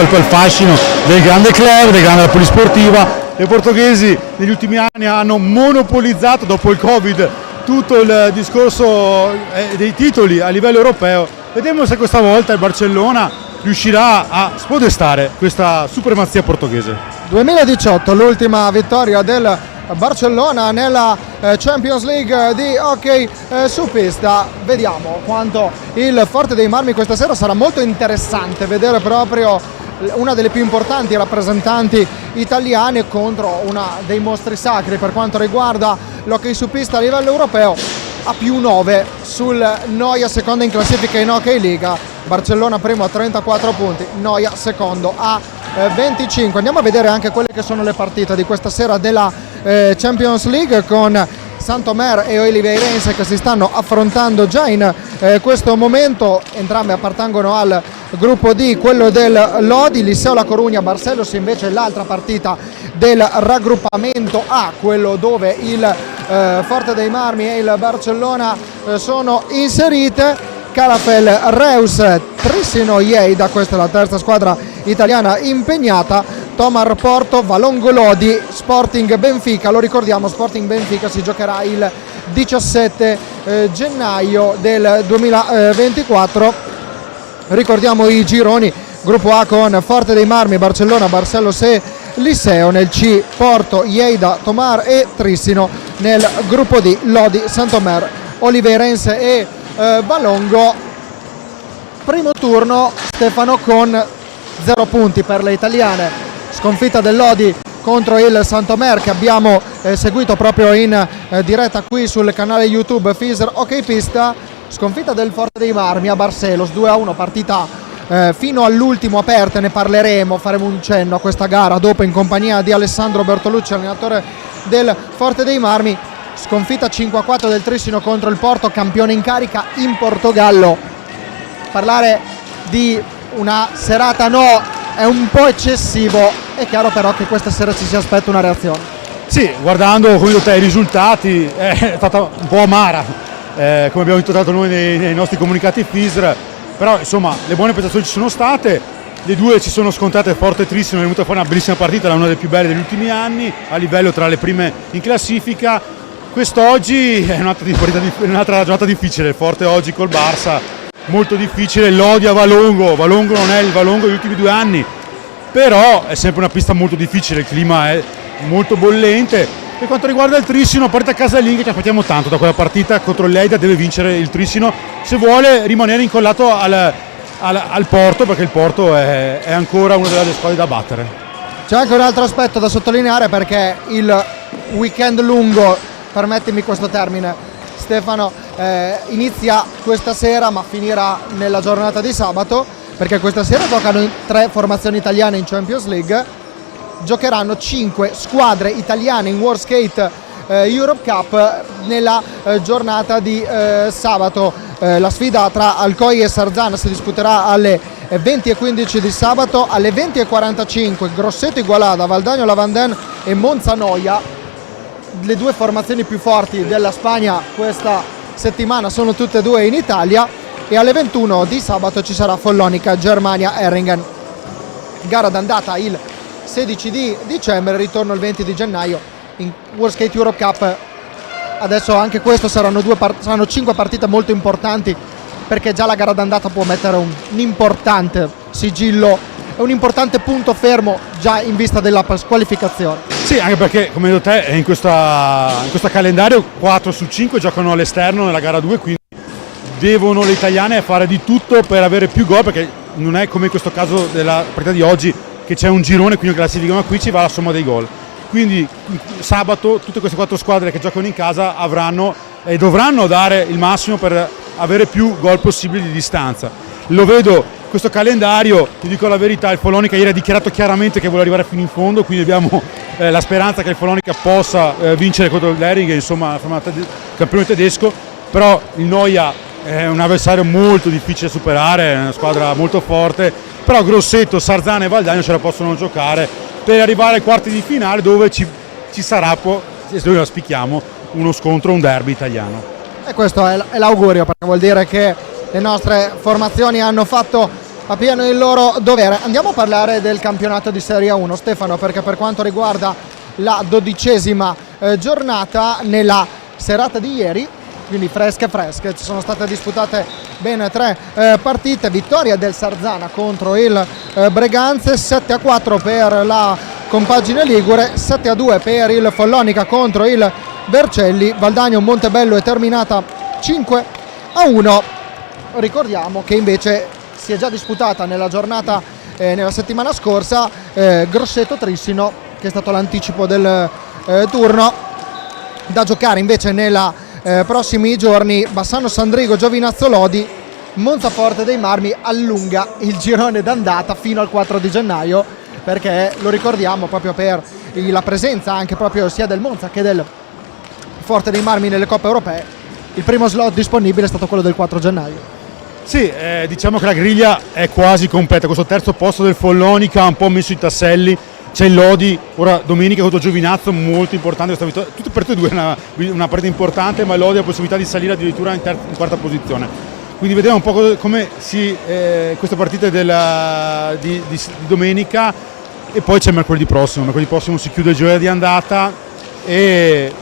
il fascino del grande club, del grande polisportiva. I portoghesi negli ultimi anni hanno monopolizzato dopo il Covid tutto il discorso dei titoli a livello europeo. Vediamo se questa volta il Barcellona riuscirà a spodestare questa supremazia portoghese. 2018, l'ultima vittoria del Barcellona nella Champions League di hockey su pista. Vediamo quanto il Forte dei Marmi questa sera. Sarà molto interessante vedere proprio una delle più importanti rappresentanti italiane contro una dei mostri sacri per quanto riguarda l'hockey su pista a livello europeo. A più 9 sul Noia, secondo in classifica in Hockey Liga. Barcellona primo a 34 punti, Noia secondo a 25. Andiamo a vedere anche quelle che sono le partite di questa sera della Champions League, con Santomer e Oliveirense che si stanno affrontando già in questo momento. Entrambe appartengono al gruppo D, quello del Lodi. Liceo La Coruña, Barcelos invece l'altra partita del raggruppamento A, quello dove il Forte dei Marmi e il Barcellona sono inserite. Calafel, Reus, Trissino, Lleida, questa è la terza squadra italiana impegnata. Tomar, Porto, Valongo, Lodi, Sporting Benfica. Lo ricordiamo, Sporting Benfica si giocherà il 17 gennaio del 2024. Ricordiamo i gironi: gruppo A con Forte dei Marmi, Barcellona, Barcelos e Liceo; nel C Porto, Lleida, Tomar e Trissino; nel gruppo D Lodi, Santomer, Oliveirense e Valongo. Primo turno, Stefano, con 0 punti per le italiane. Sconfitta del Lodi contro il Santomer, che abbiamo seguito proprio in diretta qui sul canale YouTube Fiser Hockey Pista. Sconfitta del Forte dei Marmi a Barcelos 2-1, partita fino all'ultimo aperta. Ne parleremo, faremo un cenno a questa gara dopo in compagnia di Alessandro Bertolucci, allenatore del Forte dei Marmi. Sconfitta 5-4 del Trissino contro il Porto, campione in carica in Portogallo. Parlare di una serata no è un po' eccessivo. È chiaro però che questa sera ci si aspetta una reazione. Sì, guardando come i risultati è stata un po' amara, come abbiamo ricordato noi nei nostri comunicati FISR, però insomma le buone prestazioni ci sono state. Le due ci sono scontate. Forte e Trissino è venuta fuori una bellissima partita, una delle più belle degli ultimi anni, a livello tra le prime in classifica. Quest'oggi è un'altra giornata difficile. Il Forte oggi col Barça, molto difficile. Lodi a Valongo non è il Valongo degli ultimi 2 anni, però è sempre una pista molto difficile, il clima è molto bollente. Per quanto riguarda il Trissino, partita casalinga, ci aspettiamo tanto da quella partita contro il Lleida. Deve vincere il Trissino se vuole rimanere incollato al Porto, perché il Porto è ancora una delle squadre da battere. C'è anche un altro aspetto da sottolineare, perché il weekend lungo, permettimi questo termine Stefano, inizia questa sera ma finirà nella giornata di sabato, perché questa sera giocano 3 formazioni italiane in Champions League. Giocheranno 5 squadre italiane in World Skate Europe Cup nella giornata di sabato. La sfida tra Alcoy e Sarzana si disputerà alle 20:15 di sabato. Alle 20:45 Grosseto Igualada, Valdagno Lavandin e Monza Noia. Le 2 formazioni più forti della Spagna questa settimana sono tutte e 2 in Italia. E alle 21 di sabato ci sarà Follonica Germania Erringen. Gara d'andata il 16 di dicembre, ritorno il 20 di gennaio in World Skate Europe Cup. Adesso anche questo saranno 5 partite molto importanti, perché già la gara d'andata può mettere un importante sigillo e un importante punto fermo già in vista della qualificazione. Sì, anche perché, come hai detto te, in questo calendario 4 su 5 giocano all'esterno nella gara 2, quindi devono le italiane fare di tutto per avere più gol, perché non è come in questo caso della partita di oggi che c'è un girone, quindi classifica, ma qui ci va la somma dei gol. Quindi sabato tutte queste 4 squadre che giocano in casa avranno e dovranno dare il massimo per avere più gol possibili di distanza. Lo vedo questo calendario, ti dico la verità, il Follonica ieri ha dichiarato chiaramente che vuole arrivare fino in fondo, quindi abbiamo la speranza che il Follonica possa vincere contro il Lering, insomma il campione tedesco. Però il Noia è un avversario molto difficile da superare, è una squadra molto forte, però Grosseto, Sarzana e Valdagno ce la possono giocare per arrivare ai quarti di finale, dove ci sarà, se noi la spichiamo, uno scontro, un derby italiano. E questo è l'augurio, perché vuol dire che le nostre formazioni hanno fatto appieno il loro dovere. Andiamo a parlare del campionato di Serie 1, Stefano, perché per quanto riguarda la 12ª giornata, nella serata di ieri, quindi fresche, ci sono state disputate ben 3 partite. Vittoria del Sarzana contro il Breganze, 7-4 per la compagine ligure, 7-2 per il Follonica contro il Vercelli. Valdagno Montebello è terminata 5-1. Ricordiamo che invece si è già disputata nella giornata, nella settimana scorsa, Grosseto Trissino, che è stato l'anticipo del turno, da giocare invece nella prossimi giorni. Bassano Sandrigo, Giovinazzo Lodi, Monzaforte dei Marmi allunga il girone d'andata fino al 4 di gennaio, perché lo ricordiamo proprio per la presenza anche proprio sia del Monza che del Forte dei Marmi nelle coppe europee. Il primo slot disponibile è stato quello del 4 gennaio. Sì, diciamo che la griglia è quasi completa. Questo terzo posto del Follonica ha un po' messo i tasselli. C'è il Lodi, ora domenica contro Giovinazzo, molto importante questa vittoria. Tutto per tutti e due una partita importante, ma Lodi ha la possibilità di salire addirittura in quarta posizione. Quindi vediamo un po' come queste partite di domenica, e poi c'è mercoledì prossimo. Mercoledì prossimo si chiude il girone di andata e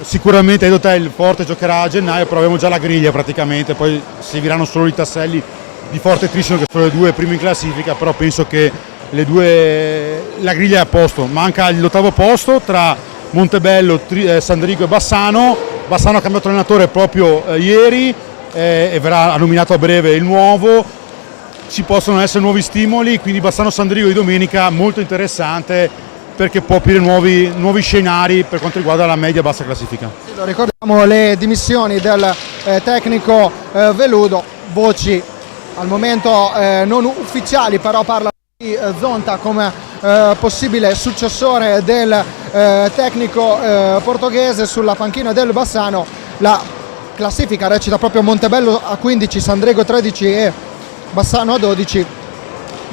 sicuramente il Forte giocherà a gennaio, però abbiamo già la griglia praticamente, poi serviranno solo i tasselli di Forte e Trissino, che sono le due prime in classifica, però penso che la griglia è a posto. Manca l'8° posto tra Montebello, Sandrigo e Bassano. Bassano ha cambiato allenatore proprio ieri e verrà nominato a breve il nuovo. Ci possono essere nuovi stimoli, quindi Bassano Sandrigo di domenica molto interessante, perché può aprire nuovi scenari per quanto riguarda la media bassa classifica. Ricordiamo le dimissioni del tecnico Veludo, voci al momento non ufficiali, però parla di Zonta come possibile successore del tecnico portoghese sulla panchina del Bassano. La classifica recita proprio Montebello a 15, Sandrigo a 13 e Bassano a 12.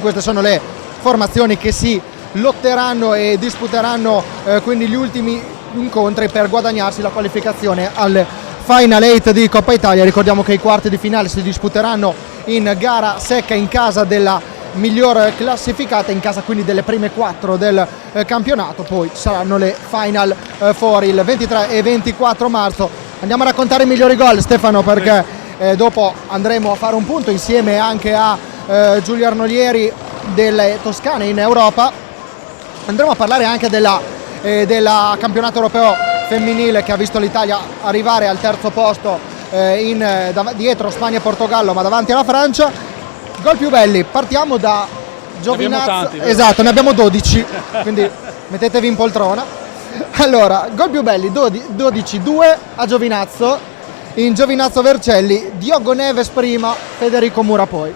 Queste sono le formazioni che si lotteranno e disputeranno quindi gli ultimi incontri per guadagnarsi la qualificazione al Final 8 di Coppa Italia. Ricordiamo che i quarti di finale si disputeranno in gara secca in casa della miglior classificata, in casa quindi delle prime 4 del campionato. Poi saranno le Final Four il 23 e 24 marzo. Andiamo a raccontare i migliori gol, Stefano, perché dopo andremo a fare un punto insieme anche a Giulio Arnolieri delle Toscane in Europa. Andremo a parlare anche della campionato europeo femminile, che ha visto l'Italia arrivare al terzo posto dietro Spagna e Portogallo, ma davanti alla Francia. Gol più belli, partiamo da Giovinazzo. Ne abbiamo tanti, esatto, ne abbiamo 12, quindi mettetevi in poltrona. Allora, gol più belli, 12-2 a Giovinazzo, in Giovinazzo Vercelli, Diogo Neves prima, Federico Mura poi.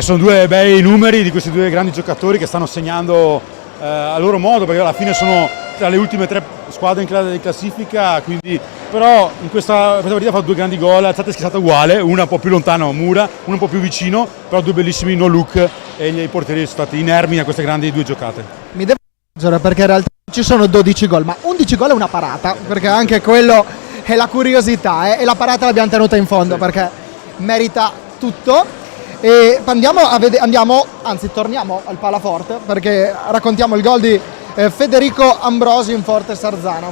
Sono due bei numeri di questi due grandi giocatori che stanno segnando a loro modo, perché alla fine sono tra le ultime 3 squadre in classifica, quindi però in questa partita ha fatto 2 grandi gol, l'alzata è schierata uguale, una un po' più lontano Mura, una un po' più vicino, però 2 bellissimi no look, e i portieri sono stati inermi a queste grandi 2 giocate. Mi devo leggere, perché in realtà ci sono 12 gol, ma 11 gol è una parata, perché anche quello è la curiosità, e la parata l'abbiamo tenuta in fondo, sì, perché merita tutto. E torniamo al Palaforte, perché raccontiamo il gol di Federico Ambrosi in Forte Sarzana.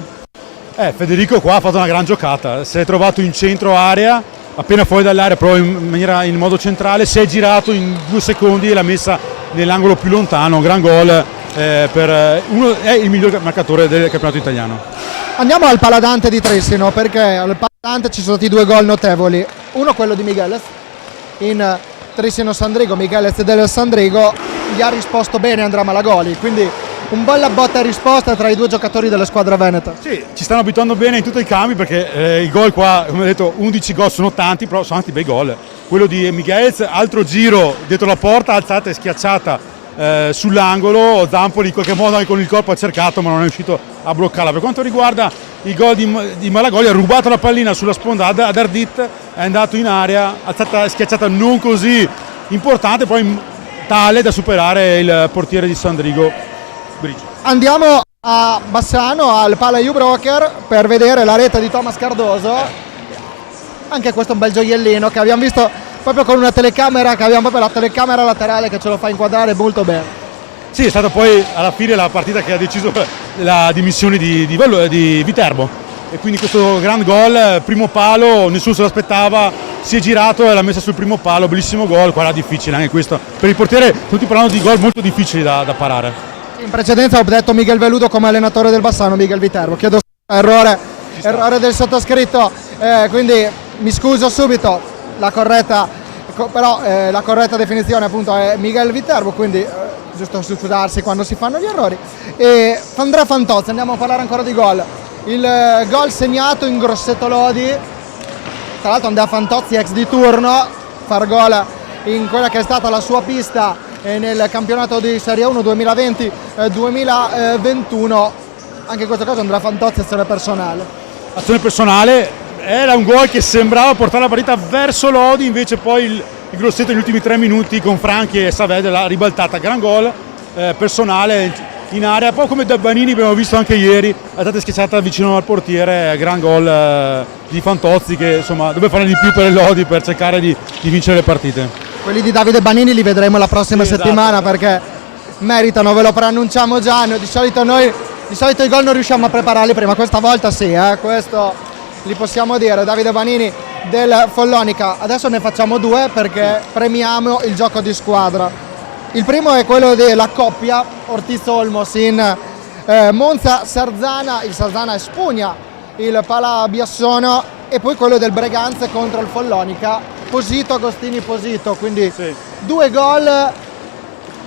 Federico qua ha fatto una gran giocata, si è trovato in centro area, appena fuori dall'area, però in modo centrale, si è girato in 2 secondi e l'ha messa nell'angolo più lontano. Un gran gol, è il miglior marcatore del campionato italiano. Andiamo al Paladante di Trissino, perché al Paladante ci sono stati 2 gol notevoli. Uno quello di Migueles in Trissino Sandrigo. Migueles del Sandrigo gli ha risposto bene Andrea Malagoli, quindi un bella botta e risposta tra i 2 giocatori della squadra veneta. Sì, ci stanno abituando bene in tutti i cambi, perché i gol qua, come ho detto, 11 gol sono tanti, però sono tanti bei gol. Quello di Migueles, altro giro dietro la porta, alzata e schiacciata sull'angolo. Zampoli in qualche modo anche con il corpo ha cercato, ma non è riuscito a bloccarla. Per quanto riguarda il gol di Malagoli, ha rubato la pallina sulla sponda ad Ardit, è andato in area, alzata e schiacciata non così importante, poi tale da superare il portiere di Sandrigo, Brigi. Andiamo a Bassano, al Pala U-Broker, per vedere la rete di Thomas Cardoso. Anche questo è un bel gioiellino che abbiamo visto proprio con una telecamera, che abbiamo proprio la telecamera laterale che ce lo fa inquadrare molto bene. Sì, è stata poi alla fine la partita che ha deciso la dimissione di Viterbo, e quindi questo gran gol, primo palo, nessuno se l'aspettava, si è girato e l'ha messa sul primo palo, bellissimo gol. Qua era difficile anche questo, per il portiere tutti parlando di gol molto difficili da parare. In precedenza ho detto Miguel Veludo come allenatore del Bassano, Miguel Viterbo, chiedo errore del sottoscritto, quindi mi scuso subito, la corretta definizione appunto è Miguel Viterbo, quindi giusto scusarsi quando si fanno gli errori. E Andrea Fantozzi, andiamo a parlare ancora di gol. Il gol segnato in Grosseto Lodi, tra l'altro Andrea Fantozzi ex di turno, far gol in quella che è stata la sua pista nel campionato di Serie 1 2020-2021, anche in questo caso Andrea Fantozzi azione personale, era un gol che sembrava portare la partita verso Lodi, invece poi il Grosseto negli ultimi 3 minuti con Franchi e Saavedra l'ha ribaltata, gran gol personale in area, poi come da Banini abbiamo visto anche ieri, è stata schiacciata vicino al portiere, gran gol di Fantozzi che insomma dovrebbe fare di più per il Lodi per cercare di vincere le partite. Quelli di Davide Banini li vedremo la prossima settimana, esatto, perché meritano, ve lo preannunciamo già. Di solito i gol non riusciamo a prepararli prima, questa volta sì, questo li possiamo dire. Davide Banini del Follonica, adesso ne facciamo 2 perché premiamo il gioco di squadra. Il primo è quello della coppia Ortiz-Olmos in Monza Sarzana, il Sarzana espugna il Pala-Biassono, e poi quello del Breganze contro il Follonica, Posito Agostini Posito, quindi 2 gol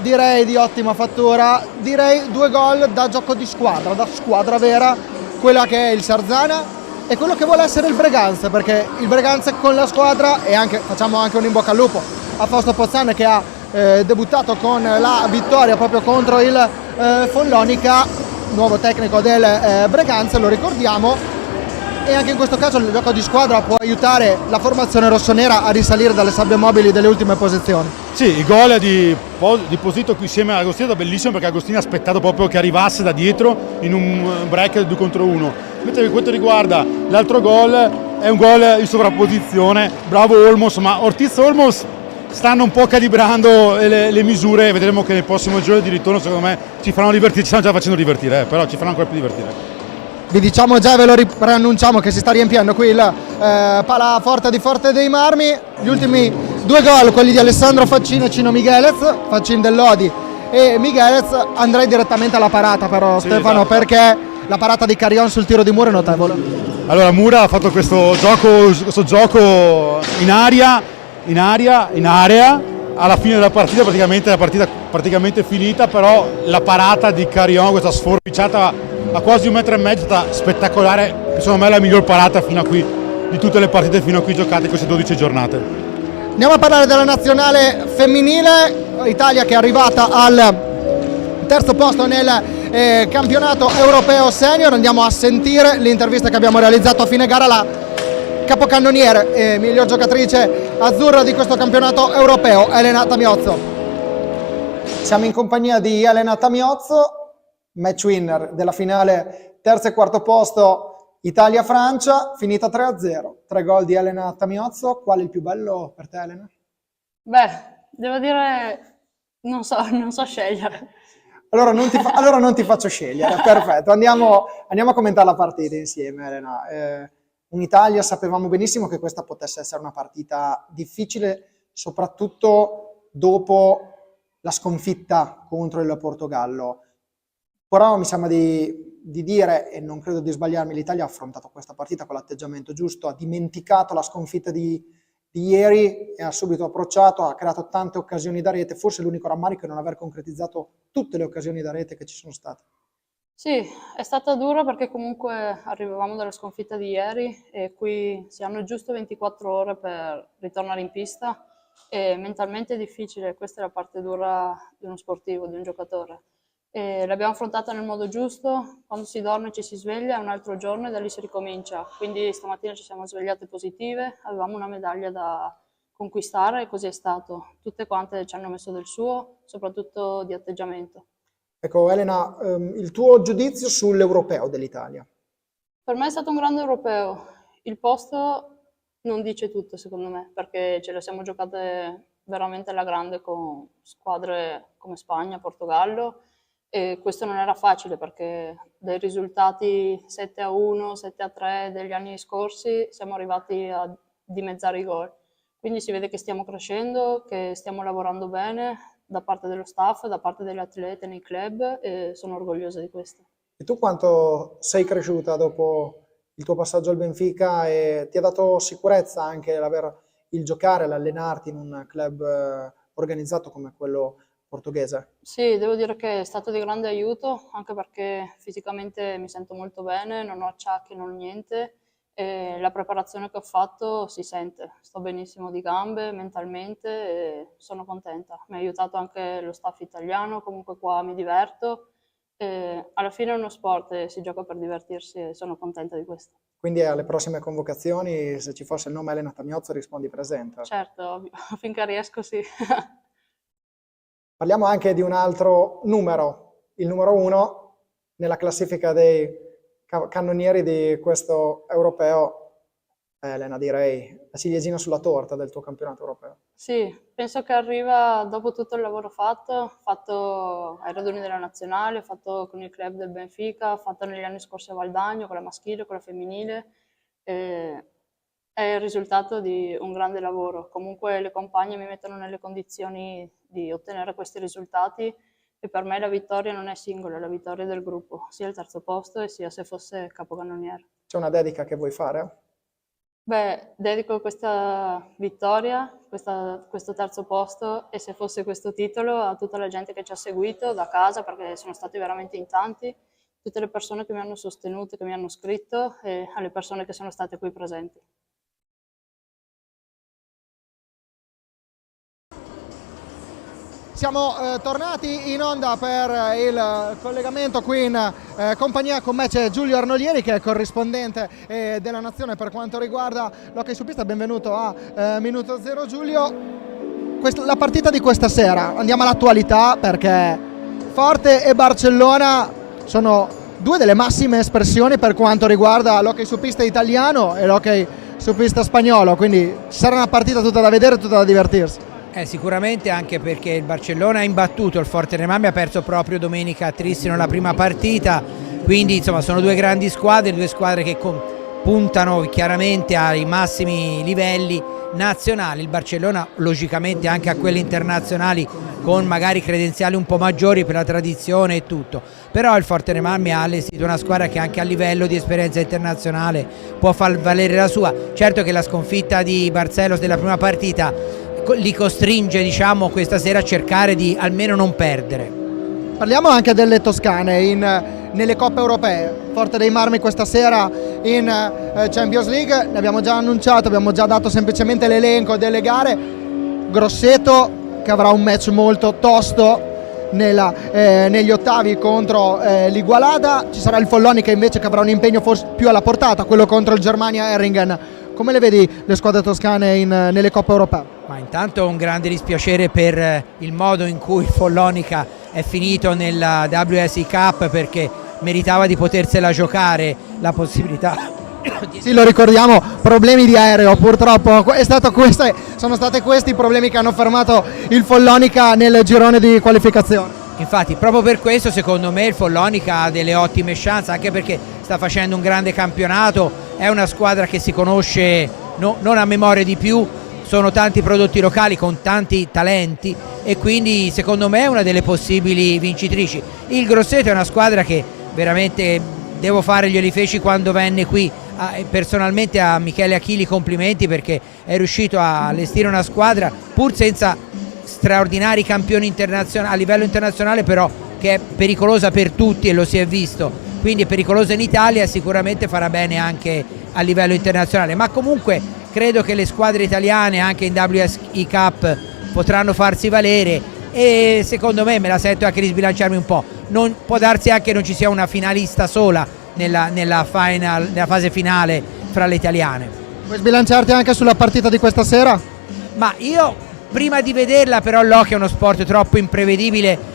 direi di ottima fattura, direi 2 gol da gioco di squadra, da squadra vera, quella che è il Sarzana e quello che vuole essere il Breganze, perché il Breganze con la squadra, e anche facciamo anche un in bocca al lupo a Fausto Pozzan che ha debuttato con la vittoria proprio contro il Follonica, nuovo tecnico del Breganze, lo ricordiamo. E anche in questo caso il gioco di squadra può aiutare la formazione rossonera a risalire dalle sabbie mobili delle ultime posizioni. Sì, il gol di Posito qui insieme a Agostino è bellissimo, perché Agostino ha aspettato proprio che arrivasse da dietro in un break 2 contro 1. Mentre per quanto riguarda l'altro gol, è un gol in sovrapposizione, bravo Olmos, ma Ortiz-Olmos stanno un po' calibrando le misure, vedremo che nel prossimo giorno di ritorno secondo me ci faranno divertire, ci stanno già facendo divertire, però ci faranno ancora più divertire. Vi diciamo già, ve lo preannunciamo che si sta riempiendo qui il Palaforte di Forte dei Marmi. Gli ultimi 2 gol, quelli di Alessandro Faccin e Cino Miguelez, Faccin del Lodi e Miguelez. Andrei direttamente alla parata però, sì, Stefano, esatto, perché la parata di Carrion sul tiro di Mura è notevole. Allora Mura ha fatto questo gioco in area, alla fine della partita, praticamente finita, però la parata di Carrion, questa sforbiciata a quasi 1,5 metri, è stata spettacolare, secondo me è la miglior parata fino a qui di tutte le partite fino a qui giocate in queste 12 giornate. Andiamo a parlare della nazionale femminile, Italia che è arrivata al 3° posto nel campionato europeo senior. Andiamo a sentire l'intervista che abbiamo realizzato a fine gara alla capocannoniere e miglior giocatrice azzurra di questo campionato europeo, Elena Tamiozzo. Siamo in compagnia di Elena Tamiozzo, match winner della finale 3° e 4° posto Italia-Francia, finita 3-0. 3 gol di Elena Tamiozzo. Qual è il più bello per te, Elena? Beh, devo dire, non so scegliere. Allora non ti faccio scegliere, perfetto. Andiamo a commentare la partita insieme, Elena. Un'Italia, sapevamo benissimo che questa potesse essere una partita difficile, soprattutto dopo la sconfitta contro il Portogallo. Però mi sembra di dire, e non credo di sbagliarmi, l'Italia ha affrontato questa partita con l'atteggiamento giusto, ha dimenticato la sconfitta di ieri e ha subito approcciato, ha creato tante occasioni da rete, forse l'unico rammarico è non aver concretizzato tutte le occasioni da rete che ci sono state. Sì, è stata dura perché comunque arrivavamo dalla sconfitta di ieri e qui si hanno giusto 24 ore per ritornare in pista e mentalmente è difficile, questa è la parte dura di uno sportivo, di un giocatore. E l'abbiamo affrontata nel modo giusto, quando si dorme ci si sveglia, è un altro giorno e da lì si ricomincia. Quindi stamattina ci siamo svegliate positive, avevamo una medaglia da conquistare e così è stato. Tutte quante ci hanno messo del suo, soprattutto di atteggiamento. Ecco Elena, il tuo giudizio sull'europeo dell'Italia? Per me è stato un grande europeo. Il posto non dice tutto secondo me, perché ce le siamo giocate veramente alla grande con squadre come Spagna, Portogallo, e questo non era facile perché dai risultati 7-1, 7-3 degli anni scorsi siamo arrivati a dimezzare i gol. Quindi si vede che stiamo crescendo, che stiamo lavorando bene da parte dello staff, da parte degli atleti nei club, e sono orgogliosa di questo. E tu quanto sei cresciuta dopo il tuo passaggio al Benfica e ti ha dato sicurezza anche il giocare, l'allenarti in un club organizzato come quello portoghese? Sì, devo dire che è stato di grande aiuto, anche perché fisicamente mi sento molto bene, non ho acciacchi, non ho niente, e la preparazione che ho fatto si sente. Sto benissimo di gambe, mentalmente, e sono contenta. Mi ha aiutato anche lo staff italiano, comunque qua mi diverto. E alla fine è uno sport e si gioca per divertirsi e sono contenta di questo. Quindi alle prossime convocazioni, se ci fosse il nome Elena Tamiozzo, rispondi presente. Certo, ovvio, finché riesco sì. Parliamo anche di un altro numero, il numero 1 nella classifica dei cannonieri di questo europeo. Elena, direi la ciliegina sulla torta del tuo campionato europeo. Sì, penso che arriva dopo tutto il lavoro fatto ai raduni della nazionale, fatto con il club del Benfica, fatto negli anni scorsi a Valdagno, con la maschile, con la femminile. È il risultato di un grande lavoro. Comunque le compagne mi mettono nelle condizioni di ottenere questi risultati e per me la vittoria non è singola, è la vittoria del gruppo, sia il terzo posto e sia se fosse capocannoniere. C'è una dedica che vuoi fare? Beh, dedico questa vittoria, questo terzo posto e se fosse questo titolo a tutta la gente che ci ha seguito da casa, perché sono stati veramente in tanti, tutte le persone che mi hanno sostenuto, che mi hanno scritto e alle persone che sono state qui presenti. Siamo tornati in onda per il collegamento qui in compagnia. Con me c'è Giulio Arnolieri, che è corrispondente della Nazione per quanto riguarda l'hockey su pista. Benvenuto a Minuto Zero, Giulio. La partita di questa sera, andiamo all'attualità, perché Forte e Barcellona sono due delle massime espressioni per quanto riguarda l'hockey su pista italiano e l'hockey su pista spagnolo, quindi sarà una partita tutta da vedere, tutta da divertirsi. Sicuramente, anche perché il Barcellona ha imbattuto il Forte dei Marmi, ha perso proprio domenica a Tristino la prima partita, quindi insomma sono due grandi squadre che puntano chiaramente ai massimi livelli nazionali. Il Barcellona logicamente anche a quelli internazionali, con magari credenziali un po' maggiori per la tradizione e tutto, però il Forte dei Marmi ha allestito una squadra che anche a livello di esperienza internazionale può far valere la sua. Certo che la sconfitta di Barcelos della prima partita li costringe, diciamo, questa sera a cercare di almeno non perdere. Parliamo anche delle toscane nelle coppe europee. Forte dei Marmi questa sera in Champions League, ne abbiamo già annunciato, abbiamo già dato semplicemente l'elenco delle gare. Grosseto, che avrà un match molto tosto negli ottavi contro l'Igualada. Ci sarà il Follonica invece, che avrà un impegno forse più alla portata, quello contro il Germania Erringen. Come le vedi le squadre toscane nelle coppe europee? Ma intanto un grande dispiacere per il modo in cui il Follonica è finito nella WSI Cup, perché meritava di potersela giocare la possibilità. Sì, lo ricordiamo, problemi di aereo purtroppo, sono stati questi i problemi che hanno fermato il Follonica nel girone di qualificazione. Infatti proprio per questo secondo me il Follonica ha delle ottime chance, anche perché sta facendo un grande campionato, è una squadra che si conosce non a memoria di più, sono tanti prodotti locali con tanti talenti e quindi secondo me è una delle possibili vincitrici. Il Grosseto è una squadra che veramente devo fare gli feci quando venne qui, personalmente a Michele Achilli complimenti, perché è riuscito a allestire una squadra pur senza straordinari campioni internazionali a livello internazionale, però che è pericolosa per tutti e lo si è visto, quindi è pericolosa in Italia e sicuramente farà bene anche a livello internazionale. Ma comunque credo che le squadre italiane anche in WSI Cup potranno farsi valere e secondo me la sento anche di sbilanciarmi un po'. Può darsi anche che non ci sia una finalista sola nella fase finale fra le italiane. Puoi sbilanciarti anche sulla partita di questa sera? Ma io prima di vederla, però l'hockey è uno sport troppo imprevedibile,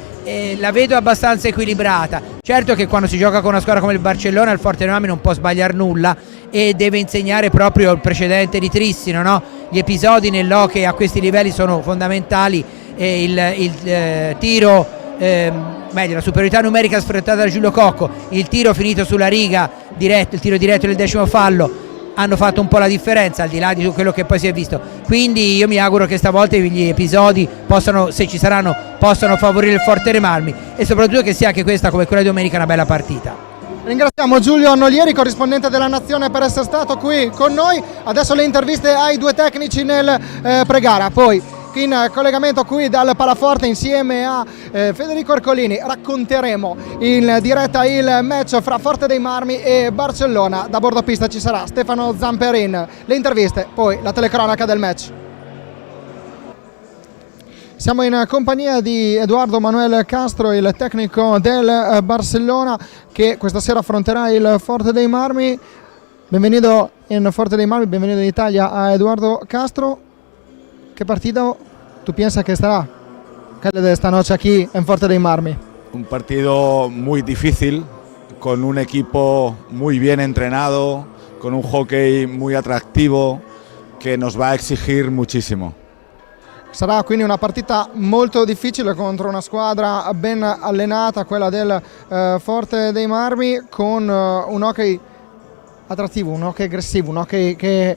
la vedo abbastanza equilibrata. Certo che quando si gioca con una squadra come il Barcellona il Forte dei Marmi non può sbagliare nulla e deve insegnare proprio il precedente di Tristino, no? Gli episodi nell'hockey a questi livelli sono fondamentali, e il tiro, meglio, la superiorità numerica sfruttata da Giulio Cocco, il tiro finito sulla riga diretto, il tiro diretto del 10° fallo hanno fatto un po' la differenza, al di là di quello che poi si è visto. Quindi io mi auguro che stavolta gli episodi possano, se ci saranno, possano favorire il Forte dei Marmi, e soprattutto che sia anche questa, come quella di domenica, una bella partita. Ringraziamo Giulio Annolieri, corrispondente della Nazione, per essere stato qui con noi. Adesso le interviste ai due tecnici nel pre-gara, poi in collegamento qui dal Palaforte insieme a Federico Ercolini racconteremo in diretta il match fra Forte dei Marmi e Barcellona. Da bordo pista ci sarà Stefano Zamperin. Le interviste, poi la telecronaca del match. Siamo in compagnia di Eduardo Manuel Castro, il tecnico del Barcellona, che questa sera affronterà il Forte dei Marmi. Benvenuto in Forte dei Marmi, benvenuto in Italia a Eduardo Castro. ¿Qué partido tú piensas que estará de esta noche aquí en Forte dei Marmi? Un partido muy difícil, con un equipo muy bien entrenado, con un hockey muy atractivo que nos va a exigir muchísimo. Sarà quindi una partita molto difficile contro una squadra ben allenata, quella del Forte dei Marmi, con un hockey attrattivo, un hockey aggressivo, un hockey che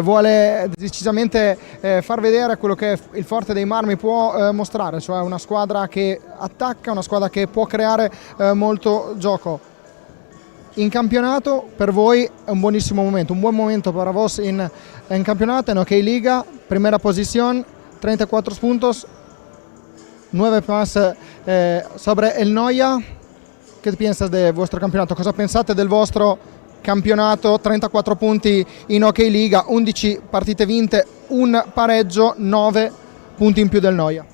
vuole decisamente far vedere quello che il Forte dei Marmi può mostrare, cioè una squadra che attacca, una squadra che può creare molto gioco. In campionato per voi è un buonissimo momento, un buon momento para vos en campeonato, en Hockey Liga, primera posición, 34 puntos, 9 más sobre el Noia. ¿Qué piensas de vuestro campionato? Cosa pensate del vostro campionato? 34 punti in Hockey Liga, 11 partite vinte, un pareggio, 9 punti in più del Noia.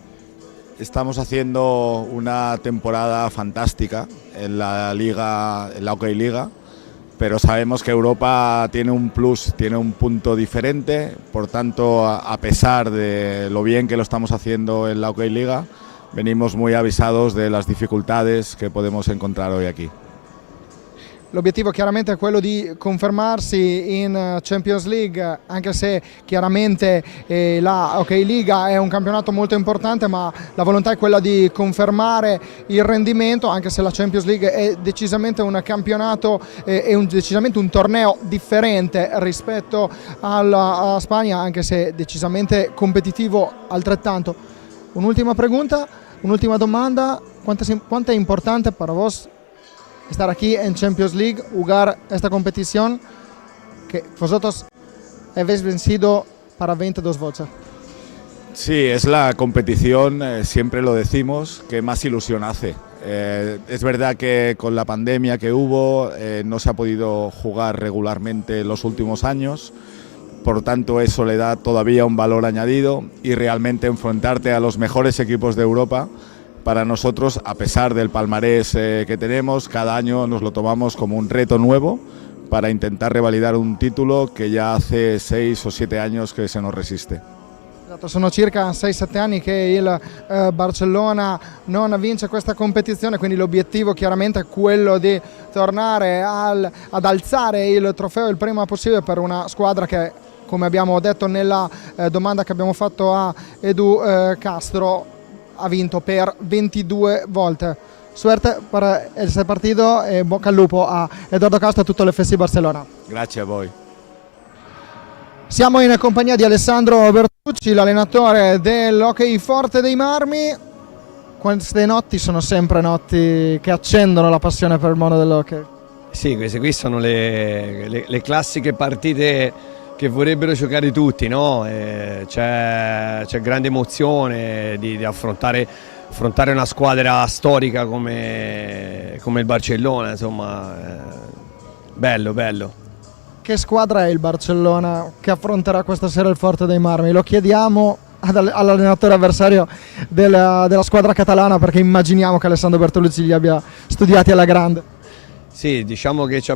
Estamos haciendo una temporada fantástica en la liga, en la Hockey Liga, pero sabemos que Europa tiene un plus, tiene un punto diferente, por tanto, a pesar de lo bien que lo estamos haciendo en la Hockey Liga, venimos muy avisados de las dificultades que podemos encontrar hoy aquí. L'obiettivo chiaramente è quello di confermarsi in Champions League, anche se chiaramente la Hockey Liga è un campionato molto importante, ma la volontà è quella di confermare il rendimento, anche se la Champions League è decisamente un campionato e decisamente un torneo differente rispetto alla Spagna, anche se decisamente competitivo altrettanto. Un'ultima pregunta, un'ultima domanda, ¿cuánto es importante para vos estar aquí en Champions League, jugar esta competición que vosotros habéis vencido para 22 veces? Sí, es la competición, siempre lo decimos, que más ilusión hace. Es verdad que con la pandemia que hubo no se ha podido jugar regularmente en los últimos años, por tanto eso le da todavía un valor añadido, y realmente enfrentarte a los mejores equipos de Europa, para nosotros, a pesar del palmarés que tenemos, cada año nos lo tomamos como un reto nuevo para intentar revalidar un título que ya hace 6 o 7 años que se nos resiste. Esatto, sono circa 6-7 anni che il Barcellona non vince questa competizione, quindi l'obiettivo chiaramente è quello di tornare ad alzare il trofeo il prima possibile per una squadra che, come abbiamo detto nella domanda che abbiamo fatto a Edu Castro, ha vinto per 22 volte. Suerte per ese partito e bocca al lupo a Eduardo Castro e tutto l'FC Barcellona. Grazie a voi. Siamo in compagnia di Alessandro Bertucci, l'allenatore dell'Hockey Forte dei Marmi. Queste notti sono sempre notti che accendono la passione per il mondo dell'hockey. Sì, queste qui sono le classiche partite che vorrebbero giocare tutti, no? C'è grande emozione di affrontare una squadra storica come il Barcellona, insomma, bello. Che squadra è il Barcellona che affronterà questa sera il Forte dei Marmi? Lo chiediamo all'allenatore avversario della squadra catalana, perché immaginiamo che Alessandro Bertolucci li abbia studiati alla grande. Sì, diciamo che ci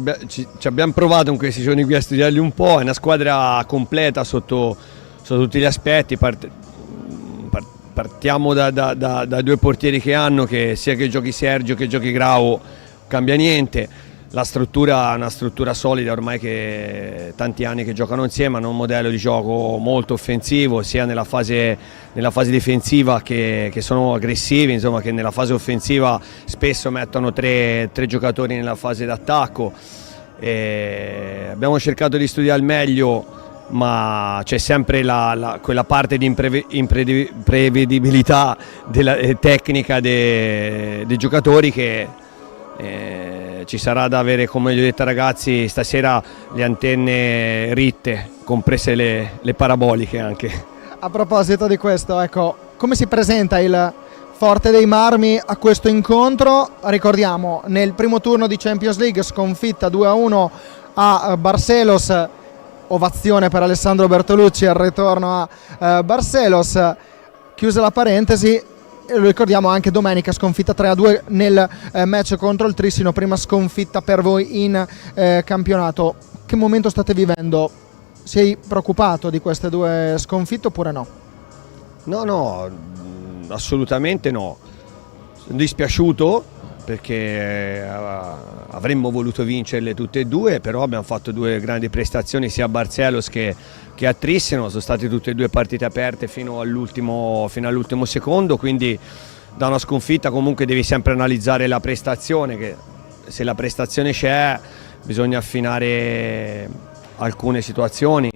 abbiamo provato in questi giorni qui a studiarli un po', è una squadra completa sotto tutti gli aspetti, partiamo da due portieri che hanno, che sia che giochi Sergio che giochi Grau, cambia niente. La struttura è una struttura solida, ormai che tanti anni che giocano insieme, hanno un modello di gioco molto offensivo sia nella fase difensiva che sono aggressivi, insomma, che nella fase offensiva spesso mettono tre giocatori nella fase d'attacco. Abbiamo cercato di studiare al meglio, ma c'è sempre quella parte di imprevedibilità tecnica dei giocatori che ci sarà da avere, come gli ho detto ragazzi, stasera le antenne ritte, comprese le paraboliche anche. A proposito di questo, ecco, come si presenta il Forte dei Marmi a questo incontro? Ricordiamo, nel primo turno di Champions League sconfitta 2-1 a Barcelos, ovazione per Alessandro Bertolucci al ritorno a Barcelos, chiusa la parentesi. E lo ricordiamo anche domenica, sconfitta 3-2 nel match contro il Trissino, prima sconfitta per voi in campionato. Che momento state vivendo? Sei preoccupato di queste due sconfitte oppure no? No, assolutamente no. Sono dispiaciuto perché avremmo voluto vincerle tutte e due, però abbiamo fatto due grandi prestazioni sia a Barcelos che a Trissino, sono state tutte e due partite aperte fino all'ultimo secondo, quindi da una sconfitta comunque devi sempre analizzare la prestazione, che se la prestazione c'è bisogna affinare alcune situazioni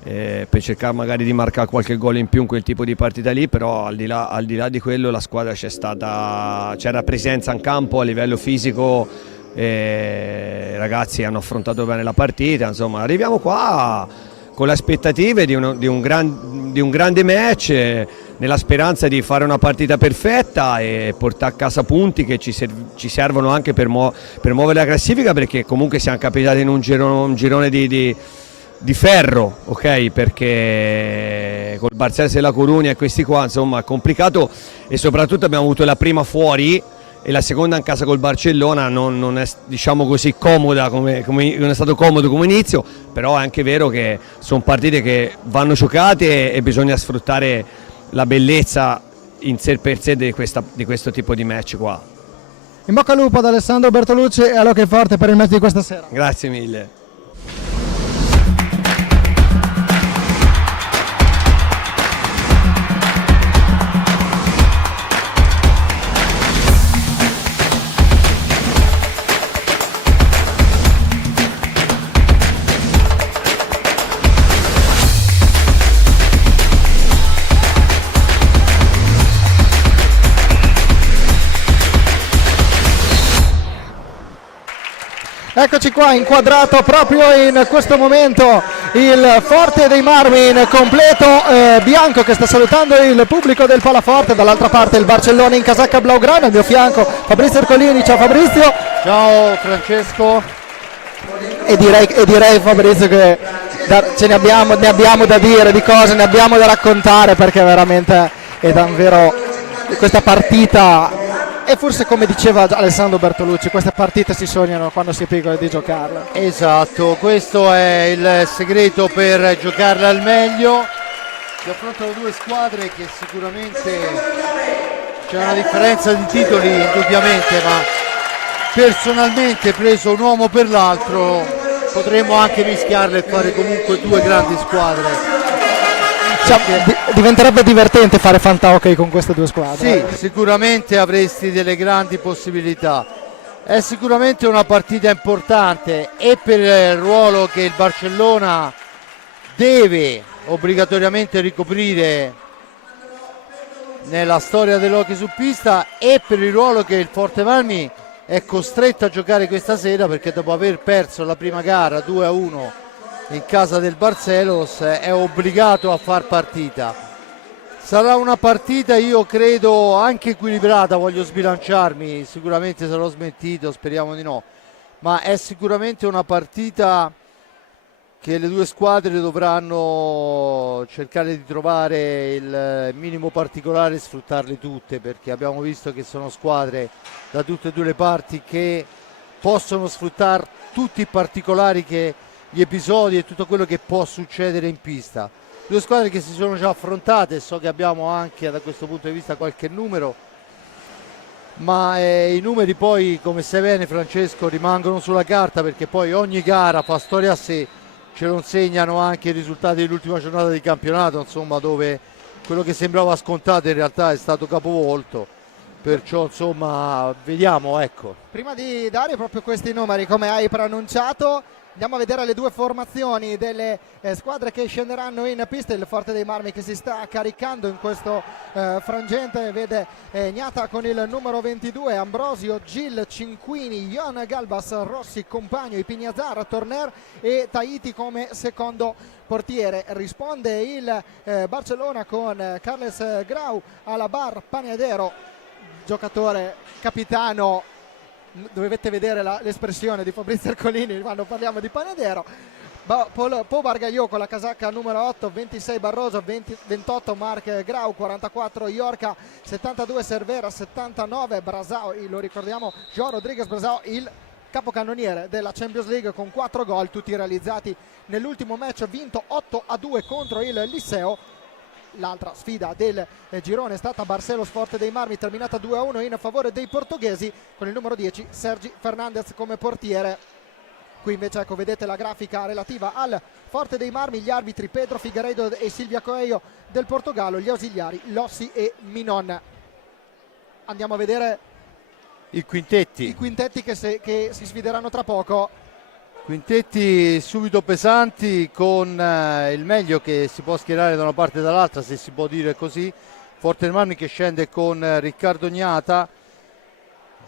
per cercare magari di marcare qualche gol in più in quel tipo di partita lì, però al di là di quello la squadra c'era presenza in campo a livello fisico, i ragazzi hanno affrontato bene la partita, insomma arriviamo qua con le aspettative di un grande match, nella speranza di fare una partita perfetta e portare a casa punti che ci servono anche per muovere la classifica, perché comunque siamo capitati in un girone di ferro, ok? Perché col Barcelona e la Coruña e questi qua, insomma, è complicato, e soprattutto abbiamo avuto la prima fuori e la seconda in casa col Barcellona non è, diciamo così, comoda non è stato comodo come inizio, però è anche vero che sono partite che vanno giocate e bisogna sfruttare la bellezza in sé per sé di questo tipo di match qua. In bocca al lupo ad Alessandro Bertolucci e all'Hockey Forte per il match di questa sera. Grazie mille. Eccoci qua, inquadrato proprio in questo momento il Forte dei Marmi in completo bianco che sta salutando il pubblico del Palaforte, dall'altra parte il Barcellona in casacca blaugrana, al mio fianco Fabrizio Ercolini. Ciao Fabrizio. Ciao Francesco. E direi Fabrizio che ne abbiamo da dire, di cose ne abbiamo da raccontare, perché veramente è davvero questa partita. E forse, come diceva Alessandro Bertolucci, queste partite si sognano quando si è piccoli di giocarle. Esatto, questo è il segreto per giocarle al meglio. Si affrontano due squadre che sicuramente c'è una differenza di titoli indubbiamente, ma personalmente, preso un uomo per l'altro, potremmo anche mischiarle e fare comunque due grandi squadre. Diventerebbe divertente fare fantahockey con queste due squadre. Sì, sicuramente avresti delle grandi possibilità. È sicuramente una partita importante e per il ruolo che il Barcellona deve obbligatoriamente ricoprire nella storia dell'hockey su pista, e per il ruolo che il Forte Marmi è costretto a giocare questa sera, perché dopo aver perso la prima gara 2-1 in casa del Barcelos è obbligato a far partita. Sarà una partita, io credo, anche equilibrata, voglio sbilanciarmi, sicuramente sarò smentito, speriamo di no, ma è sicuramente una partita che le due squadre dovranno cercare di trovare il minimo particolare e sfruttarle tutte, perché abbiamo visto che sono squadre da tutte e due le parti che possono sfruttare tutti i particolari, che gli episodi e tutto quello che può succedere in pista. Due squadre che si sono già affrontate, so che abbiamo anche da questo punto di vista qualche numero, ma i numeri poi, come sai bene Francesco, rimangono sulla carta, perché poi ogni gara fa storia a sé. Ce lo insegnano anche i risultati dell'ultima giornata di campionato, insomma, dove quello che sembrava scontato in realtà è stato capovolto, perciò insomma vediamo, ecco. Prima di dare proprio questi numeri, come hai preannunciato, andiamo a vedere le due formazioni delle squadre che scenderanno in pista. Il Forte dei Marmi che si sta caricando in questo frangente, vede Gnata con il numero 22, Ambrosio, Gil, Cinquini, Ion Galbas, Rossi, Compagno, Ipignazar, Torner e Tahiti come secondo portiere. Risponde il Barcellona con Carles Grau, Alabar, Panadero, giocatore capitano. Dovete vedere l'espressione di Fabrizio Ercolini quando parliamo di Panadero. Po Bargagliò con la casacca numero 8, 26 Barroso, 28 Marc Grau, 44 Iorca, 72 Cervera, 79 Brasao, lo ricordiamo, João Rodrigues Brasao, il capocannoniere della Champions League con 4 gol, tutti realizzati nell'ultimo match vinto 8-2 contro il Liceo. L'altra sfida del girone è stata Barcelos Forte dei Marmi, terminata 2-1 in favore dei portoghesi, con il numero 10 Sergi Fernandez come portiere. Qui invece, ecco, vedete la grafica relativa al Forte dei Marmi, gli arbitri Pedro Figueiredo e Silvia Coelho del Portogallo, gli ausiliari Lossi e Minon. Andiamo a vedere i quintetti che si sfideranno tra poco. Quintetti subito pesanti, con il meglio che si può schierare da una parte e dall'altra, se si può dire così. Forte dei Marmi che scende con Riccardo Gnata,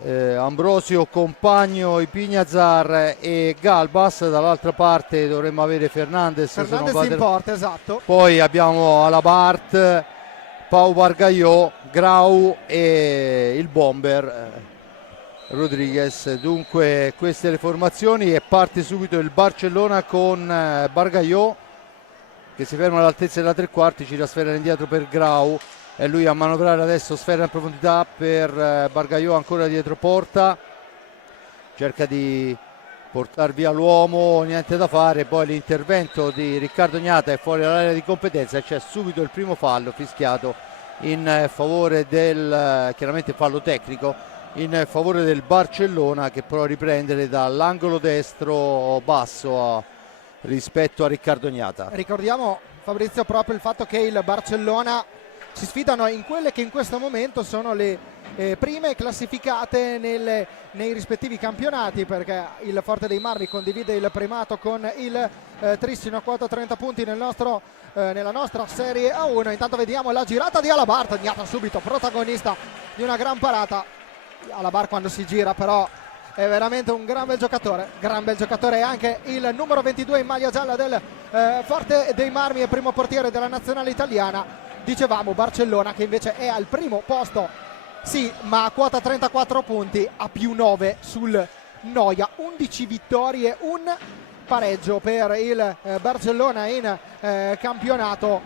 Ambrosio, Compagno, Ipignazar e Galbas. Dall'altra parte dovremmo avere Fernandez in porta, esatto. Poi abbiamo Alabart, Pau Bargagliò, Grau e il bomber Rodriguez. Dunque queste le formazioni, e parte subito il Barcellona con Bargagliò che si ferma all'altezza della tre quarti, gira sfera indietro per Grau e lui a manovrare adesso, sfera in profondità per Bargagliò, ancora dietro porta, cerca di portare via l'uomo, niente da fare. Poi l'intervento di Riccardo Gnata è fuori dall'area di competenza e c'è subito il primo fallo fischiato in favore del, chiaramente fallo tecnico, in favore del Barcellona, che prova a riprendere dall'angolo destro basso rispetto a Riccardo Gnata. Ricordiamo, Fabrizio, proprio il fatto che il Barcellona si sfidano in quelle che in questo momento sono le prime classificate nei rispettivi campionati, perché il Forte dei Marmi condivide il primato con il Trissino a quota 30 punti nella nostra Serie A1. Intanto vediamo la girata di Alabart, Gnata subito protagonista di una gran parata. Alabar quando si gira però è veramente un gran bel giocatore, anche il numero 22 in maglia gialla del Forte dei Marmi e primo portiere della nazionale italiana. Dicevamo Barcellona che invece è al primo posto, sì, ma a quota 34 punti, a più 9 sul Noia, 11 vittorie, un pareggio per il Barcellona in campionato.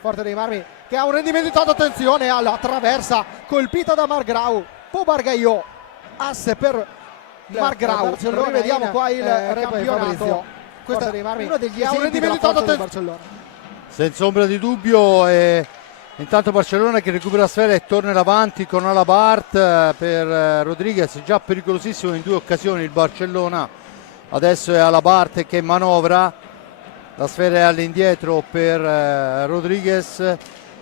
Forte dei Marmi che ha un rendimento, attenzione alla traversa colpita da Marc Grau. Po Bargagliò, asse per Marc Grau. Rivediamo qua il campionato. Questo è uno degli esempi della forza del Barcellona. Senza ombra di dubbio. Intanto Barcellona che recupera la sfera e torna avanti con Alabart per Rodriguez, già pericolosissimo in due occasioni il Barcellona. Adesso è Alabart che manovra, la sfera è all'indietro per Rodriguez,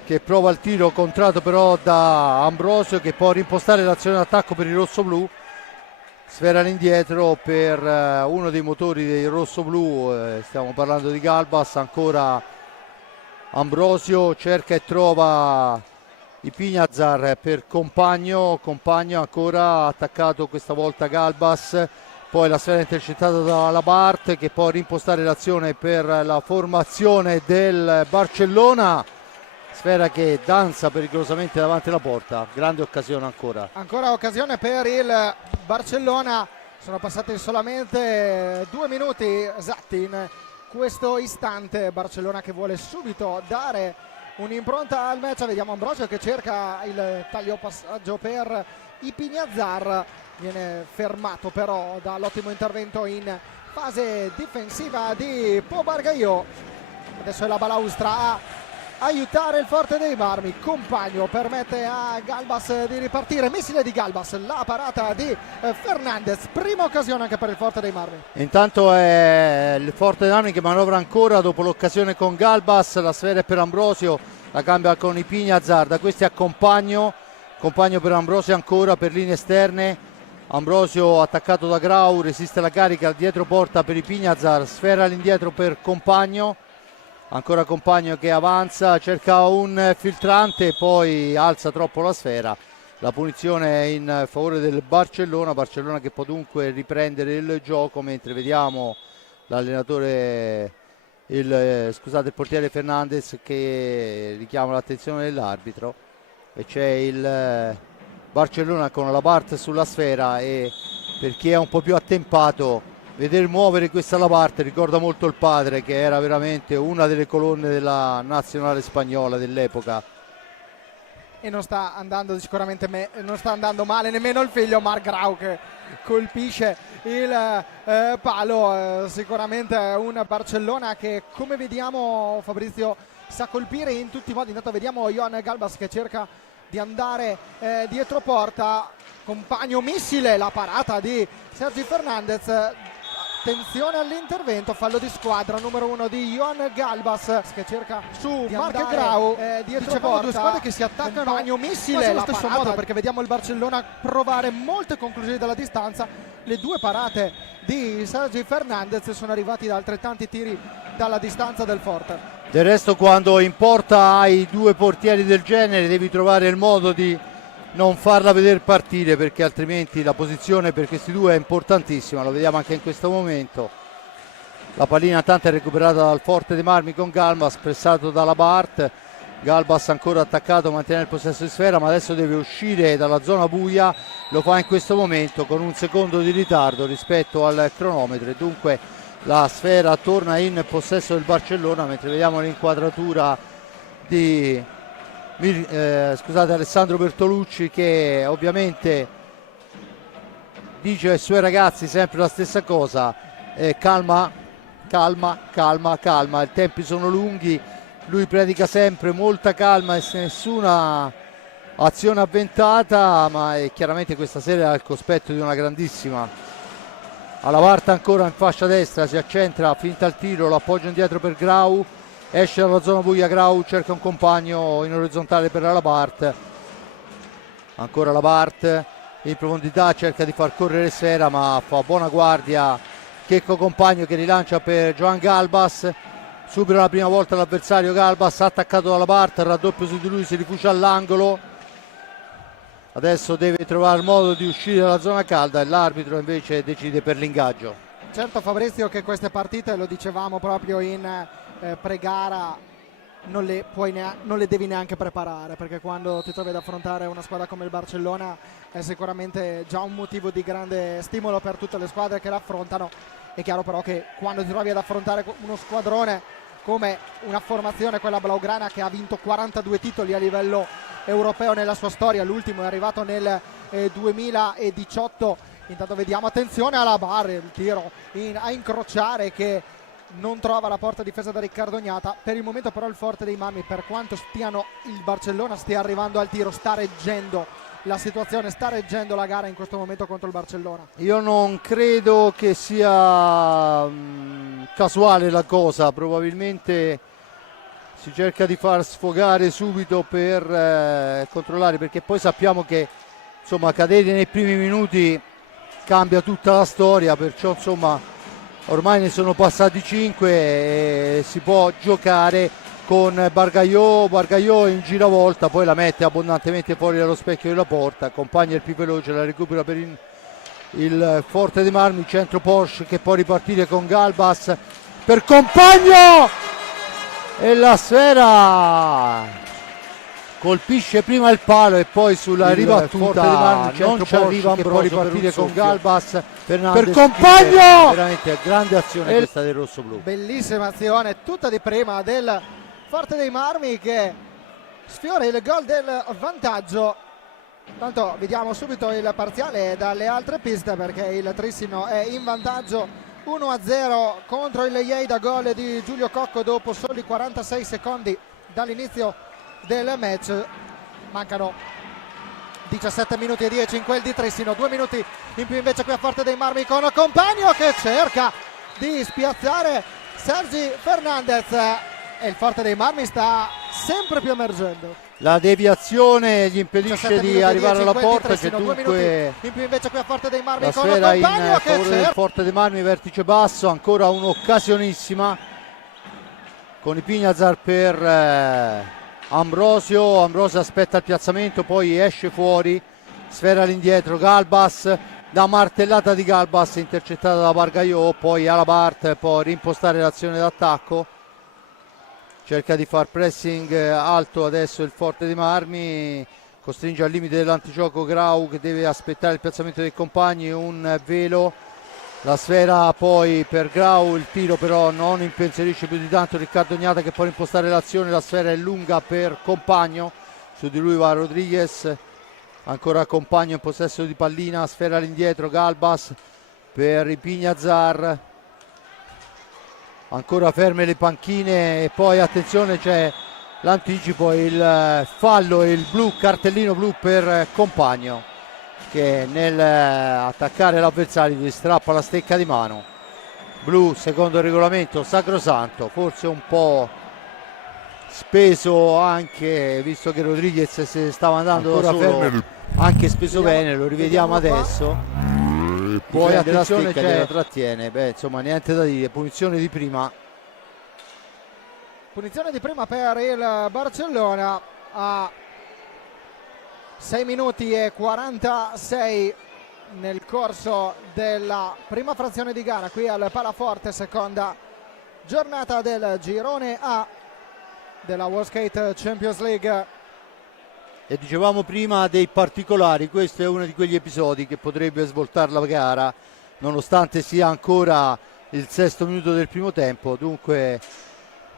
che prova il tiro contratto però da Ambrosio, che può rimpostare l'azione d'attacco per il rossoblu. Sfera all'indietro per uno dei motori dei rossoblu, stiamo parlando di Galbas. Ancora Ambrosio cerca e trova Ipignazar per Compagno ancora attaccato, questa volta Galbas. Poi la sfera intercettata da Alabart, che può rimpostare l'azione per la formazione del Barcellona. Sfera che danza pericolosamente davanti alla porta, grande occasione ancora occasione per il Barcellona. Sono passati solamente 2 minuti esatti in questo istante. Barcellona che vuole subito dare un'impronta al match. Vediamo Ambrosio che cerca il taglio passaggio per Ipignazar, viene fermato però dall'ottimo intervento in fase difensiva di Po Bargagliò. Adesso è la balaustra a aiutare il Forte dei Marmi. Compagno permette a Galbas di ripartire, missile di Galbas, la parata di Fernandez, prima occasione anche per il Forte dei Marmi. Intanto è il Forte dei Marmi che manovra ancora dopo l'occasione con Galbas, la sfera è per Ambrosio, la cambia con Ipiñazar, da questi a Compagno per Ambrosio ancora per linee esterne, Ambrosio attaccato da Grau, resiste la carica, dietro porta per Ipiñazar, sfera all'indietro per Compagno, ancora Compagno che avanza, cerca un filtrante, poi alza troppo la sfera. La punizione è in favore del Barcellona che può dunque riprendere il gioco, mentre vediamo l'allenatore, il portiere Fernandez che richiama l'attenzione dell'arbitro, e c'è il Barcellona con la Labart sulla sfera, e per chi è un po' più attempato vedere muovere questa Labart ricorda molto il padre, che era veramente una delle colonne della nazionale spagnola dell'epoca. E non sta andando sicuramente non sta andando male nemmeno il figlio Marc Grau, che colpisce il palo. Sicuramente un Barcellona che, come vediamo, Fabrizio, sa colpire in tutti i modi. Intanto vediamo Johan Galbas che cerca di andare dietro porta, Compagno, missile, la parata di Sergi Fernandez. Attenzione all'intervento, fallo di squadra, numero 1 di Johan Galbas che cerca su Marc Grau, dietro porta. Due squadre che si attaccano, Compagno, missile, allo stesso modo, perché vediamo il Barcellona provare molte conclusioni dalla distanza. Le due parate di Sergi Fernandez sono arrivati da altrettanti tiri dalla distanza del Forte. Del resto, quando in porta hai due portieri del genere devi trovare il modo di non farla vedere partire, perché altrimenti la posizione per questi due è importantissima. Lo vediamo anche in questo momento. La pallina tanto è recuperata dal Forte dei Marmi con Galbas, pressato dalla Bart. Galbas ancora attaccato, mantiene il possesso di sfera, ma adesso deve uscire dalla zona buia. Lo fa in questo momento con un secondo di ritardo rispetto al cronometro, e dunque la sfera torna in possesso del Barcellona, mentre vediamo l'inquadratura di Alessandro Bertolucci, che ovviamente dice ai suoi ragazzi sempre la stessa cosa: calma, i tempi sono lunghi. Lui predica sempre molta calma e nessuna azione avventata, ma chiaramente questa sera ha il cospetto di una grandissima. Alla Varta ancora in fascia destra, si accentra, finta il tiro, lo appoggio indietro per Grau, esce dalla zona buia Grau, cerca un compagno in orizzontale per la Labart, ancora Labart in profondità, cerca di far correre sfera ma fa buona guardia Checco Compagno, che rilancia per Johan Galbas, supera la prima volta l'avversario Galbas, attaccato dalla Labart, raddoppio su di lui, si rifugia all'angolo, adesso deve trovare il modo di uscire dalla zona calda e l'arbitro invece decide per l'ingaggio. Certo, Fabrizio, che queste partite, lo dicevamo proprio in pre-gara, non le devi neanche preparare, perché quando ti trovi ad affrontare una squadra come il Barcellona è sicuramente già un motivo di grande stimolo per tutte le squadre che l'affrontano. È chiaro però che quando ti trovi ad affrontare uno squadrone come una formazione, quella blaugrana, che ha vinto 42 titoli a livello europeo nella sua storia, l'ultimo è arrivato nel 2018. Intanto vediamo, attenzione alla barra, il tiro a incrociare che non trova la porta difesa da Riccardo Gnata. Per il momento però il Forte dei Marmi, per quanto il Barcellona stia arrivando al tiro, sta reggendo la situazione, sta reggendo la gara in questo momento contro il Barcellona. Io non credo che sia casuale la cosa, probabilmente si cerca di far sfogare subito per controllare, perché poi sappiamo che insomma cadere nei primi minuti cambia tutta la storia, perciò insomma ormai ne sono passati 5 e si può giocare con Bargagliò in giravolta, poi la mette abbondantemente fuori dallo specchio della porta, accompagna il più veloce, la recupera per il Forte dei Marmi, centro Porsche che può ripartire con Galbas per Compagno, e la sfera colpisce prima il palo e poi sulla ribattuta non ci arriva Ambrosio, che può ripartire con Galbas. Fernandez per Compagno, veramente grande azione questa del rossoblu, bellissima azione tutta di prima del Forte dei Marmi, che sfiora il gol del vantaggio. Tanto vediamo subito il parziale dalle altre piste, perché il Trissino è in vantaggio 1-0 contro il Lleida, gol di Giulio Cocco dopo soli 46 secondi dall'inizio del match. Mancano 17 minuti e 10 in quel di Trissino, 2 minuti in più invece qui a Forte dei Marmi con Compagno che cerca di spiazzare Sergi Fernandez e il Forte dei Marmi sta sempre più emergendo. La deviazione gli impedisce di arrivare alla porta, c'è Trissino, dunque in più invece qui a Forte dei Marmi la con sfera in Compagno che favore del cerca. Forte dei Marmi, vertice basso, ancora un'occasionissima con i Pignazar per Ambrosio aspetta il piazzamento, poi esce fuori, sfera all'indietro, Galbas, da martellata di Galbas intercettata da Bargaio, poi Alabart può rimpostare l'azione d'attacco, cerca di far pressing alto adesso il Forte dei Marmi, costringe al limite dell'antigioco Grau che deve aspettare il piazzamento dei compagni, un velo, la sfera poi per Grau, il tiro però non impensierisce più di tanto Riccardo Gnata che può impostare l'azione, la sfera è lunga per Compagno, su di lui va Rodriguez, ancora Compagno in possesso di pallina, sfera all'indietro, Galbas per i Pignazar, ancora ferme le panchine e poi attenzione c'è l'anticipo, il fallo e il blu, cartellino blu per Compagno che nel attaccare l'avversario gli strappa la stecca di mano. Blu secondo il regolamento sacrosanto, forse un po' speso anche visto che Rodriguez se stava andando da solo, anche speso bene, lo rivediamo adesso. Poi attenzione c'è, la trattiene, insomma niente da dire, punizione di prima. Punizione di prima per il Barcellona a 6 minuti e 46 nel corso della prima frazione di gara qui al Palaforte, seconda giornata del girone A della World Skate Champions League. E dicevamo prima dei particolari, questo è uno di quegli episodi che potrebbe svoltare la gara nonostante sia ancora il 6° minuto del primo tempo. Dunque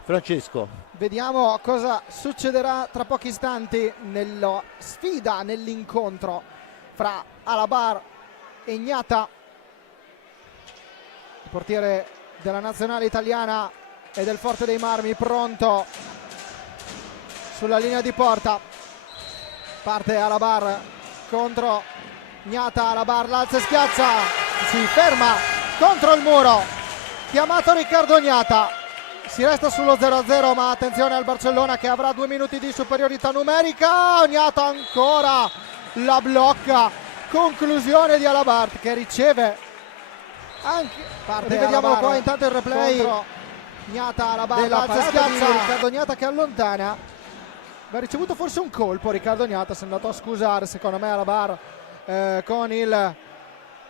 Francesco, vediamo cosa succederà tra pochi istanti nella sfida, nell'incontro fra Alabar e Gnata, il portiere della nazionale italiana e del Forte dei Marmi pronto sulla linea di porta. Parte Alabar contro Gnata, Alabar l'alza e schiaccia, si ferma contro il muro, chiamato Riccardo Gnata. Si resta sullo 0-0, ma attenzione al Barcellona che avrà 2 minuti di superiorità numerica. Gnata ancora la blocca, conclusione di Alabart che riceve anche, rivediamolo qua intanto il replay, Gnata Alabart l'alza schiaccia, Riccardo Gnata che allontana, ha ricevuto forse un colpo Riccardo Gnata, si è andato a scusare secondo me Alabart con il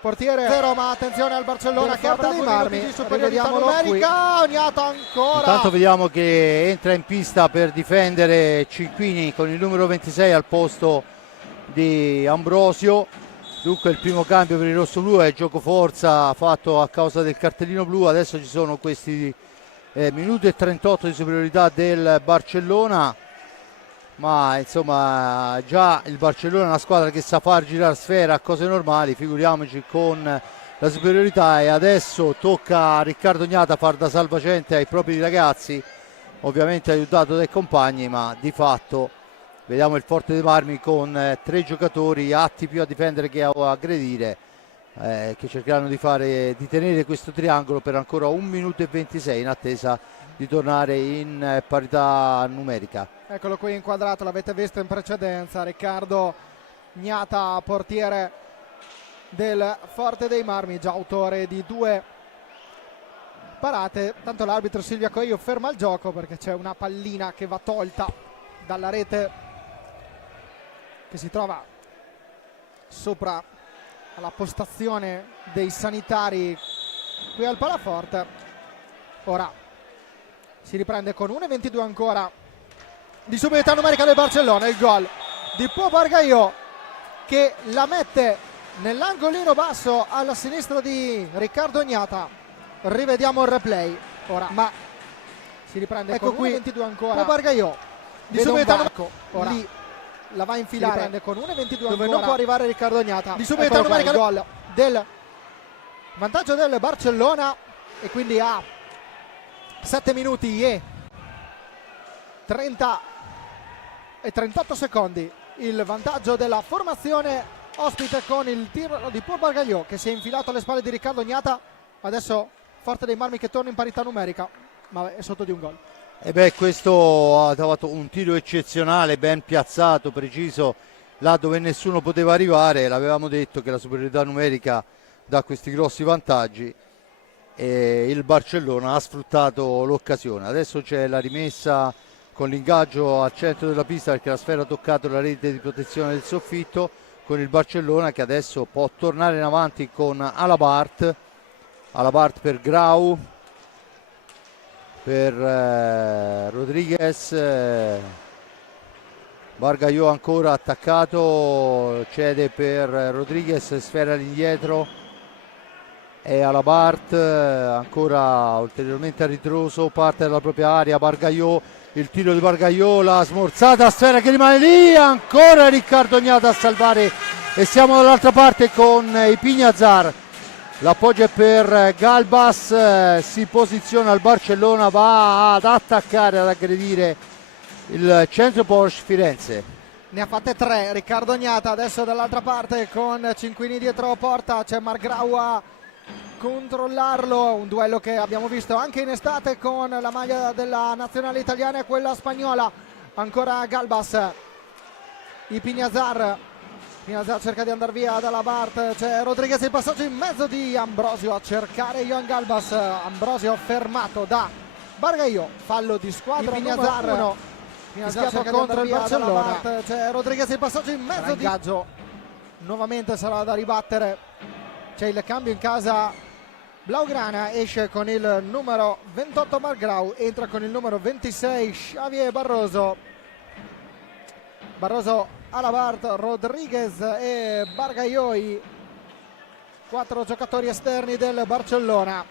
portiere 0, ma attenzione al Barcellona che avrà 2 minuti di superiorità numerica. Gnata ancora. Intanto vediamo che entra in pista per difendere Cinquini con il numero 26 al posto di Ambrosio. Dunque il primo cambio per il rosso-blu è gioco forza fatto a causa del cartellino blu. Adesso ci sono questi minuti e 38 di superiorità del Barcellona, ma insomma già il Barcellona è una squadra che sa far girare sfera a cose normali, figuriamoci con la superiorità. E adesso tocca a Riccardo Gnata far da salvagente ai propri ragazzi, ovviamente aiutato dai compagni, ma di fatto vediamo il Forte dei Marmi con 3 giocatori atti più a difendere che a aggredire, che cercheranno di tenere questo triangolo per ancora 1 minuto e 26 in attesa di tornare in parità numerica. Eccolo qui inquadrato, l'avete visto in precedenza, Riccardo Gnata, portiere del Forte dei Marmi, già autore di 2 parate. Tanto l'arbitro Silvia Coelho ferma il gioco perché c'è una pallina che va tolta dalla rete che si trova sopra alla postazione dei sanitari qui al Palaforte. Ora si riprende con 1:22 ancora di superiorità numerica del Barcellona. Il gol di Pau Bargaio che la mette nell'angolino basso alla sinistra di Riccardo Gnata. Rivediamo il replay ora, ma si riprende con 1:22 ancora. Pau Bargaio di superiorità numerica, ora lì la va a infilare, si riprende con 1:22 dove non può arrivare Riccardo Gnata. Di superiorità numerica il gol del vantaggio del Barcellona e quindi a 7 minuti e 30 e 38 secondi il vantaggio della formazione ospite con il tiro di Paul Bargagliò che si è infilato alle spalle di Riccardo Gnata. Adesso Forte dei Marmi che torna in parità numerica, ma è sotto di un gol. E beh, questo ha dato un tiro eccezionale, ben piazzato, preciso, là dove nessuno poteva arrivare. L'avevamo detto che la superiorità numerica dà questi grossi vantaggi e il Barcellona ha sfruttato l'occasione. Adesso c'è la rimessa con l'ingaggio al centro della pista perché la sfera ha toccato la rete di protezione del soffitto, con il Barcellona che adesso può tornare in avanti con Alabart per Grau, per Rodriguez, Bargagliò ancora attaccato, cede per Rodriguez, sfera all'indietro e Alabart ancora ulteriormente a ritroso, parte dalla propria area Bargagliò, il tiro di Bargagliò, la smorzata, sfera che rimane lì, ancora Riccardo Gnata a salvare e siamo dall'altra parte con i Pignazar. L'appoggio è per Galbas, si posiziona il Barcellona, va ad attaccare, ad aggredire il centro Porsche Firenze. Ne ha fatte 3 Riccardo Gnata, adesso dall'altra parte con Cinquini dietro porta, c'è Margrau a controllarlo, un duello che abbiamo visto anche in estate con la maglia della nazionale italiana e quella spagnola. Ancora Galbas, i Pignazar cerca di andare via dalla Bart, c'è Rodriguez, il passaggio in mezzo di Ambrosio a cercare Johan Galbas, Ambrosio fermato da Bargagliò, fallo di squadra. I Pignazar fischiato contro il Barcellona, c'è Rodriguez, il passaggio in mezzo di ingaggio, nuovamente sarà da ribattere, c'è il cambio in casa blaugrana, esce con il numero 28 Margrau, entra con il numero 26 Xavier Barroso Alabart, Rodriguez e Bargagliò, i 4 giocatori esterni del Barcellona.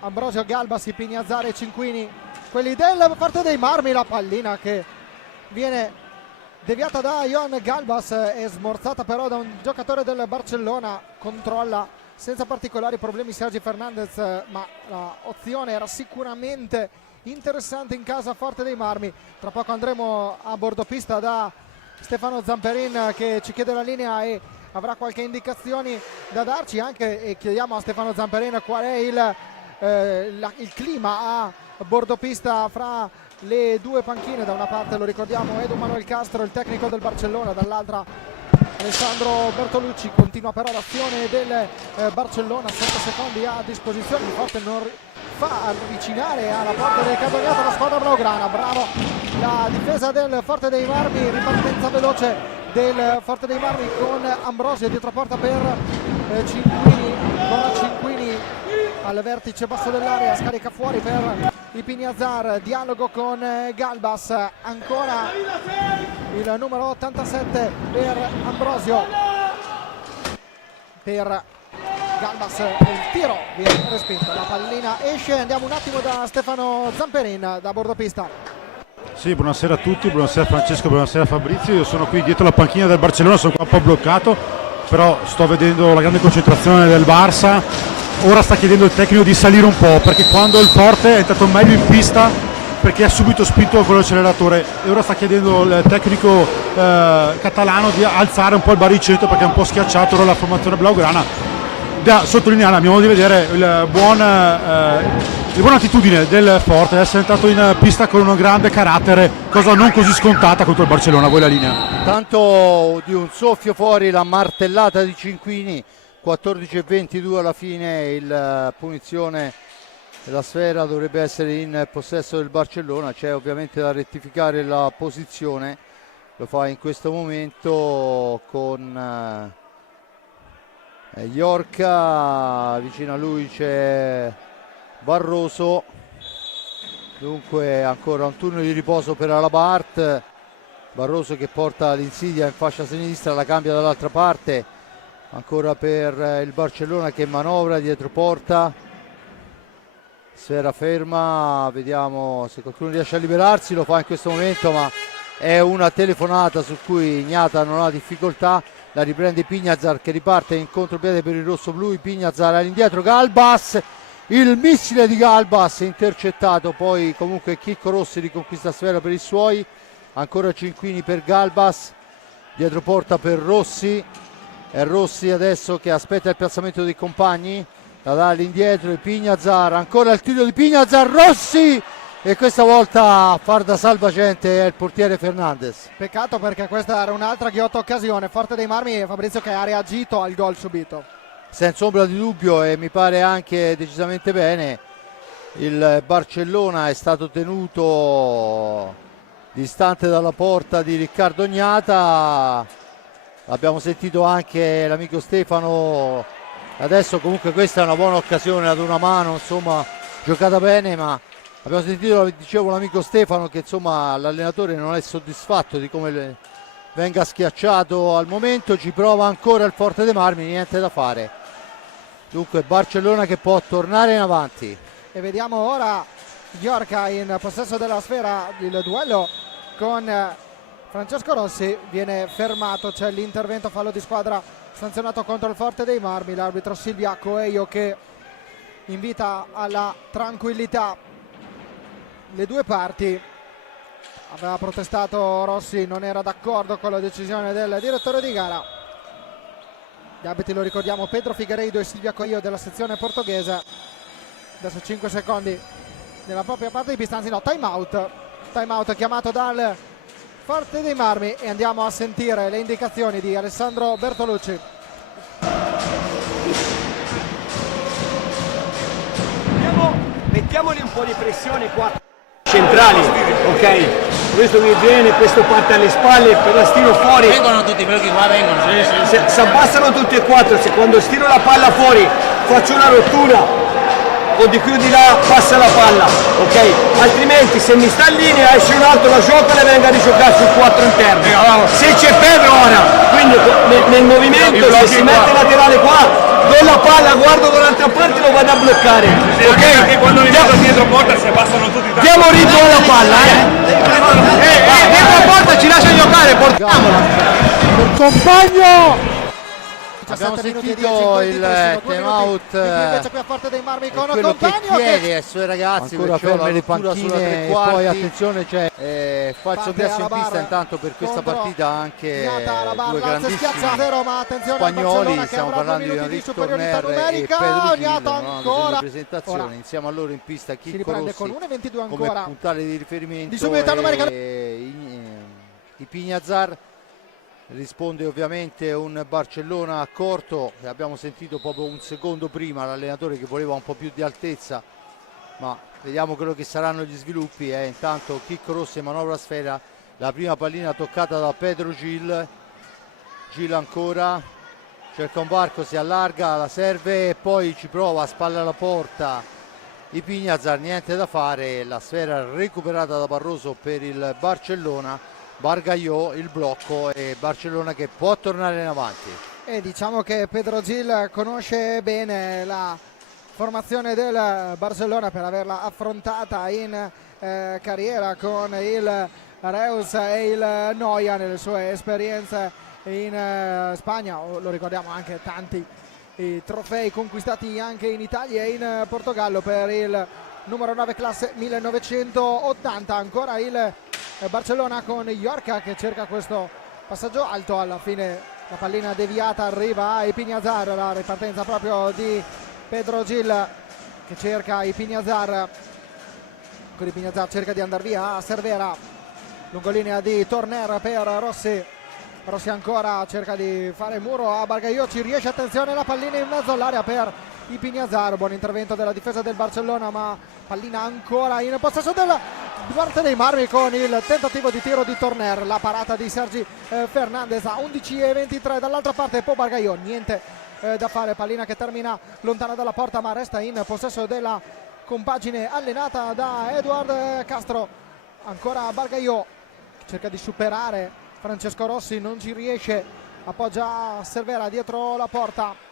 Ambrosio, Galbas, i Pignazar e Cinquini, quelli del Forte dei Marmi, la pallina che viene deviata da Johan Galbas e smorzata però da un giocatore del Barcellona, controlla senza particolari problemi Sergi Fernandez, ma l'opzione era sicuramente interessante in casa Forte dei Marmi. Tra poco andremo a bordo pista da Stefano Zamperin che ci chiede la linea e avrà qualche indicazione da darci anche, e chiediamo a Stefano Zamperin qual è il clima a bordo pista fra le due panchine. Da una parte, lo ricordiamo, Edu Manuel Castro, il tecnico del Barcellona, dall'altra Alessandro Bertolucci. Continua però l'azione del Barcellona, 7 secondi a disposizione, il Forte non fa avvicinare alla porta del Cadoniato la squadra blaugrana. Bravo la difesa del Forte dei Marmi, ripartenza veloce del Forte dei Marmi con Ambrosio dietro porta per Cinquini, con Cinquini al vertice basso dell'area, scarica fuori per i Pignazar, dialogo con Galbas, ancora il numero 87 per Ambrosio, per Galbas, il tiro viene respinto, la pallina esce. Andiamo un attimo da Stefano Zamperin da bordo pista. Sì, buonasera a tutti, buonasera Francesco, buonasera Fabrizio. Io sono qui dietro la panchina del Barcellona, sono qua un po' bloccato, però sto vedendo la grande concentrazione del Barça. Ora sta chiedendo il tecnico di salire un po', perché quando il Forte è entrato meglio in pista perché ha subito spinto con l'acceleratore, e ora sta chiedendo il tecnico catalano di alzare un po' il baricentro perché è un po' schiacciato ora la formazione blaugrana. Da sottolineare, abbiamo di vedere la buona attitudine del Forte, essere entrato in pista con un grande carattere, cosa non così scontata contro il Barcellona. Voi la linea. Tanto di un soffio fuori la martellata di Cinquini, 14:22 alla fine, il punizione della sfera dovrebbe essere in possesso del Barcellona. C'è ovviamente da rettificare la posizione, lo fa in questo momento con Iorca, vicino a lui c'è Barroso, dunque ancora un turno di riposo per Alabart. Barroso che porta l'Insidia in fascia sinistra, la cambia dall'altra parte, ancora per il Barcellona che manovra dietro porta, sfera ferma, vediamo se qualcuno riesce a liberarsi, lo fa in questo momento ma è una telefonata su cui Gnata non ha difficoltà. La riprende Pignazar che riparte in contropiede per il rosso-blu. Pignazar all'indietro, Galbas, il missile di Galbas intercettato, poi comunque Chicco Rossi riconquista sfera per i suoi, ancora Cinquini per Galbas, dietro porta per Rossi, è Rossi adesso che aspetta il piazzamento dei compagni, la dà all'indietro e Pignazar, ancora il tiro di Pignazar, Rossi, e questa volta far da salvagente è il portiere Fernandez. Peccato, perché questa era un'altra ghiotta occasione. Forte dei Marmi, Fabrizio, che ha reagito al gol subito. Senza ombra di dubbio, e mi pare anche decisamente bene. Il Barcellona è stato tenuto distante dalla porta di Riccardo Gnata, abbiamo sentito anche l'amico Stefano. Adesso comunque questa è una buona occasione ad una mano, insomma, giocata bene, ma abbiamo sentito, dicevo, l'amico Stefano, che insomma l'allenatore non è soddisfatto di come venga schiacciato al momento. Ci prova ancora il Forte dei Marmi, niente da fare. Dunque Barcellona che può tornare in avanti. E vediamo ora Iorca in possesso della sfera. Il duello con Francesco Rossi viene fermato, c'è l'intervento, fallo di squadra sanzionato contro il Forte dei Marmi. L'arbitro Silvia Coelho che invita alla tranquillità le due parti. Aveva protestato Rossi, non era d'accordo con la decisione del direttore di gara. Gli arbitri, lo ricordiamo, Pedro Figueiredo e Silvia Coelho della sezione portoghese. Adesso 5 secondi nella propria parte di pista, anzi no, time out chiamato dal Forte dei Marmi, e andiamo a sentire le indicazioni di Alessandro Bertolucci. Mettiamoli un po' di pressione qua. Centrali, ok? Questo mi viene, questo parte alle spalle, per la stiro fuori. Vengono tutti, quelli che qua vengono. Si abbassano tutti e quattro, se quando stiro la palla fuori faccio una rottura o di qui o di là passa la palla, ok? Altrimenti se mi sta in linea esce un altro, la gioca e venga a rigiocare sul 4 interno. Se c'è Pedro ora, quindi nel movimento, se si mette laterale qua, do la palla, guardo dall'altra parte, lo vado a bloccare, ok? Perché quando mi metto dietro porta si abbassano tutti. Diamo ritmo alla palla, dietro la porta ci lascia giocare, portiamola. Il compagno! Abbiamo 17 minuti e sentito 10 il time time out, invece qui a Forte dei Marmi con quello che Compagno chiede ai suoi ragazzi, ancora perciò la ferme le rottura sulla panchine, tre e quarti. poi Attenzione, c'è falso Parte ingresso alla in pista barra intanto per questa contro partita anche Gnata alla due barra, si grandissimi spiazza zero, ma attenzione al spagnoli. Barcellona che Stiamo avrà parlando 2 di minuti di Enric superiorità Torner e numerica. Pedro Gil, Gnata non hanno bisogno ancora di presentazione. ora Insieme a loro in pista si Chicco riprende Rossi con 1:22 come ancora puntale di riferimento di superiorità numerica. i Pignazar. Risponde ovviamente un Barcellona accorto, e abbiamo sentito proprio un secondo prima l'allenatore che voleva un po' più di altezza, ma vediamo quello che saranno gli sviluppi. Intanto Chicco Rossi manovra sfera, la prima pallina toccata da Pedro Gil ancora, cerca un varco, si allarga, la serve e poi ci prova a spalla alla porta i Pignazar, niente da fare, la sfera recuperata da Barroso per il Barcellona. Bargaiò il blocco e Barcellona che può tornare in avanti. E diciamo che Pedro Gil conosce bene la formazione del Barcellona per averla affrontata in carriera con il Reus e il Noia nelle sue esperienze in Spagna. Lo ricordiamo anche tanti i trofei conquistati anche in Italia e in Portogallo per il numero 9 classe 1980. Ancora il Barcellona con Iorca che cerca questo passaggio alto, alla fine la pallina deviata arriva a Pignazar, la ripartenza proprio di Pedro Gil che cerca Pignazar, con Pignazar cerca di andare via a Cervera, lungolinea di Torner per Rossi ancora cerca di fare muro a Bargaiò, ci riesce, attenzione, la pallina in mezzo all'area per Pignazar, buon intervento della difesa del Barcellona, ma pallina ancora in possesso del Forte dei Marmi con il tentativo di tiro di Torner, la parata di Sergi Fernandez a 11:23 dall'altra parte. Poi Bargaiò, niente da fare, pallina che termina lontana dalla porta ma resta in possesso della compagine allenata da Edward Castro. Ancora Bargaiò cerca di superare Francesco Rossi, non ci riesce, appoggia Cervera dietro la porta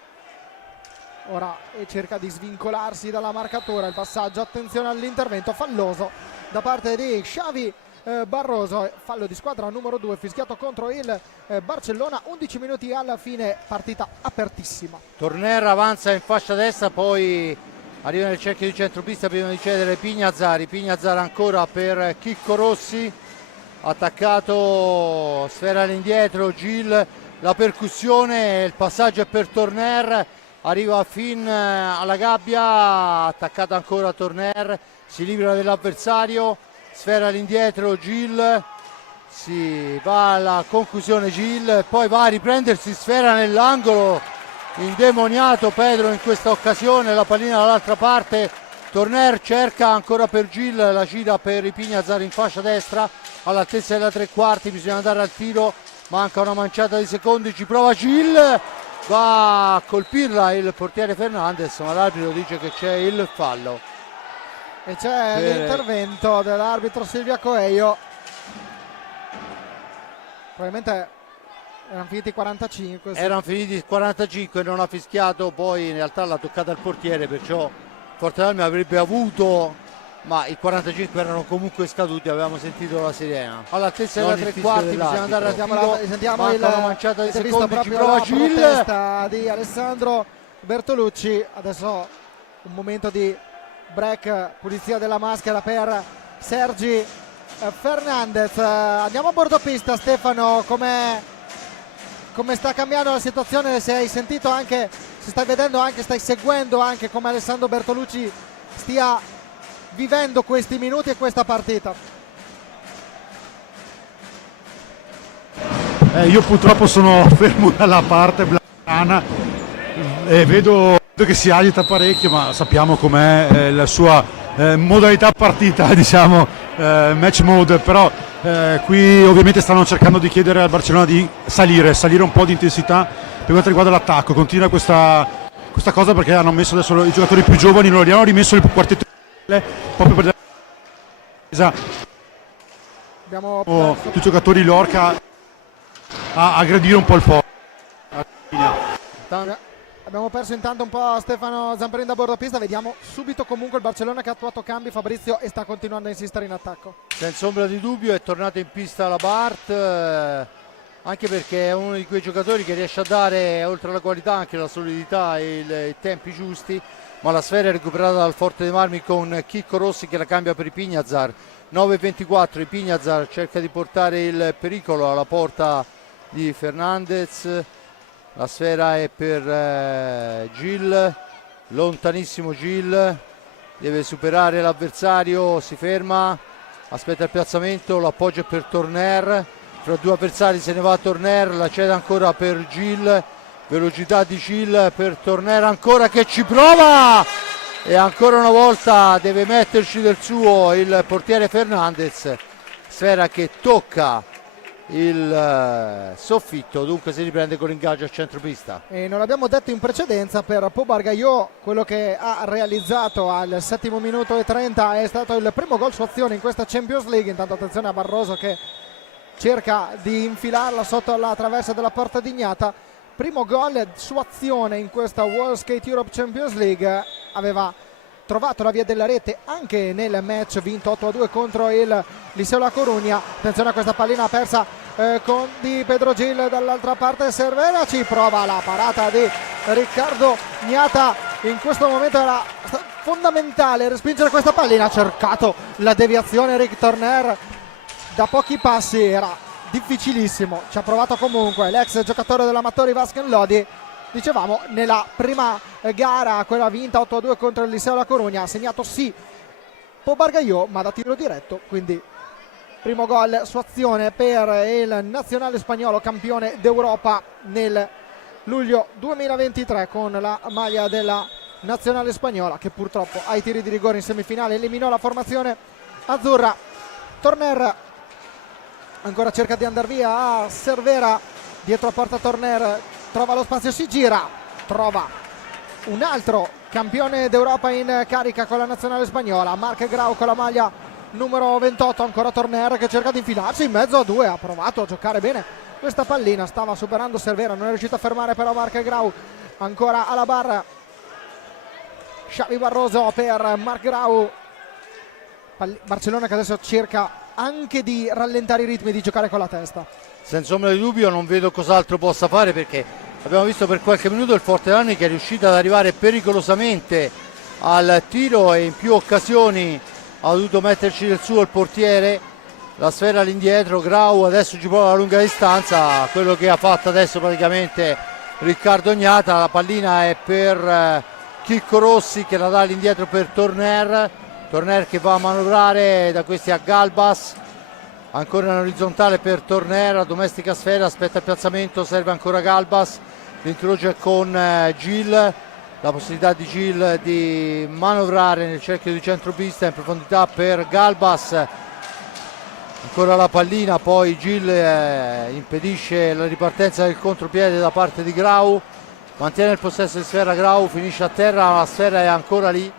ora e cerca di svincolarsi dalla marcatura. Il passaggio, attenzione all'intervento falloso da parte di Xavi Barroso, fallo di squadra numero 2 fischiato contro il Barcellona. 11 minuti alla fine, partita apertissima. Torner avanza in fascia destra, poi arriva nel cerchio di centropista prima di cedere Pignazar ancora per Chicco Rossi, attaccato, sfera all'indietro, Gil, la percussione, il passaggio è per Torner, arriva fin alla gabbia, attaccato ancora Torner, si libera dell'avversario, sfera all'indietro, Gil, si va alla conclusione Gil, poi va a riprendersi, sfera nell'angolo, indemoniato Pedro in questa occasione, la pallina dall'altra parte, Torner cerca ancora per Gil, la gira per Pignazar in fascia destra, all'altezza della tre quarti, bisogna andare al tiro, manca una manciata di secondi, ci prova Gil, va a colpirla il portiere Fernandez, ma l'arbitro dice che c'è il fallo. E c'è l'intervento dell'arbitro Silvia Coelho. Probabilmente erano finiti 45. Sì. Erano finiti 45, non ha fischiato, poi in realtà l'ha toccata il portiere, perciò Forte Valmy avrebbe avuto, ma i 45 erano comunque scaduti, avevamo sentito la sirena. All'altezza della tre quarti bisogna andare a tiro, sentiamo manca una manciata di secondi, ci prova Gil. Protesta di Alessandro Bertolucci, adesso un momento di break, pulizia della maschera per Sergi Fernandez. Andiamo a bordo pista, Stefano, come sta cambiando la situazione, se hai sentito anche, se stai vedendo anche, stai seguendo anche come Alessandro Bertolucci stia vivendo questi minuti e questa partita. Io purtroppo sono fermo dalla parte blana e vedo che si agita parecchio, ma sappiamo com'è la sua modalità partita, diciamo match mode, però qui ovviamente stanno cercando di chiedere al Barcellona di salire un po' di intensità per quanto riguarda l'attacco. Continua questa cosa perché hanno messo adesso i giocatori più giovani, non li hanno rimesso il quartetto proprio per abbiamo tutti i giocatori Lorca a aggredire un po' il fuoco. Abbiamo perso intanto un po' Stefano Zamperin da bordo pista, vediamo subito comunque il Barcellona che ha attuato cambi, Fabrizio, e sta continuando a insistere in attacco. Senza ombra di dubbio è tornato in pista la Bart, anche perché è uno di quei giocatori che riesce a dare, oltre alla qualità, anche la solidità e i tempi giusti, ma la sfera è recuperata dal Forte dei Marmi con Chicco Rossi che la cambia per Pignazar. 9-24, Pignazar cerca di portare il pericolo alla porta di Fernandez. La sfera è per Gil, lontanissimo Gil, deve superare l'avversario, si ferma, aspetta il piazzamento, l'appoggio è per Torner, fra due avversari se ne va Torner, la cede ancora per Gil, velocità di Gil per Torner ancora che ci prova e ancora una volta deve metterci del suo il portiere Fernandez, sfera che tocca il soffitto, dunque si riprende con l'ingaggio a centropista. E non l'abbiamo detto in precedenza, per Pau Bargaillot quello che ha realizzato al 7° minuto e 30 è stato il primo gol su azione in questa Champions League. Intanto attenzione a Barroso che cerca di infilarla sotto la traversa della porta dignata. Primo gol su azione in questa World Skate Europe Champions League, aveva trovato la via della rete anche nel match vinto 8-2 contro il Liceo La Coruña. Attenzione a questa pallina persa con di Pedro Gil, dall'altra parte Cervera, ci prova la parata di Riccardo Gnata. In questo momento era fondamentale respingere questa pallina, ha cercato la deviazione Rick Torner da pochi passi, era difficilissimo, ci ha provato comunque l'ex giocatore dell'Amatori Vasken Lodi. Dicevamo, nella prima gara, quella vinta 8-2 contro il Liceo La Coruña, ha segnato sì Pau Bargaillot, ma da tiro diretto, quindi primo gol su azione per il nazionale spagnolo, campione d'Europa nel luglio 2023 con la maglia della nazionale spagnola, che purtroppo ai tiri di rigore in semifinale eliminò la formazione azzurra. Torner ancora cerca di andare via a Cervera, dietro a porta Torner trova lo spazio, si gira, trova un altro campione d'Europa in carica con la nazionale spagnola, Marc Grau con la maglia numero 28, ancora Torner che cerca di infilarsi in mezzo a due, ha provato a giocare bene questa pallina, stava superando Cervera, non è riuscito a fermare però Marc Grau, ancora alla barra Xavi Barroso per Marc Grau. Barcellona che adesso cerca anche di rallentare i ritmi, di giocare con la testa. Senza ombra di dubbio non vedo cos'altro possa fare, perché abbiamo visto per qualche minuto il Forte Valmy che è riuscito ad arrivare pericolosamente al tiro e in più occasioni ha dovuto metterci del suo il portiere. La sfera all'indietro, Grau adesso ci prova la lunga distanza, quello che ha fatto adesso praticamente Riccardo Gnata. La pallina è per Chicco Rossi che la dà all'indietro per Torner che va a manovrare da questi a Galbas, ancora in orizzontale per Torner, domestica sfera, aspetta il piazzamento, serve ancora Galbas, l'introduce con Gil, la possibilità di Gil di manovrare nel cerchio di centropista in profondità per Galbas, ancora la pallina, poi Gil impedisce la ripartenza del contropiede da parte di Grau, mantiene il possesso di sfera Grau, finisce a terra, la sfera è ancora lì,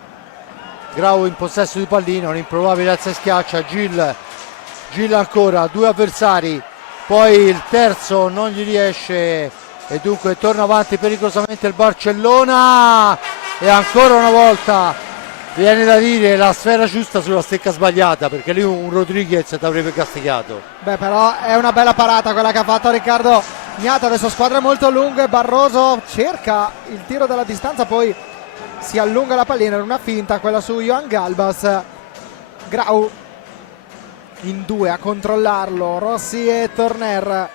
Grau in possesso di pallina, un improbabile alza e schiaccia, Gil ancora, due avversari, poi il terzo non gli riesce e dunque torna avanti pericolosamente il Barcellona e ancora una volta viene da dire la sfera giusta sulla stecca sbagliata, perché lì un Rodriguez ti avrebbe castigato. Beh, però è una bella parata quella che ha fatto Riccardo Gnata, adesso squadre molto lunghe, Barroso cerca il tiro dalla distanza, poi si allunga la pallina in una finta, quella su Johan Galbas. Grau in due a controllarlo, Rossi e Torner,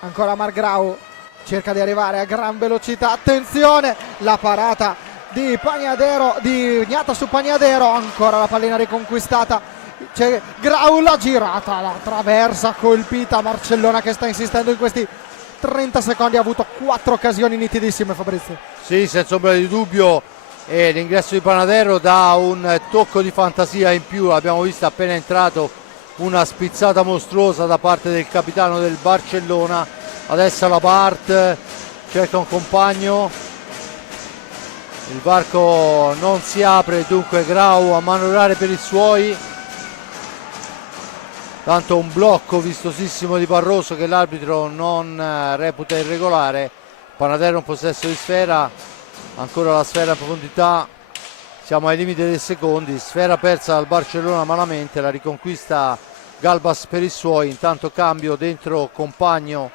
ancora Marc Grau cerca di arrivare a gran velocità, attenzione la parata di Pagnadero, di Gnata su Pagnadero, ancora la pallina riconquistata, c'è Grau, la girata, la traversa colpita, Barcellona che sta insistendo in questi 30 secondi, ha avuto 4 occasioni nitidissime Fabrizio. Sì, senza ombra di dubbio, e l'ingresso di Pagnadero dà un tocco di fantasia in più, l'abbiamo visto appena entrato, una spizzata mostruosa da parte del capitano del Barcellona. Adesso la Bart cerca un compagno, il varco non si apre, dunque Grau a manovrare per i suoi, tanto un blocco vistosissimo di Barroso che l'arbitro non reputa irregolare. Pagnadero in possesso di sfera, ancora la sfera in profondità, siamo ai limiti dei secondi, sfera persa dal Barcellona malamente, la riconquista Galbas per i suoi, intanto cambio dentro Compagno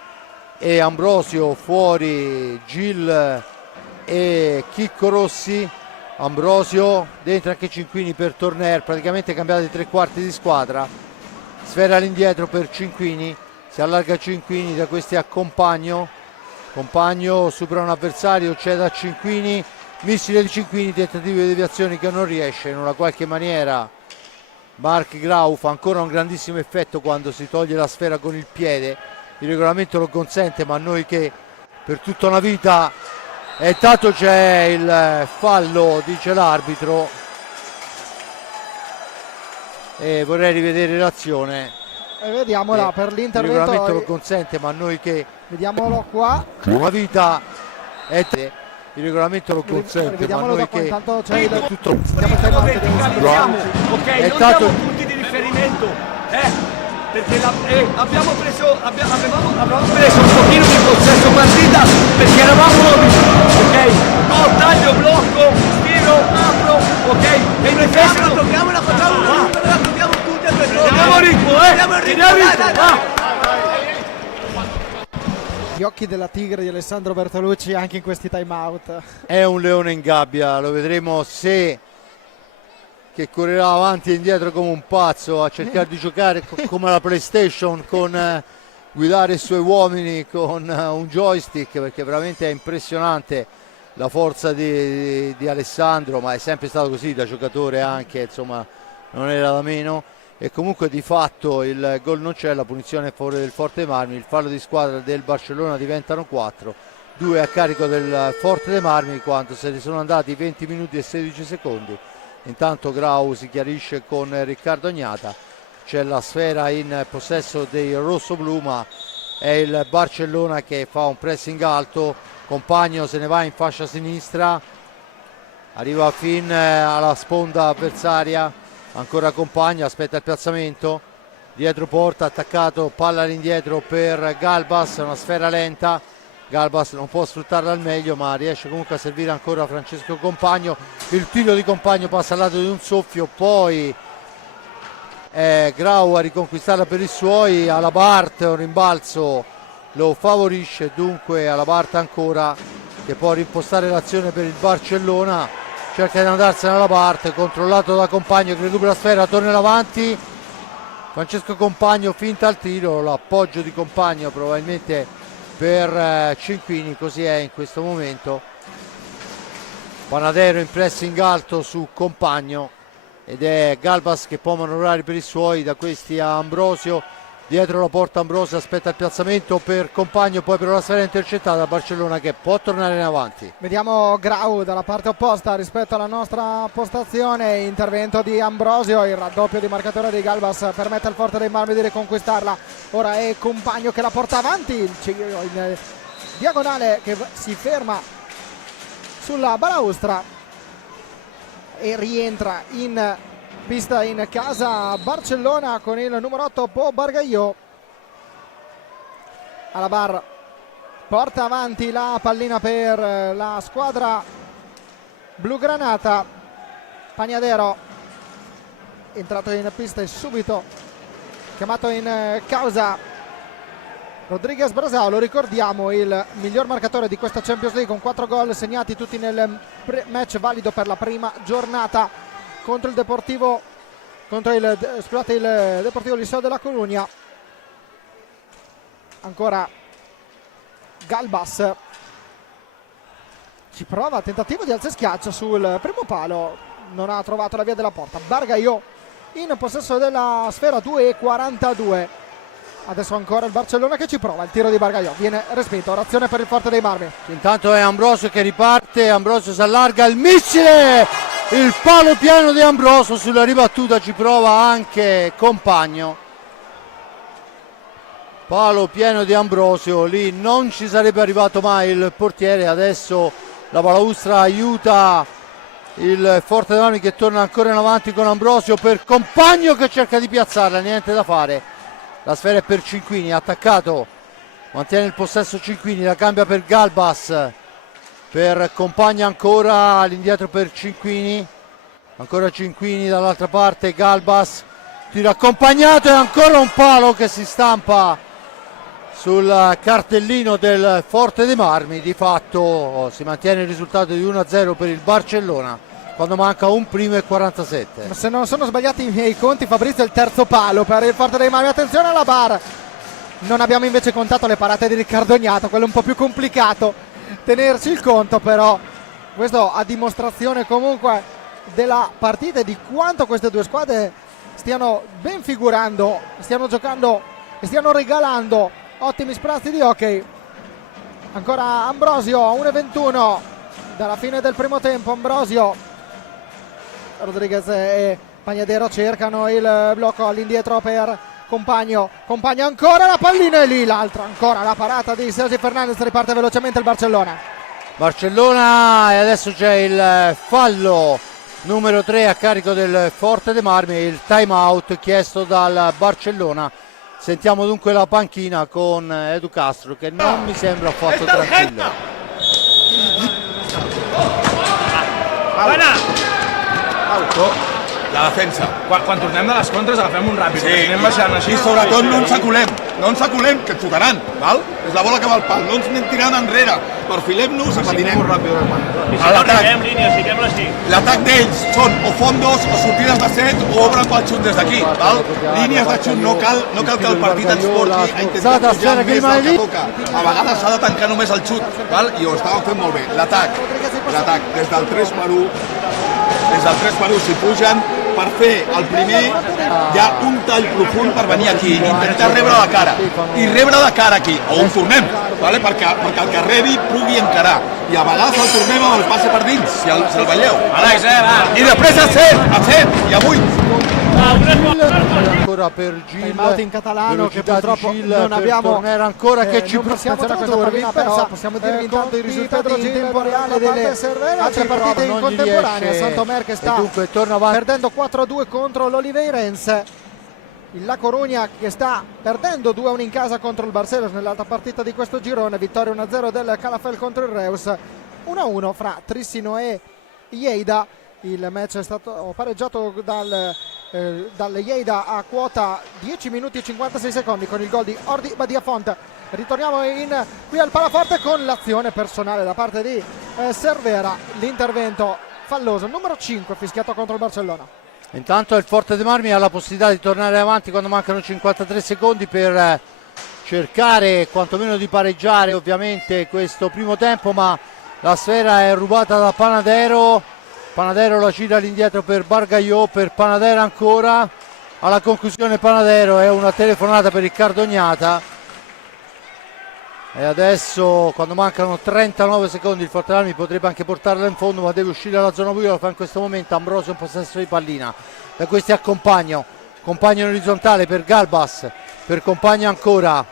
e Ambrosio, fuori Gil e Chicco Rossi, Ambrosio, dentro anche Cinquini per Torner, praticamente cambiati 3/4 di squadra, sfera all'indietro per Cinquini, si allarga Cinquini da questi a Compagno, Compagno supera un avversario, cede a Cinquini, missile di Cinquini, tentativi di deviazioni che non riesce, in una qualche maniera Marc Grau fa ancora un grandissimo effetto quando si toglie la sfera con il piede, il regolamento lo consente, ma noi che per tutta una vita, e intanto c'è il fallo, dice l'arbitro, e vorrei rivedere l'azione. E vediamola per l'intervento. Il regolamento lo consente, ma noi che vediamolo qua, una vita è il regolamento lo consente, ma noi che tutto ok, è non stato siamo punti di riferimento, perché avevamo preso un pochino di possesso partita perché eravamo ok, no, taglio, blocco, tiro, apro, ok, e in difesa la tocchiamo, la tocchiamo tutti e due, teniamo ritmo, gli occhi della tigre di Alessandro Bertolucci anche in questi time out. È un leone in gabbia, lo vedremo se che correrà avanti e indietro come un pazzo a cercare di giocare come la PlayStation, con guidare i suoi uomini con un joystick, perché veramente è impressionante la forza di Alessandro, ma è sempre stato così da giocatore anche, insomma non era da meno. E comunque di fatto il gol non c'è, la punizione a favore del Forte dei Marmi, il fallo di squadra del Barcellona diventano 4, 2 a carico del Forte dei Marmi quando se ne sono andati 20 minuti e 16 secondi. Intanto Grau si chiarisce con Riccardo Gnata, c'è la sfera in possesso dei rossoblù, ma è il Barcellona che fa un pressing alto, Compagno se ne va in fascia sinistra, arriva fin alla sponda avversaria, ancora Compagno, aspetta il piazzamento, dietro porta, attaccato, palla all'indietro per Galbas, una sfera lenta, Galbas non può sfruttarla al meglio ma riesce comunque a servire ancora Francesco Compagno, il tiro di Compagno passa al lato di un soffio, poi Grau a riconquistarla per i suoi, alla Bart un rimbalzo lo favorisce, dunque alla Bart ancora che può rimpostare l'azione per il Barcellona, cerca di andarsene alla parte, controllato da Compagno che recupera la sfera, torna in avanti. Francesco Compagno finta al tiro, l'appoggio di Compagno probabilmente per Cinquini, così è in questo momento. Panadero in pressing alto su Compagno ed è Galbas che può manovrare per i suoi, da questi a Ambrosio, dietro la porta Ambrosio aspetta il piazzamento per Compagno, poi però la sfera intercettata da Barcellona che può tornare in avanti. Vediamo Grau dalla parte opposta rispetto alla nostra postazione, intervento di Ambrosio, il raddoppio di marcatore di Galbas permette al Forte dei Marmi di riconquistarla, ora è Compagno che la porta avanti, in diagonale che si ferma sulla balaustra e rientra in pista in casa Barcellona con il numero 8 Po Bargaio. Alabar porta avanti la pallina per la squadra blugranata. Pagnadero entrato in pista e subito chiamato in causa Rodriguez Brasao, lo ricordiamo, il miglior marcatore di questa Champions League con 4 gol segnati tutti nel match valido per la prima giornata contro il Deportivo, il Deportivo Liceo de la Coruña. Ancora Galbas ci prova, tentativo di alza e schiaccia sul primo palo, non ha trovato la via della porta. Bargaio in possesso della sfera, 2:42. Adesso ancora il Barcellona che ci prova, il tiro di Bargaio viene respinto, orazione per il Forte dei Marmi. Intanto è Ambrosio che riparte, Ambrosio si allarga, il missile, il palo pieno di Ambrosio, sulla ribattuta ci prova anche Compagno. Palo pieno di Ambrosio, lì non ci sarebbe arrivato mai il portiere. Adesso la balaustra aiuta il Forte dei Marmi che torna ancora in avanti con Ambrosio per Compagno che cerca di piazzarla, niente da fare. La sfera è per Cinquini, attaccato, mantiene il possesso Cinquini, la cambia per Galbas, per Compagno ancora, all'indietro per Cinquini, ancora Cinquini dall'altra parte, Galbas, tiro accompagnato e ancora un palo che si stampa sul cartellino del Forte dei Marmi. Di fatto si mantiene il risultato di 1-0 per il Barcellona quando manca un primo e 47. Se non sono sbagliati i miei conti, Fabrizio, è il terzo palo per il Forte dei Marmi. Attenzione alla VAR, non abbiamo invece contato le parate di Riccardo Ognato, quello è un po' più complicato tenerci il conto, però questo a dimostrazione comunque della partita e di quanto queste due squadre stiano ben figurando, stiano giocando e stiano regalando ottimi sprazzi di hockey. Ancora Ambrosio, 1:21 dalla fine del primo tempo. Ambrosio, Rodriguez e Pagnadero cercano il blocco all'indietro per Compagno, ancora la pallina e lì l'altra, ancora la parata di Sergio Fernandez, riparte velocemente il Barcellona e adesso c'è il fallo numero 3 a carico del Forte dei Marmi, il time out chiesto dal Barcellona. Sentiamo dunque la panchina con Edu Castro che non mi sembra affatto tranquillo. La defensa. Quan tornem de les contres agafem un ràpid, sí, anem baixant així. I sobretot no ens aculem, que et fotaran, val? És la bola que va al pal, no ens anem tirant enrere, perfilem-nos i patinem. L'atac d'ells són o fondos o sortides de set o obren pel xut des d'aquí, val? Línies de xut, no cal que el partit ens porti a intentar pujar més del que toca. A vegades s'ha de tancar només el xut, val? I ho estàvem fent molt bé. L'atac, des del 3x1, si pugen per fer el primer hi ha un tall profund per venir aquí, intentar rebre la cara i rebre de cara aquí, o un tornem, vale? perquè el que rebi pugui encarar i a vegades el tornem amb el passe per dins, si el veieu, i després a 7 i a 8. Ancora per Gil, in catalano che purtroppo non abbiamo ancora che ci possiamo tradurvi, però possiamo dirvi intanto il risultato in tempo reale delle altre partite in contemporanea. Santomer che sta perdendo 4-2 contro l'Oliveirense, il La Coruña che sta perdendo 2-1 in casa contro il Barcelos nell'altra partita di questo girone, vittoria 1-0 del Calafell contro il Reus, 1-1 fra Trissino e Lleida. Il match è stato pareggiato dal Lleida a quota 10 minuti e 56 secondi con il gol di Ordi Badiafont. Ritorniamo qui al Palaforte con l'azione personale da parte di Cervera, l'intervento falloso, numero 5 fischiato contro il Barcellona. Intanto il Forte dei Marmi ha la possibilità di tornare avanti quando mancano 53 secondi per cercare quantomeno di pareggiare ovviamente questo primo tempo, ma la sfera è rubata da Panadero. Panadero la gira all'indietro per Bargagliò, per Panadero ancora. Alla conclusione Panadero, è una telefonata per Riccardo Ognata. E adesso, quando mancano 39 secondi, il Forte dei Marmi potrebbe anche portarla in fondo, ma deve uscire dalla zona buia. Lo fa in questo momento Ambrosio in possesso di pallina. Da questi a Compagno in orizzontale per Galbas, per Compagno ancora.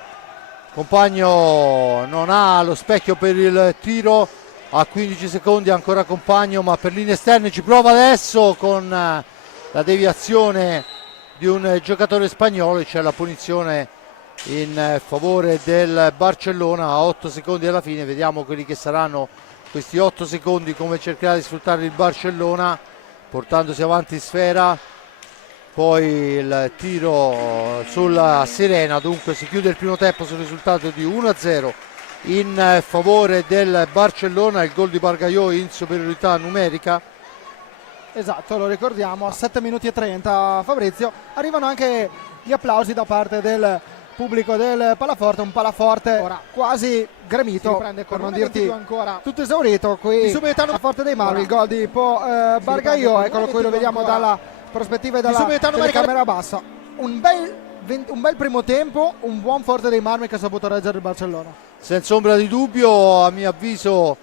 Compagno non ha lo specchio per il tiro, a 15 secondi ancora Compagno, ma per linee esterne ci prova adesso con la deviazione di un giocatore spagnolo. C'è la punizione in favore del Barcellona a 8 secondi alla fine. Vediamo quelli che saranno questi 8 secondi, come cercherà di sfruttare il Barcellona portandosi avanti sfera. Poi il tiro sulla sirena, dunque si chiude il primo tempo sul risultato di 1-0 in favore del Barcellona. Il gol di Bargagliò in superiorità numerica. Esatto, lo ricordiamo, a 7 minuti e 30 Fabrizio. Arrivano anche gli applausi da parte del pubblico del Palaforte, un Palaforte ora quasi gremito, per non dirti ancora tutto esaurito qui a Forte dei Marmi. Il gol di Bargagliò, eccolo qui, lo vediamo dalla prospettiva e dalla telecamera bassa. Un bel primo tempo, un buon Forte dei Marmi che ha saputo reggere il Barcellona. Senza ombra di dubbio, a mio avviso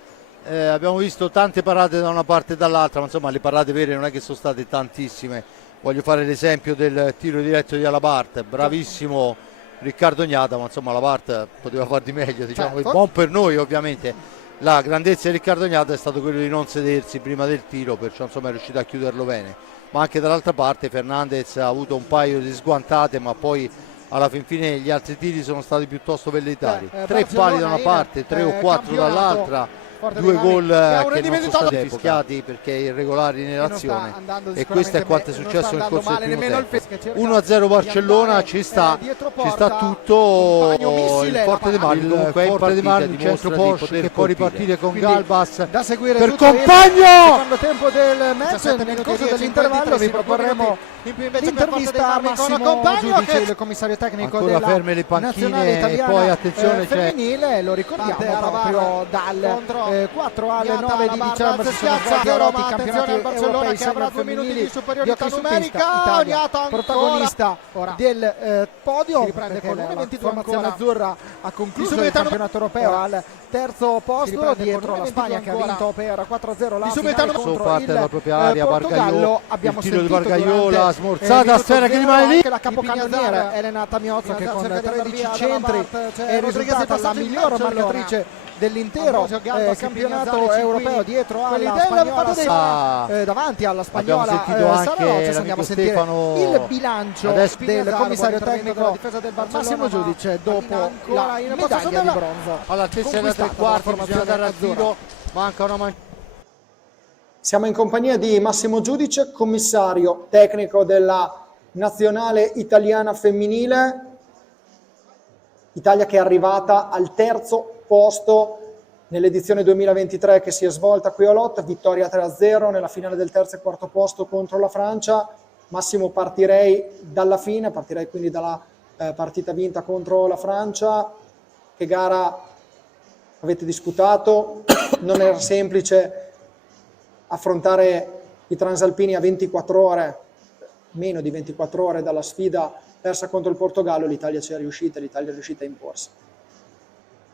abbiamo visto tante parate da una parte e dall'altra, ma insomma le parate vere non è che sono state tantissime. Voglio fare l'esempio del tiro diretto di Alabart, bravissimo Riccardo Ognata, ma insomma Alabart poteva far di meglio, diciamo. Certo. Buon per noi ovviamente. La grandezza di Riccardo Ognata è stato quello di non sedersi prima del tiro, perciò insomma è riuscito a chiuderlo bene. Ma anche dall'altra parte Fernandez ha avuto un paio di sguantate, ma poi alla fin fine gli altri tiri sono stati piuttosto velleitari. 3 pali da una parte, 3 o 4 dall'altra. 2 gol che non sono stati fischiati perché irregolari in relazione, e questo è quanto è successo nel corso del primo tempo. 1-0 Barcellona, ci sta tutto. Il Forte dei Marmi comunque è in partita, il centro Porsche che può ripartire con Galbas da seguire per tutto Compagno. Il secondo tempo del match. Nel corso dell'intervallo vi proporremo l'intervista a Massimo Giudice, il commissario tecnico ancora della ferme le nazionale panchine, e italiana poi attenzione c'è femminile. Lo ricordiamo proprio dal 4 alle 9 di dicembre si sono svolti a Roma i campionati europei senior femminili di hockey su pista. Italia protagonista del podio, perché la formazione azzurra ha concluso il campionato europeo al terzo posto dietro la Spagna, che ha vinto per 4-0 la finale contro il propria area. Portogallo. Abbiamo il tiro di sentito Bargagliò, durante la smorzata sfera che rimane lì. anche la capocannoniere Elena Tamiozzo, che con 13 centri è risultata la miglior marcatrice dell'intero campionato europeo, dietro alla spagnola davanti alla spagnola Sara Rocha. Andiamo a sentire il bilancio del commissario tecnico della difesa del Barcellona, Massimo Giudice, dopo la medaglia di bronzo all'altezza della 3/4, bisogna andare a tiro, manca una Siamo in compagnia di Massimo Giudice, commissario tecnico della nazionale italiana femminile. Italia che è arrivata al terzo posto nell'edizione 2023 che si è svolta qui a Lot, vittoria 3-0 nella finale del terzo e quarto posto contro la Francia. Massimo, partirei dalla fine, partirei quindi dalla partita vinta contro la Francia. Che gara avete disputato? Non era semplice affrontare i transalpini a 24 ore, meno di 24 ore dalla sfida persa contro il Portogallo. L'Italia ci è riuscita, l'Italia è riuscita a imporsi.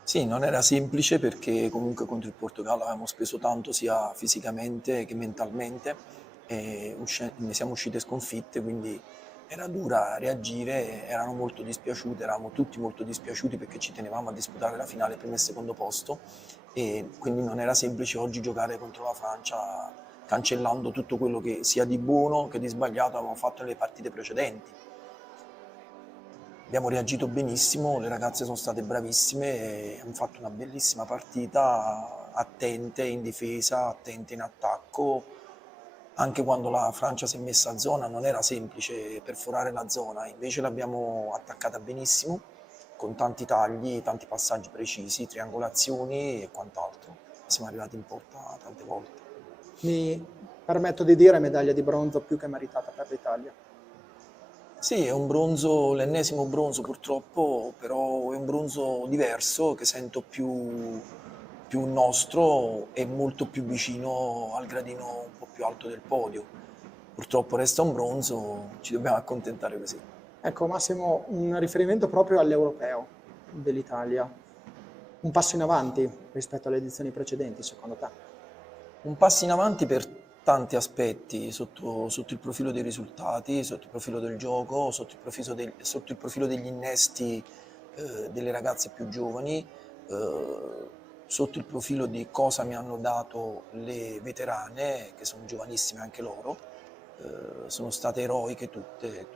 Sì, non era semplice perché comunque contro il Portogallo avevamo speso tanto sia fisicamente che mentalmente e ne siamo uscite sconfitte, quindi era dura reagire, erano molto dispiaciute, eravamo tutti molto dispiaciuti perché ci tenevamo a disputare la finale primo e secondo posto, e quindi non era semplice oggi giocare contro la Francia cancellando tutto quello che sia di buono che di sbagliato avevamo fatto nelle partite precedenti. Abbiamo reagito benissimo, le ragazze sono state bravissime e hanno fatto una bellissima partita, attente in difesa, attente in attacco. Anche quando la Francia si è messa a zona non era semplice perforare la zona, invece l'abbiamo attaccata benissimo, con tanti tagli, tanti passaggi precisi, triangolazioni e quant'altro. Siamo arrivati in porta tante volte. mi permetto di dire medaglia di bronzo più che meritata per l'Italia. Sì, è un bronzo, l'ennesimo bronzo purtroppo, però è un bronzo diverso che sento più nostro e molto più vicino al gradino un po' più alto del podio. Purtroppo resta un bronzo, ci dobbiamo accontentare così. Ecco Massimo, un riferimento proprio all'europeo dell'Italia. Un passo in avanti rispetto alle edizioni precedenti, secondo te? Un passo in avanti per tanti aspetti, sotto il profilo dei risultati, sotto il profilo del gioco, sotto il profilo degli innesti delle ragazze più giovani, sotto il profilo di cosa mi hanno dato le veterane, che sono giovanissime anche loro. Sono state eroiche tutte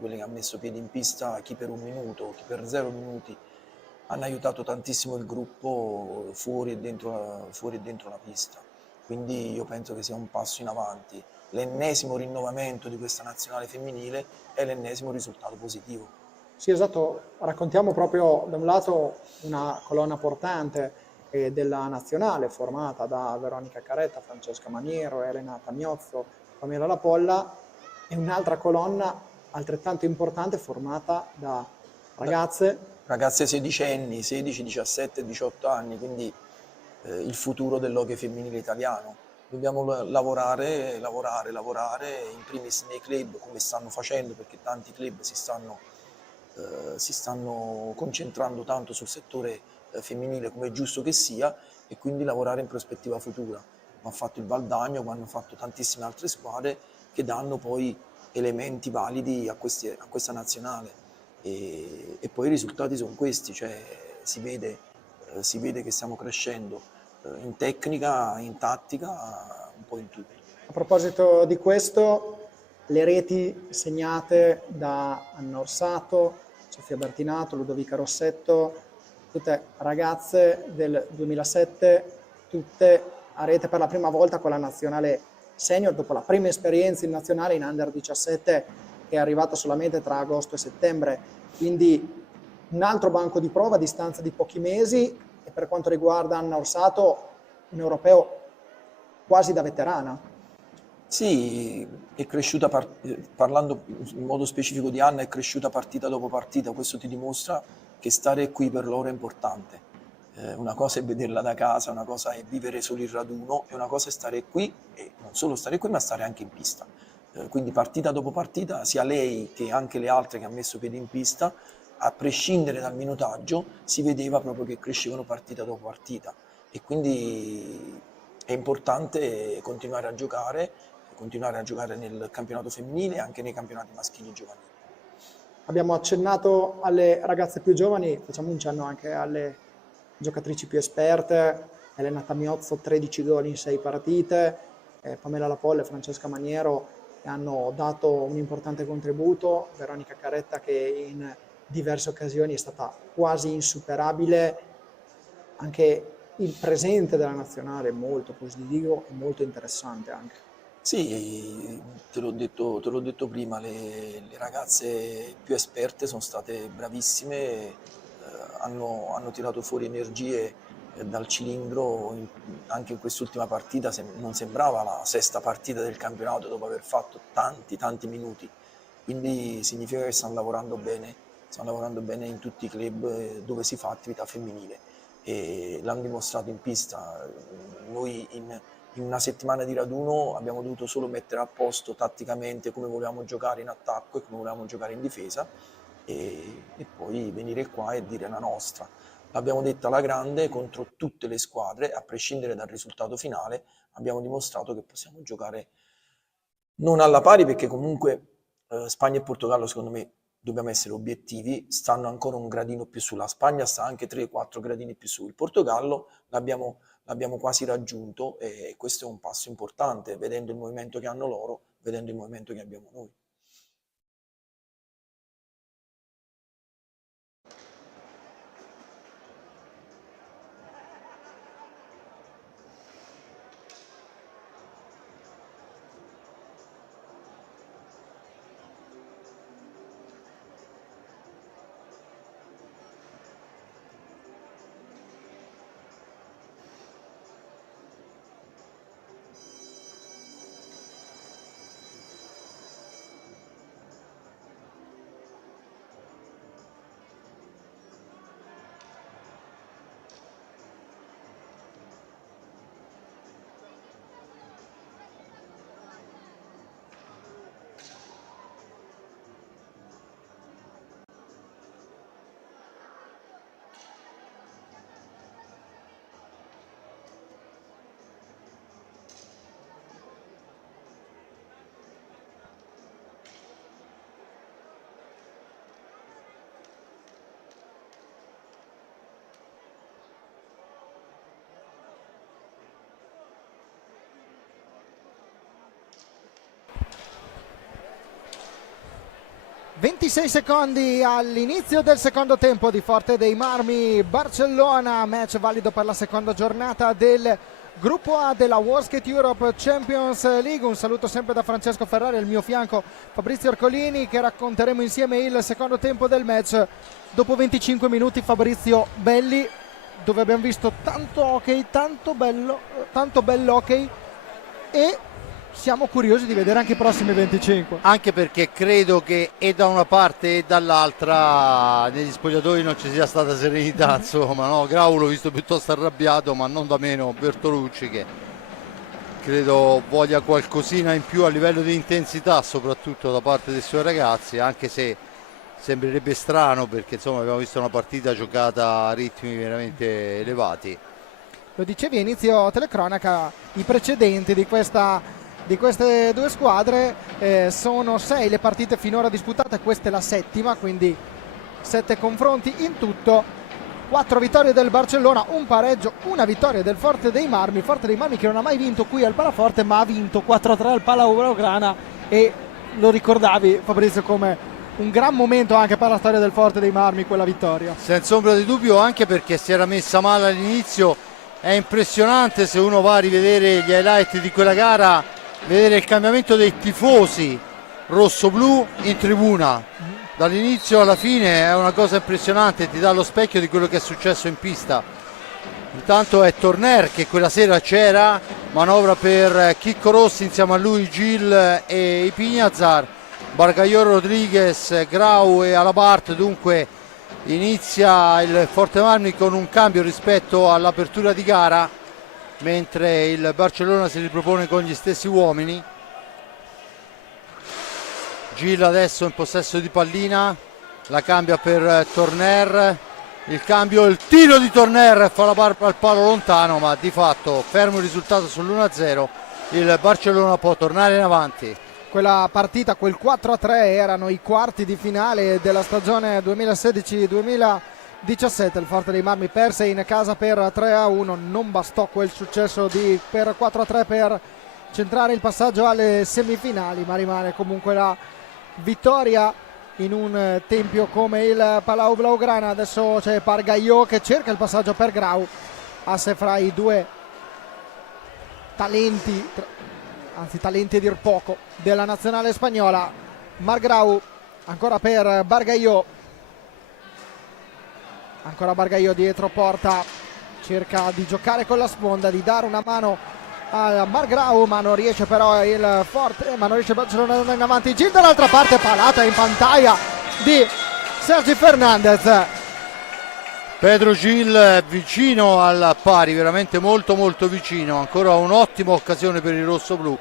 quelle che hanno messo piedi in pista, chi per 1 minuto, chi per 0 minuti, hanno aiutato tantissimo il gruppo fuori e dentro la pista. Quindi io penso che sia un passo in avanti. L'ennesimo rinnovamento di questa nazionale femminile è l'ennesimo risultato positivo. Sì, esatto, raccontiamo proprio da un lato una colonna portante della nazionale formata da Veronica Caretta, Francesca Maniero, Elena Tamiozzo, Pamela Lapolla, e un'altra colonna altrettanto importante formata da ragazze sedicenni, 16, 17, 18 anni, quindi il futuro dell'hockey femminile italiano. Dobbiamo lavorare, in primis nei club come stanno facendo, perché tanti club si stanno concentrando tanto sul settore femminile, come è giusto che sia, e quindi lavorare in prospettiva futura. Come ha fatto il Valdagno, come hanno fatto tantissime altre squadre che danno poi elementi validi a questa nazionale. E poi i risultati sono questi, cioè si vede che stiamo crescendo in tecnica, in tattica, un po' in tutto. A proposito di questo, le reti segnate da Anna Orsato, Sofia Bertinato, Ludovica Rossetto, tutte ragazze del 2007, tutte a rete per la prima volta con la nazionale senior, dopo la prima esperienza in nazionale in Under 17 che è arrivata solamente tra agosto e settembre. Quindi un altro banco di prova a distanza di pochi mesi, e per quanto riguarda Anna Orsato, un europeo quasi da veterana. Sì, è cresciuta, parlando in modo specifico di Anna, è cresciuta partita dopo partita. Questo ti dimostra che stare qui per loro è importante. Una cosa è vederla da casa, una cosa è vivere solo il raduno, e una cosa è stare qui, e non solo stare qui ma stare anche in pista. Quindi partita dopo partita, sia lei che anche le altre che hanno messo piedi in pista, a prescindere dal minutaggio, si vedeva proprio che crescevano partita dopo partita, e quindi è importante continuare a giocare nel campionato femminile e anche nei campionati maschili giovanili. Abbiamo accennato alle ragazze più giovani, facciamo un cenno anche alle giocatrici più esperte. Elena Tamiozzo, 13 gol in 6 partite, Pamela Lapolla e Francesca Maniero che hanno dato un importante contributo, Veronica Caretta che in diverse occasioni è stata quasi insuperabile. Anche il presente della nazionale è molto positivo e molto interessante anche. Sì, te l'ho detto prima, le ragazze più esperte sono state bravissime, hanno tirato fuori energie dal cilindro. Anche in quest'ultima partita non sembrava la sesta partita del campionato dopo aver fatto tanti minuti, quindi significa che stanno lavorando bene in tutti i club dove si fa attività femminile, e l'hanno dimostrato in pista. Noi in una settimana di raduno abbiamo dovuto solo mettere a posto tatticamente come volevamo giocare in attacco e come volevamo giocare in difesa, e poi venire qua e dire la nostra. L'abbiamo detta alla grande contro tutte le squadre, a prescindere dal risultato finale. Abbiamo dimostrato che possiamo giocare non alla pari, perché comunque Spagna e Portogallo, secondo me, dobbiamo essere obiettivi, stanno ancora un gradino più su. La Spagna sta anche 3-4 gradini più su. Il Portogallo l'abbiamo quasi raggiunto, e questo è un passo importante, vedendo il movimento che hanno loro, vedendo il movimento che abbiamo noi. 26 secondi all'inizio del secondo tempo di Forte dei Marmi Barcellona, match valido per la seconda giornata del gruppo A della World Skate Europe Champions League. Un saluto sempre da Francesco Ferrari, al mio fianco Fabrizio Ercolini, che racconteremo insieme il secondo tempo del match. Dopo 25 minuti, Fabrizio, belli, dove abbiamo visto tanto hockey, tanto bello hockey, e siamo curiosi di vedere anche i prossimi 25. Anche perché credo che e da una parte e dall'altra negli spogliatoi non ci sia stata serenità, insomma, no? Grau l'ho visto piuttosto arrabbiato, ma non da meno Bertolucci, che credo voglia qualcosina in più a livello di intensità, soprattutto da parte dei suoi ragazzi, anche se sembrerebbe strano, perché insomma abbiamo visto una partita giocata a ritmi veramente elevati. Lo dicevi a inizio telecronaca, i precedenti di queste due squadre, sono 6 le partite finora disputate, questa è la 7ª, quindi 7 confronti in tutto, 4 vittorie del Barcellona, un pareggio, una vittoria del Forte dei Marmi che non ha mai vinto qui al Palaforte, ma ha vinto 4-3 al Palau Blaugrana, e lo ricordavi, Fabrizio, come un gran momento anche per la storia del Forte dei Marmi quella vittoria. Senza ombra di dubbio, anche perché si era messa male all'inizio. È impressionante, se uno va a rivedere gli highlight di quella gara, vedere il cambiamento dei tifosi rosso-blu in tribuna dall'inizio alla fine. È una cosa impressionante, ti dà lo specchio di quello che è successo in pista. Intanto è Torner, che quella sera c'era, manovra per Chicco Rossi, insieme a lui Gil e Ipignazar, Bargagliò, Rodriguez, Grau e Alabart. Dunque inizia il Forte Marmi con un cambio rispetto all'apertura di gara, mentre il Barcellona si ripropone con gli stessi uomini. Gil adesso in possesso di pallina, la cambia per Torner, il cambio, il tiro di Torner fa la barba al palo lontano, ma di fatto fermo il risultato sull'1-0, il Barcellona può tornare in avanti. Quella partita, quel 4-3, erano i quarti di finale della stagione 2016-2017. Il Forte dei Marmi perse in casa per 3-1, non bastò quel successo per 4-3 per centrare il passaggio alle semifinali, ma rimane comunque la vittoria in un tempio come il Palau Blaugrana. Adesso c'è Bargagliò che cerca il passaggio per Grau, asse fra i due talenti, anzi talenti a dir poco, della nazionale spagnola. Margrau ancora per Bargagliò, ancora Bargagliò dietro porta, cerca di giocare con la sponda, di dare una mano a Margrau, ma non riesce però il Forte, ma non riesce Barcellona ad andare in avanti. Gil dall'altra parte, palata in pantalla di Sergi Fernandez. Pedro Gil vicino al pari, veramente molto molto vicino, ancora un'ottima occasione per il rossoblu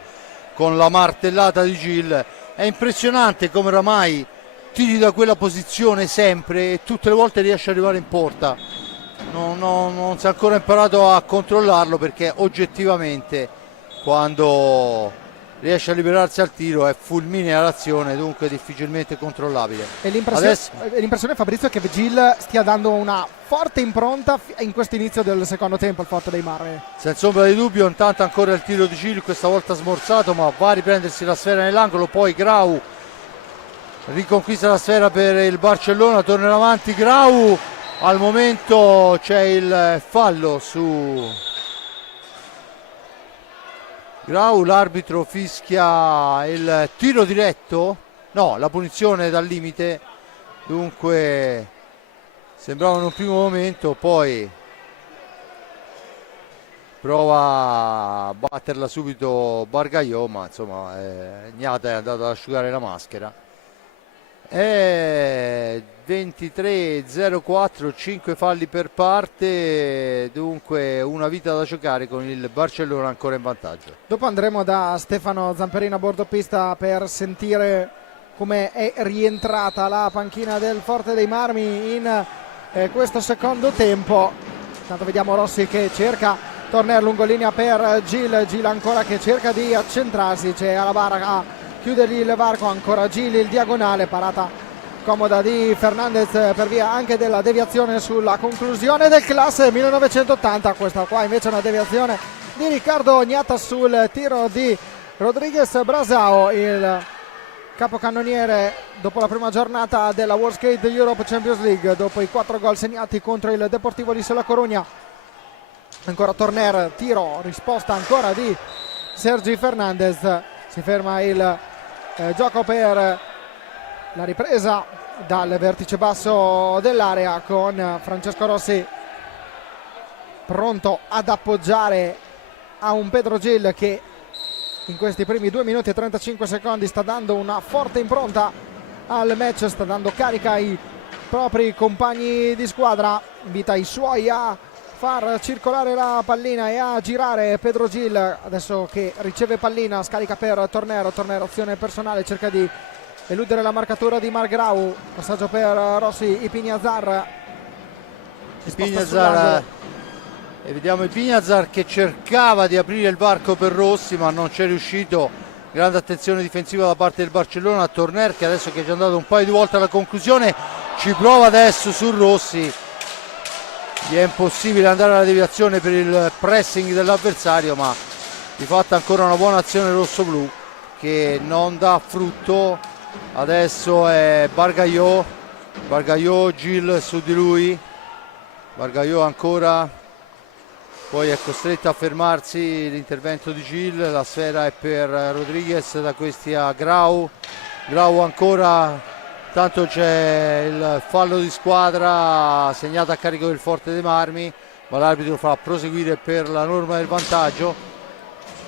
con la martellata di Gil. È impressionante come oramai tiri da quella posizione sempre e tutte le volte riesce ad arrivare in porta. Non si è ancora imparato a controllarlo, perché oggettivamente quando riesce a liberarsi al tiro è fulminea l'azione, dunque difficilmente controllabile. E l'impressione, Fabrizio, è che Gil stia dando una forte impronta in questo inizio del secondo tempo al Forte dei Marmi. Senza ombra di dubbio, intanto ancora il tiro di Gil, questa volta smorzato, ma va a riprendersi la sfera nell'angolo. Poi Grau riconquista la sfera per il Barcellona, torna avanti Grau. Al momento c'è il fallo su Grau, l'arbitro fischia il tiro diretto, no, la punizione dal limite, dunque sembrava in un primo momento, poi prova a batterla subito Bargagliò, ma insomma Gnata è andato ad asciugare la maschera. 23-04, 5 falli per parte, dunque una vita da giocare con il Barcellona ancora in vantaggio. Dopo andremo da Stefano Zamperino a bordo pista per sentire come è rientrata la panchina del Forte dei Marmi in questo secondo tempo. Intanto vediamo Rossi che cerca Torner lungolinea per Gil ancora che cerca di accentrarsi, c'è Alabara a chiudergli il varco, ancora Gil il diagonale, parata comoda di Fernandez per via anche della deviazione sulla conclusione del classe 1980. Questa qua invece è una deviazione di Riccardo Gnata sul tiro di Rodriguez Brasao. Il capocannoniere dopo la prima giornata della World Skate Europe Champions League, dopo i 4 gol segnati contro il Deportivo di La Coruña. Ancora Torner, tiro, risposta ancora di Sergi Fernandez, si ferma il gioco per la ripresa dal vertice basso dell'area con Francesco Rossi pronto ad appoggiare a un Pedro Gil che in questi primi 2 minuti e 35 secondi sta dando una forte impronta al match, sta dando carica ai propri compagni di squadra, invita i suoi a far circolare la pallina e a girare Pedro Gil, adesso che riceve pallina scarica per Tornero, azione personale, cerca di eludere la marcatura di Margrau, passaggio per Rossi, Ipiñazar, e vediamo Ipiñazar che cercava di aprire il varco per Rossi ma non c'è riuscito. Grande attenzione difensiva da parte del Barcellona. Torner, che adesso che è già andato un paio di volte alla conclusione, ci prova adesso su Rossi, gli è impossibile andare alla deviazione per il pressing dell'avversario, ma di fatto ancora una buona azione rosso-blu che non dà frutto. Adesso è Bargalló, Gil su di lui, Bargalló ancora, poi è costretto a fermarsi l'intervento di Gil, la sfera è per Rodriguez, da questi a Grau ancora, tanto c'è il fallo di squadra segnato a carico del Forte dei Marmi, ma l'arbitro fa proseguire per la norma del vantaggio.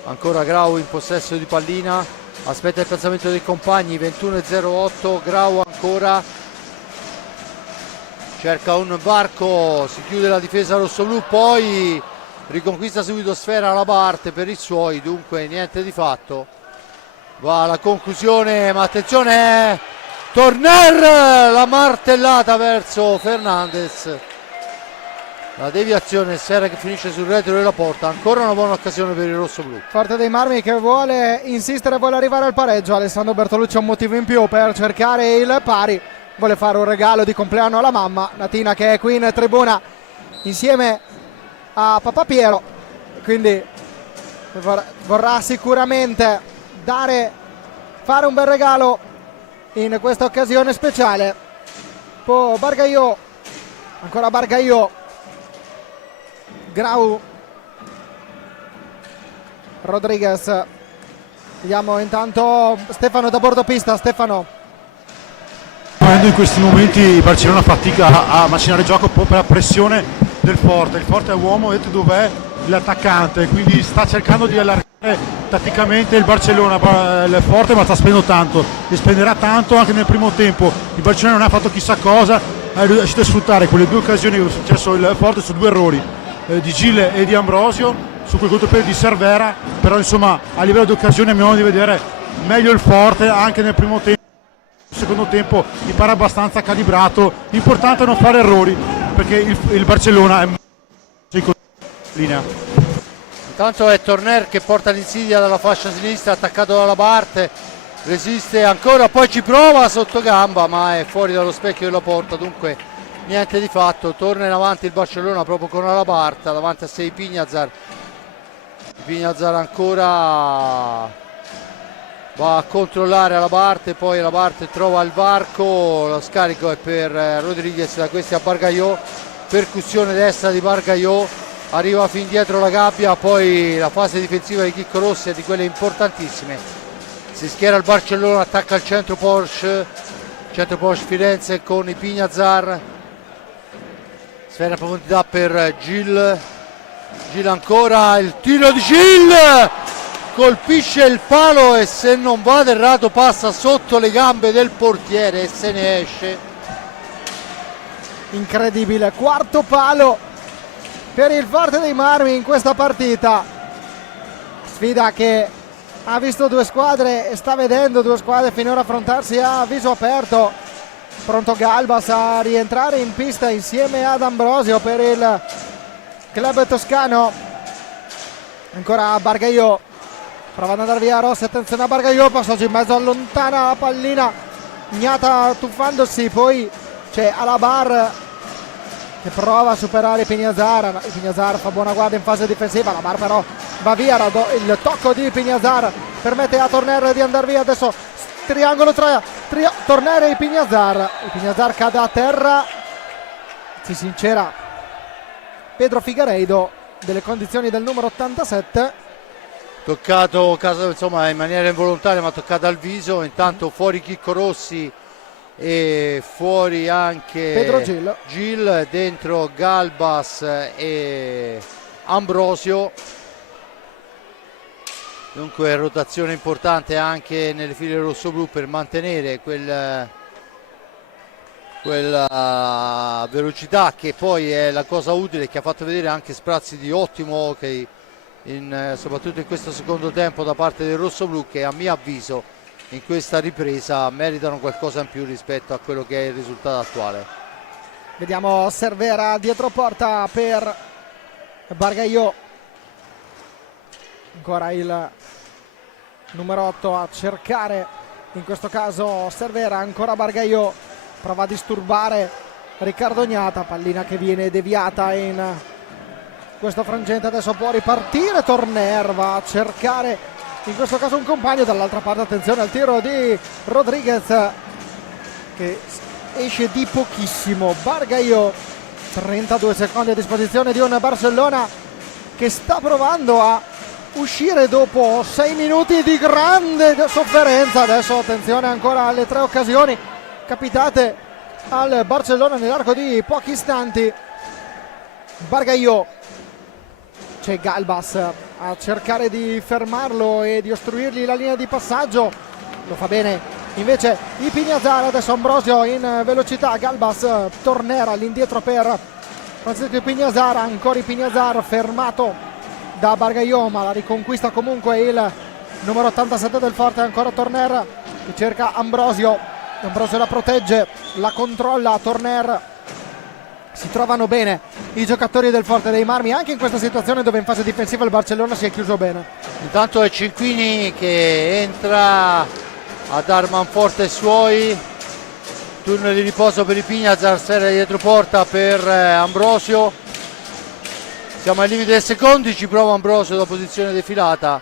Ancora Grau in possesso di pallina, aspetta il piazzamento dei compagni, 21:08, Grau ancora, cerca un varco, si chiude la difesa rossoblu, poi riconquista subito sfera alla parte per i suoi, dunque niente di fatto, va alla conclusione, ma attenzione, Torner, la martellata verso Fernandez, la deviazione, sfera che finisce sul retro della porta, ancora una buona occasione per il rossoblu. Forte dei Marmi che vuole insistere, vuole arrivare al pareggio, Alessandro Bertolucci ha un motivo in più per cercare il pari, vuole fare un regalo di compleanno alla mamma, Natina che è qui in tribuna insieme a papà Piero, quindi vorrà sicuramente fare un bel regalo in questa occasione speciale. Poi Bargalló, ancora Bargalló, Grau, Rodriguez, vediamo intanto Stefano da bordo pista. Stefano, in questi momenti il Barcellona fatica a macinare il gioco per la pressione del Forte. Il Forte è uomo, vedete dov'è l'attaccante, quindi sta cercando di allargare tatticamente il Barcellona, il Forte, ma sta spendendo tanto e spenderà tanto anche nel primo tempo. Il Barcellona non ha fatto chissà cosa, è riuscito a sfruttare quelle 2 occasioni che è successo il Forte su 2 errori di Gil e di Ambrosio, su quel contropiede di Cervera, però insomma a livello di occasioni abbiamo di vedere meglio il Forte anche nel primo tempo. Secondo tempo mi pare abbastanza calibrato, l'importante è non fare errori perché il Barcellona è in linea. Intanto è Torner che porta l'insidia dalla fascia sinistra, attaccato dalla parte, resiste ancora, poi ci prova sotto gamba ma è fuori dallo specchio della porta, dunque niente di fatto. Torna in avanti il Barcellona proprio con la Barta, davanti a sé Ipiñazar ancora va a controllare alla parte, poi la parte trova il varco, lo scarico è per Rodriguez, da questi a Bargalló, percussione destra di Bargalló, arriva fin dietro la gabbia, poi la fase difensiva di Chicco Rossi è di quelle importantissime, si schiera il Barcellona, attacca il centro Porsche Firenze con Ipiñazar, sfera in profondità per Gil ancora, il tiro di Gil, colpisce il palo e se non vado errato passa sotto le gambe del portiere e se ne esce. Incredibile, quarto palo per il Forte dei Marmi in questa partita, sfida che ha visto 2 squadre e sta vedendo 2 squadre finora affrontarsi a viso aperto. Pronto Galbas a rientrare in pista insieme ad Ambrosio per il club toscano, ancora Bargalló, prova ad andare via Rossi, attenzione a Bargalló, passaggio in mezzo, allontana la pallina, Gnata tuffandosi, poi c'è Alabar che prova a superare Ipiñazar fa buona guardia in fase difensiva, Alabar però va via, il tocco di Ipiñazar permette a Torner di andare via, adesso triangolo tra Torner e Ipiñazar. Ipiñazar cade a terra, si sincera Pedro Figueiredo delle condizioni del numero 87. Toccato insomma in maniera involontaria, ma toccato al viso. Intanto fuori Chicco Rossi e fuori anche Pedro Gil, dentro Galbas e Ambrosio. Dunque rotazione importante anche nelle file rossoblu per mantenere quella velocità che poi è la cosa utile, che ha fatto vedere anche sprazzi di ottimo hockey soprattutto in questo secondo tempo da parte del rossoblu, che a mio avviso in questa ripresa meritano qualcosa in più rispetto a quello che è il risultato attuale. Vediamo Cervera dietro porta per Bargaio, ancora il numero 8 a cercare, in questo caso Cervera, ancora Bargaio, prova a disturbare Riccardo Gnata, pallina che viene deviata in questo frangente, adesso può ripartire Torner, va a cercare in questo caso un compagno, dall'altra parte attenzione al tiro di Rodriguez che esce di pochissimo. Bargaio, 32 secondi a disposizione di un Barcellona che sta provando a uscire dopo 6 minuti di grande sofferenza. Adesso attenzione ancora alle 3 occasioni capitate al Barcellona nell'arco di pochi istanti. Bargaio, c'è Galbas a cercare di fermarlo e di ostruirgli la linea di passaggio, lo fa bene invece Ipiñazar. Adesso Ambrosio in velocità, Galbas, Torner all'indietro per Francisco Ipiñazar, ancora Ipiñazar fermato da Bargaio, ma la riconquista comunque il numero 87 del Forte, ancora Torner che cerca Ambrosio la protegge, la controlla Torner. Si trovano bene i giocatori del Forte dei Marmi anche in questa situazione dove in fase difensiva il Barcellona si è chiuso bene. Intanto è Cinquini che entra a dar manforte ai suoi. Turno di riposo per Ipiñazar, sfera dietro porta per Ambrosio. Siamo ai limiti dei secondi, ci prova Ambrosio da posizione defilata,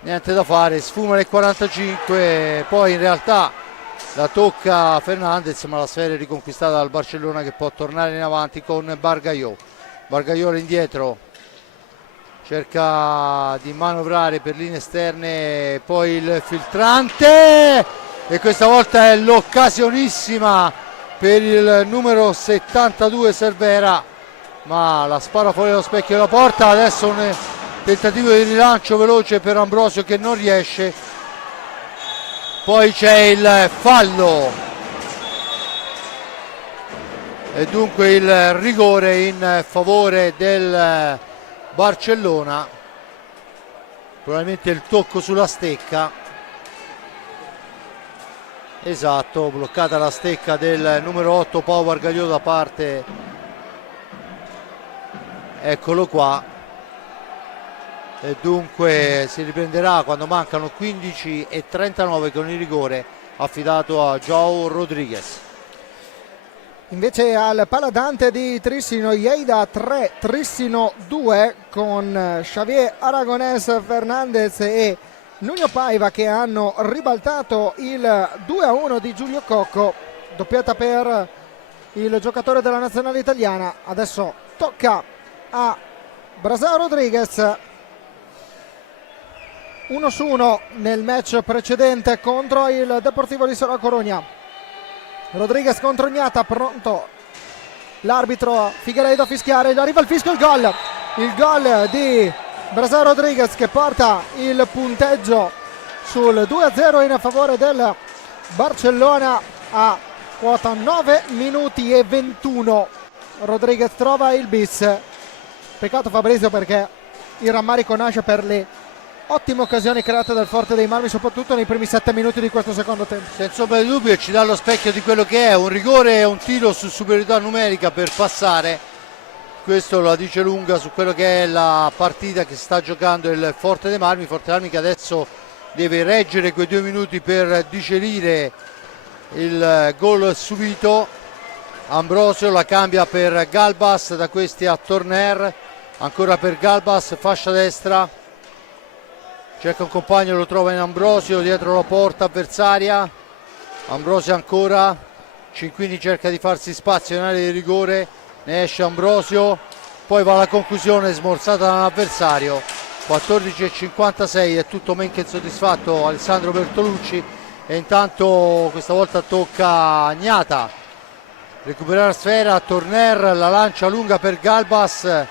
niente da fare, sfuma le 45, poi in realtà la tocca Fernandez, ma la sfera è riconquistata dal Barcellona che può tornare in avanti con Bargaio. Bargaio indietro, cerca di manovrare per linee esterne, poi il filtrante e questa volta è l'occasionissima per il numero 72 Cervera, ma la spara fuori dallo specchio della porta. Adesso un tentativo di rilancio veloce per Ambrosio che non riesce. Poi c'è il fallo e dunque il rigore in favore del Barcellona, probabilmente il tocco sulla stecca, esatto, bloccata la stecca del numero 8 Pau Bargaio da parte, eccolo qua. E dunque si riprenderà quando mancano 15:39 con il rigore affidato a João Rodriguez. Invece al Paladante di Trissino, Lleida 3, Trissino 2, con Xavier Aragonés Fernandez e Nuno Paiva che hanno ribaltato il 2-1 di Giulio Cocco, doppietta per il giocatore della nazionale italiana. Adesso tocca a Brasão Rodriguez, 1-1 nel match precedente contro il Deportivo di Sora Coruña. Rodriguez contro Gnata, pronto l'arbitro Figueiredo a fischiare, arriva il fischio, il gol di Brasão Rodriguez che porta il punteggio sul 2-0 in favore del Barcellona a quota 9 minuti e 21. Rodriguez trova il bis, peccato Fabrizio perché il rammarico nasce per le ottime occasioni create dal Forte dei Marmi, soprattutto nei primi 7 minuti di questo secondo tempo. Senza ombra di dubbio ci dà lo specchio di quello che è un rigore e un tiro su superiorità numerica per passare. Questo la dice lunga su quello che è la partita che sta giocando il Forte dei Marmi. Forte dei Marmi che adesso deve reggere quei 2 minuti per digerire il gol subito. Ambrosio la cambia per Galbas, da questi a Torner, ancora per Galbas, fascia destra. cerca un compagno, lo trova in Ambrosio dietro la porta avversaria. Ambrosio ancora, Cinquini cerca di farsi spazio in area di rigore, ne esce Ambrosio, poi va alla conclusione smorzata dall'avversario. 14:56, è tutto men che soddisfatto Alessandro Bertolucci, e intanto questa volta tocca a Gnata recuperare la sfera. Torner la lancia lunga per Galbas,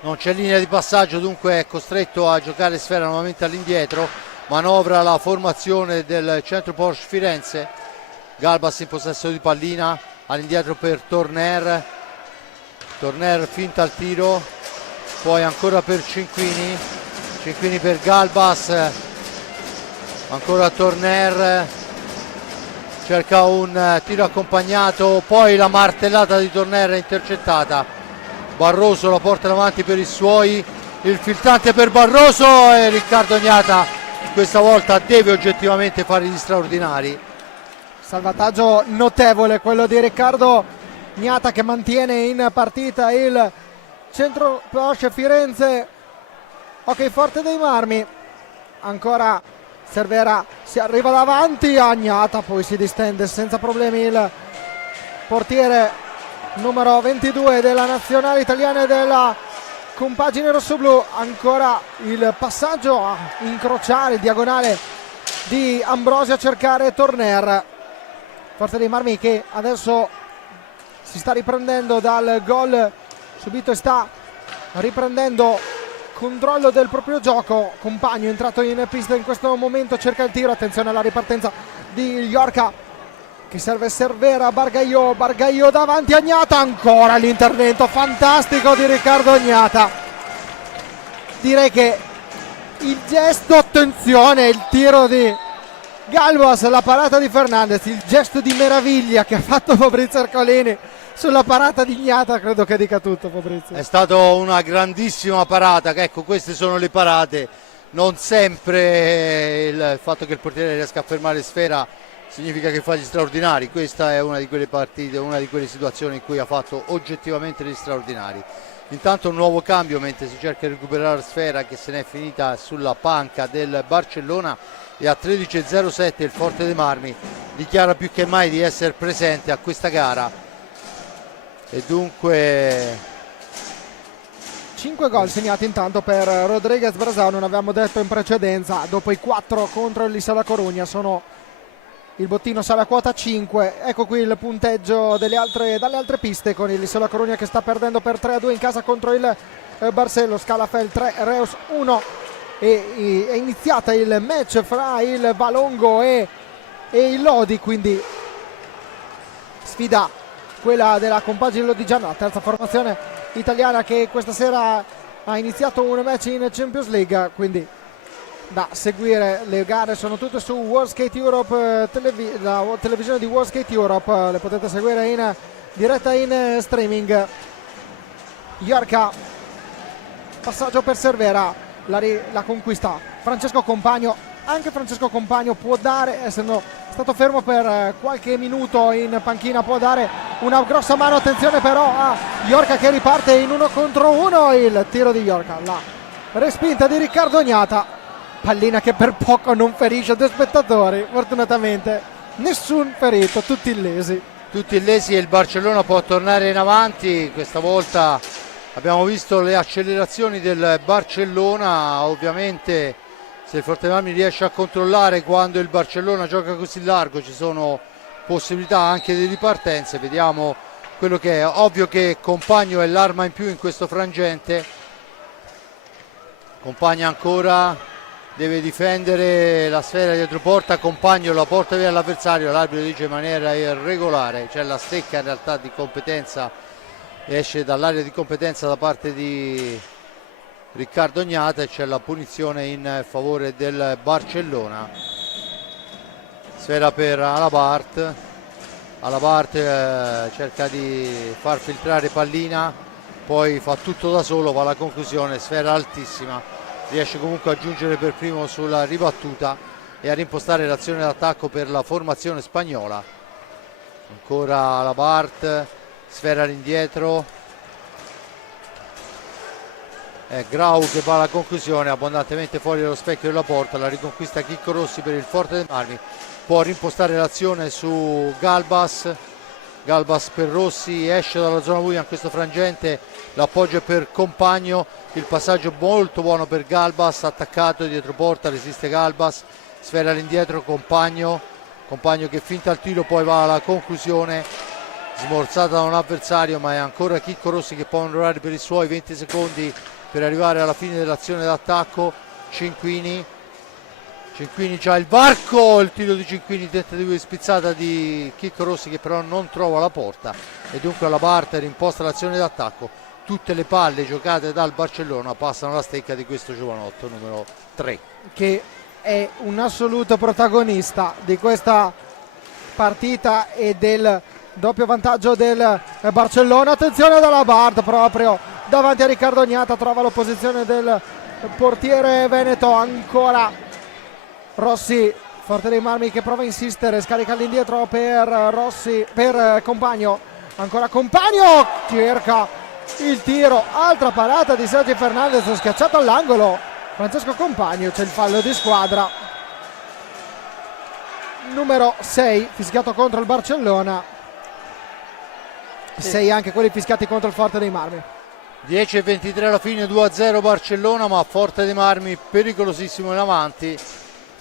non c'è linea di passaggio, dunque è costretto a giocare sfera nuovamente all'indietro. Manovra la formazione del Centro Porsche Firenze. Galbas in possesso di pallina, all'indietro per Torner. Torner finta al tiro, poi ancora per Cinquini. Cinquini per Galbas, ancora Torner, cerca un tiro accompagnato, poi la martellata di Torner è intercettata. Barroso la porta davanti per i suoi, il filtrante per Barroso, e Riccardo Gnata questa volta deve oggettivamente fare gli straordinari. Salvataggio notevole quello di Riccardo Gnata, che mantiene in partita il Centro Porsche Firenze. Ok, Forte dei Marmi, ancora Cervera, si arriva davanti a Gnata, poi si distende senza problemi il portiere numero 22 della nazionale italiana e della compagine rossoblù. Ancora il passaggio a incrociare il diagonale di Ambrosio a cercare Torner. Forte dei Marmi che adesso si sta riprendendo dal gol subito e sta riprendendo controllo del proprio gioco. Compagno entrato in pista in questo momento, cerca il tiro, attenzione alla ripartenza di Iorca che serve Cervera. Bargaio davanti a Gnata, ancora l'intervento fantastico di Riccardo Gnata. Direi che il gesto, attenzione, il tiro di Galbas, la parata di Fernandez, il gesto di meraviglia che ha fatto Fabrizio Ercolini sulla parata di Gnata, credo che dica tutto. Fabrizio, è stata una grandissima parata, che ecco, queste sono le parate, non sempre il fatto che il portiere riesca a fermare sfera significa che fa gli straordinari. Questa è una di quelle partite, una di quelle situazioni in cui ha fatto oggettivamente gli straordinari. Intanto un nuovo cambio mentre si cerca di recuperare la sfera che se n'è finita sulla panca del Barcellona, e a 13:07 il Forte dei Marmi dichiara più che mai di essere presente a questa gara. E dunque 5 gol segnati intanto per Rodriguez Brazao, non avevamo detto in precedenza, dopo i 4 contro il Liceo La Corugna sono il bottino sale a quota 5. Ecco qui il punteggio dalle altre piste, con il Liceo La Corugna che sta perdendo per 3-2 in casa contro il Barcelo. Scalafel 3, Reus 1, e è iniziata il match fra il Valongo e il Lodi, quindi sfida quella della compagine lodigiana, la terza formazione italiana che questa sera ha iniziato un match in Champions League, quindi da seguire. Le gare sono tutte su World Skate Europe, la televisione di World Skate Europe, le potete seguire in diretta in streaming. Iorca, passaggio per Cervera, la conquista Francesco Compagno. Anche Francesco Compagno può dare, essendo stato fermo per qualche minuto in panchina, può dare una grossa mano. Attenzione però a Iorca che riparte in 1 contro 1, il tiro di Iorca, la respinta di Riccardo Gnata, pallina che per poco non ferisce 2 spettatori, fortunatamente nessun ferito, tutti illesi. E il Barcellona può tornare in avanti. Questa volta abbiamo visto le accelerazioni del Barcellona. Ovviamente se il Forte dei Marmi riesce a controllare quando il Barcellona gioca così largo, ci sono possibilità anche di ripartenze. Vediamo quello che è. Ovvio che Compagno è l'arma in più in questo frangente. Compagno ancora deve difendere la sfera dietro porta, Compagno la porta via all'avversario, l'arbitro dice in maniera irregolare, c'è la stecca in realtà di competenza, esce dall'area di competenza da parte di Riccardo Gnata, e c'è la punizione in favore del Barcellona. Sfera per Alabart, cerca di far filtrare pallina, poi fa tutto da solo, va alla conclusione, sfera altissima, riesce comunque a giungere per primo sulla ribattuta e a rimpostare l'azione d'attacco per la formazione spagnola. Ancora Alabart, sfera all'indietro, Grau che va alla conclusione, abbondantemente fuori dallo specchio della porta, la riconquista Chicco Rossi per il Forte dei Marmi, può rimpostare l'azione su Galbas per Rossi, esce dalla zona buia in questo frangente, l'appoggio è per Compagno, il passaggio molto buono per Galbas, attaccato dietro porta, resiste Galbas, sfera all'indietro Compagno che finta il tiro, poi va alla conclusione, smorzata da un avversario, ma è ancora Chicco Rossi che può onorare per i suoi 20 secondi per arrivare alla fine dell'azione d'attacco. Cinquini c'ha il varco, il tiro di Cinquini, tentativo di spizzata di Chicco Rossi che però non trova la porta e dunque alla parte rimposta l'azione d'attacco. Tutte le palle giocate dal Barcellona passano alla stecca di questo giovanotto numero 3, che è un assoluto protagonista di questa partita e del doppio vantaggio del Barcellona. Attenzione dalla Bard proprio davanti a Riccardo Gnata, trova l'opposizione del portiere veneto. Ancora Rossi, Forte dei Marmi che prova a insistere, scarica all'indietro per Compagno, ancora Compagno, cerca il tiro, altra parata di Sergio Fernandez, schiacciato all'angolo Francesco Compagno, c'è il fallo di squadra numero 6 fischiato contro il Barcellona, 6 anche quelli fischiati contro il Forte dei Marmi. 10:23 alla fine, 2-0 Barcellona, ma Forte dei Marmi pericolosissimo in avanti,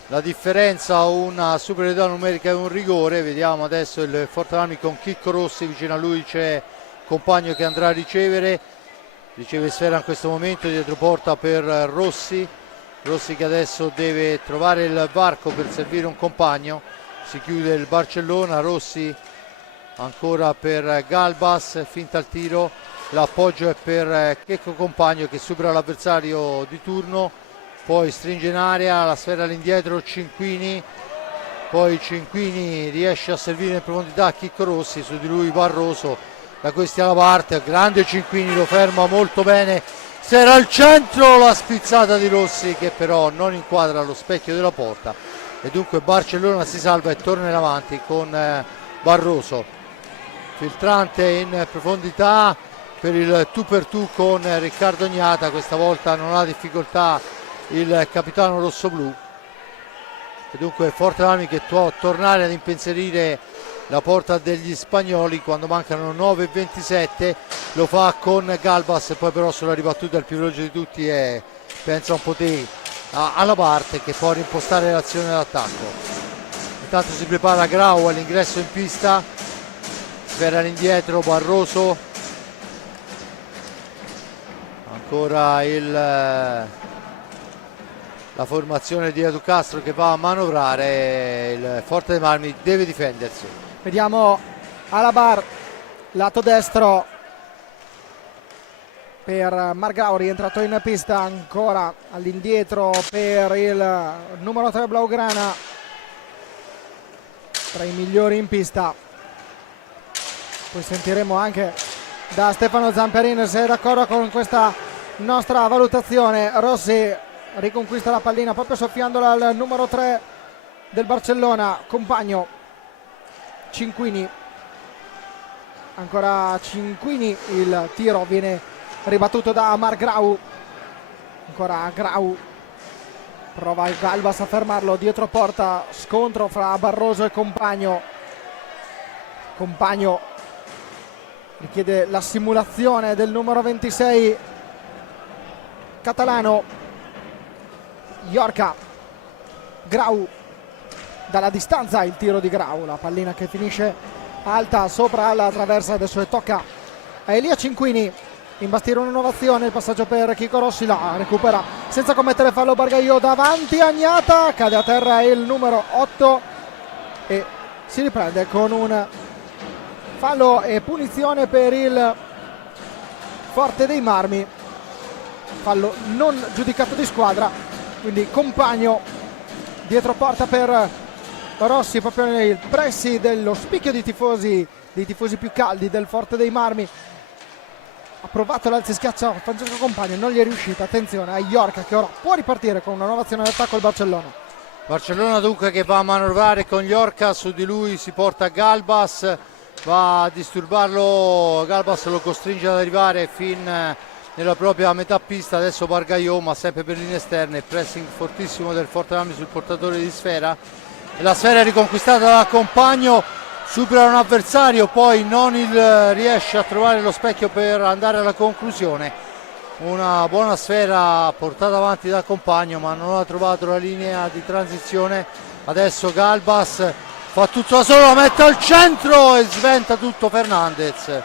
la differenza una superiorità numerica e un rigore. Vediamo adesso il Forte dei Marmi con Chicco Rossi, vicino a lui c'è Compagno che andrà a riceve sfera in questo momento dietro porta per Rossi che adesso deve trovare il varco per servire un Compagno, si chiude il Barcellona. Rossi ancora per Galbas, finta il tiro, l'appoggio è per Checco Compagno che supera l'avversario di turno, poi stringe in area, la sfera all'indietro Cinquini, poi Cinquini riesce a servire in profondità Chicco Rossi, su di lui Barroso, da questi alla parte, grande Cinquini, lo ferma molto bene, s'era al centro, la spizzata di Rossi che però non inquadra lo specchio della porta e dunque Barcellona si salva e torna in avanti con Barroso, filtrante in profondità per il tu per tu con Riccardo Gnata, questa volta non ha difficoltà il capitano rossoblù e dunque Forte dei Marmi che può tornare ad impensierire la porta degli spagnoli quando mancano 9:27, lo fa con Galbas, poi però sulla ribattuta il più veloce di tutti è pensa un po' alla parte che può rimpostare l'azione d'attacco. Intanto si prepara Grau all'ingresso in pista, sfera all'indietro Barroso, ancora la formazione di Edu Castro che va a manovrare, il Forte dei Marmi deve difendersi. Vediamo Alabar, lato destro per Margrau, rientrato in pista, ancora all'indietro per il numero 3 Blaugrana, tra i migliori in pista. Poi sentiremo anche da Stefano Zamperin se è d'accordo con questa nostra valutazione. Rossi riconquista la pallina proprio soffiandola al numero 3 del Barcellona, Compagno, Cinquini, ancora Cinquini, il tiro viene ribattuto da Margrau, ancora Grau, prova il Galbas a fermarlo dietro porta, scontro fra Barroso e Compagno richiede la simulazione del numero 26 catalano, Iorca, Grau dalla distanza, il tiro di Grau, la pallina che finisce alta sopra la traversa, adesso tocca a Elia Cinquini imbastire una nuova azione, il passaggio per Chicco Rossi, la recupera senza commettere fallo Bargaio davanti a Gnata, cade a terra il numero 8 e si riprende con un fallo e punizione per il Forte dei Marmi, fallo non giudicato di squadra, quindi Compagno dietro porta per Rossi proprio nei pressi dello spicchio dei tifosi più caldi del Forte dei Marmi. Ha provato l'alzi schiaccia Francesco Compagno, non gli è riuscito. Attenzione a Iorca che ora può ripartire con una nuova azione d'attacco al Barcellona dunque che va a manovrare con Iorca, su di lui si porta Galbas, va a disturbarlo, Galbas lo costringe ad arrivare fin nella propria metà pista. Adesso Bargaio, ma sempre per linee esterne, pressing fortissimo del Forte Marmi sul portatore di sfera, e la sfera è riconquistata dal compagno, supera un avversario, poi non riesce a trovare lo specchio per andare alla conclusione. Una buona sfera portata avanti dal compagno, ma non ha trovato la linea di transizione. Adesso Galbas fa tutto da solo, la mette al centro e sventa tutto Fernandez.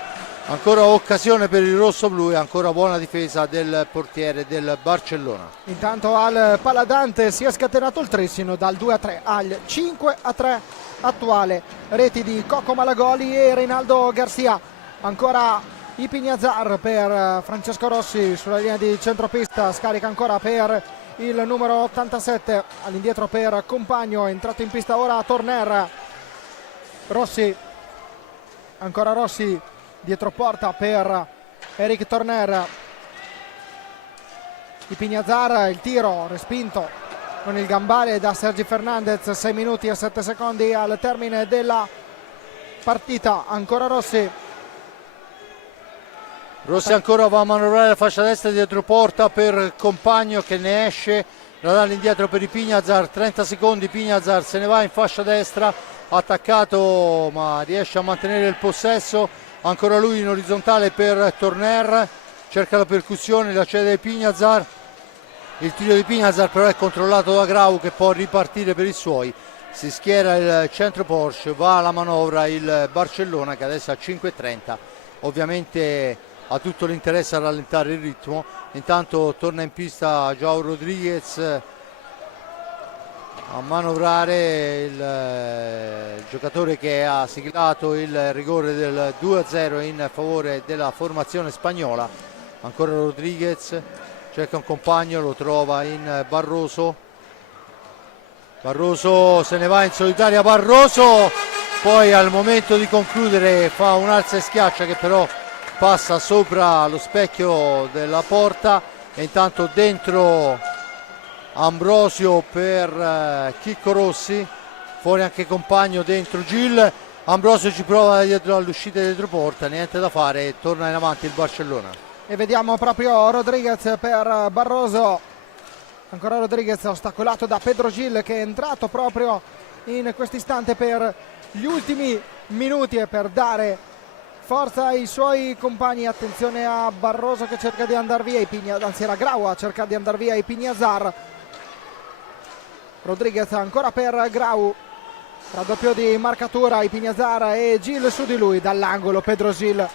Ancora occasione per il rosso-blu e ancora buona difesa del portiere del Barcellona. Intanto al Paladante si è scatenato il trissino dal 2-3 al 5-3 attuale. Reti di Coco Malagoli e Reinaldo Garcia. Ancora Ipignazar per Francesco Rossi sulla linea di centropista, scarica ancora per il numero 87, all'indietro per Compagno, è entrato in pista ora Torner. Rossi, ancora Rossi dietro porta per Eric Torner. Ipignazar, il tiro respinto con il gambale da Sergi Fernandez. 6 minuti e 7 secondi al termine della partita. Ancora Rossi ancora va a manovrare la fascia destra dietro porta per Compagno che ne esce, la dà all'indietro per Ipignazar. 30 secondi, Ipignazar se ne va in fascia destra, attaccato ma riesce a mantenere il possesso. Ancora lui in orizzontale per Torner, cerca la percussione, la cede Ipignazar. Il tiro di Ipignazar però è controllato da Grau che può ripartire per i suoi. Si schiera il centro Porsche, va alla manovra il Barcellona che adesso ha 5:30. Ovviamente ha tutto l'interesse a rallentare il ritmo. Intanto torna in pista Joao Rodriguez a manovrare il giocatore che ha siglato il rigore del 2-0 in favore della formazione spagnola. Ancora Rodriguez, cerca un compagno, lo trova in Barroso. Barroso se ne va in solitaria, Barroso poi al momento di concludere fa un alza e schiaccia che però passa sopra lo specchio della porta. E intanto dentro Ambrosio per Chicco Rossi, fuori anche Compagno, dentro Gil. Ambrosio ci prova dietro all'uscita dietro porta, niente da fare, torna in avanti il Barcellona. E vediamo proprio Rodriguez per Barroso. Ancora Rodriguez ostacolato da Pedro Gil che è entrato proprio in questo istante per gli ultimi minuti e per dare forza ai suoi compagni. Attenzione a Barroso che cerca di andare via, anzi era Grau a cercare di andare via Ipignazar. Rodriguez ancora per Grau, raddoppio di marcatura, Ipignazar e Gil su di lui dall'angolo. Pedro Gil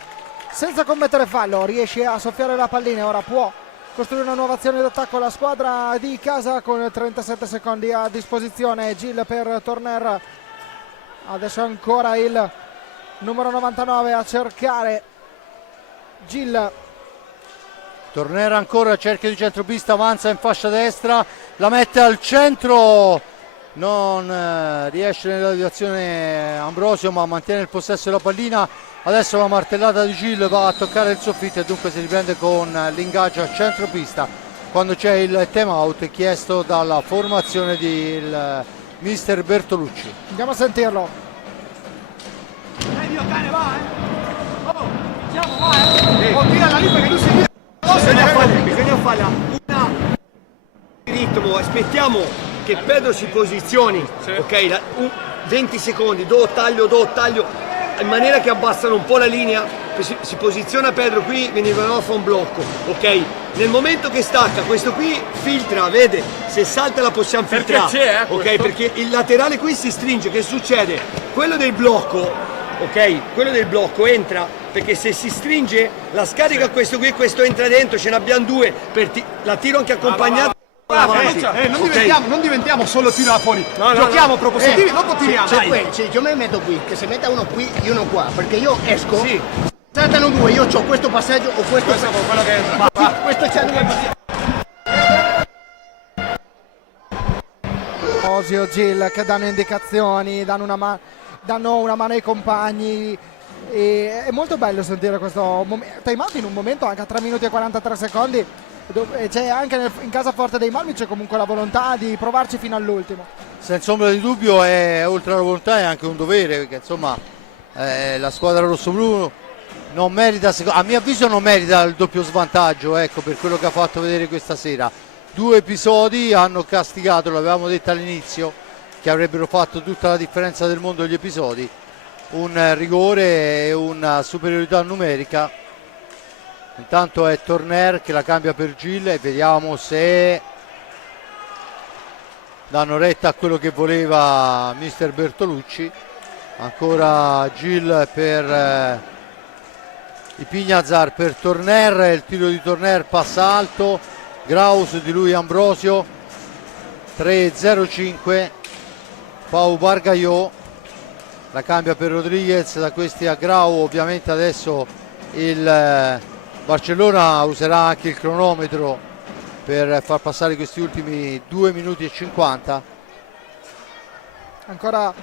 senza commettere fallo riesce a soffiare la pallina, ora può costruire una nuova azione d'attacco la squadra di casa con 37 secondi a disposizione. Gil per Torner, adesso ancora il numero 99 a cercare Gil. Torner ancora, cerchio di centropista, avanza in fascia destra, la mette al centro, non riesce nella deviazione Ambrosio ma mantiene il possesso della pallina. Adesso la martellata di Gil va a toccare il soffitto e dunque si riprende con l'ingaggio a centropista quando c'è il time out chiesto dalla formazione del mister Bertolucci. Andiamo a sentirlo. Medio cane, va, Oh, andiamo, va, Oh, tira la lì perché tu sei... Bisogna farla una di ritmo, aspettiamo che Pedro si posizioni, ok? 20 secondi, do taglio, in maniera che abbassano un po' la linea, si posiziona Pedro qui, venivano fa un blocco, ok? Nel momento che stacca, questo qui filtra, vede? Se salta la possiamo filtrare, ok? Perché il laterale qui si stringe, che succede? Quello del blocco, ok? Quello del blocco entra, perché se si stringe la scarica questo qui, questo entra dentro, ce ne abbiamo due, la tiro anche accompagnata. Non diventiamo solo tiro da fuori, giochiamo propositivi, dopo tiriamo. Io mi metto qui, che se metta uno qui e uno qua, perché io esco, saltano due, io ho questo passaggio o questo quello che entra. Questo c'è due. Osio, Gil che danno indicazioni, danno una mano ai compagni. E è molto bello sentire questo time out in un momento anche a 3 minuti e 43 secondi. C'è anche in casa forte dei Malmi c'è comunque la volontà di provarci fino all'ultimo. Senza ombra di dubbio è oltre alla volontà è anche un dovere, perché insomma la squadra rossoblù non merita, a mio avviso non merita il doppio svantaggio, ecco, per quello che ha fatto vedere questa sera. 2 episodi hanno castigato, l'avevamo detto all'inizio, che avrebbero fatto tutta la differenza del mondo gli episodi, un rigore e una superiorità numerica. Intanto è Torner che la cambia per Gil e vediamo se danno retta a quello che voleva mister Bertolucci. Ancora Gil per Ipignazar per Torner, il tiro di Torner passa alto, Grau su di lui Ambrosio, 3-0-5, Pau Bargaiò la cambia per Rodriguez, da questi a Grau. Ovviamente adesso il Barcellona userà anche il cronometro per far passare questi ultimi 2 minuti e 50. Ancora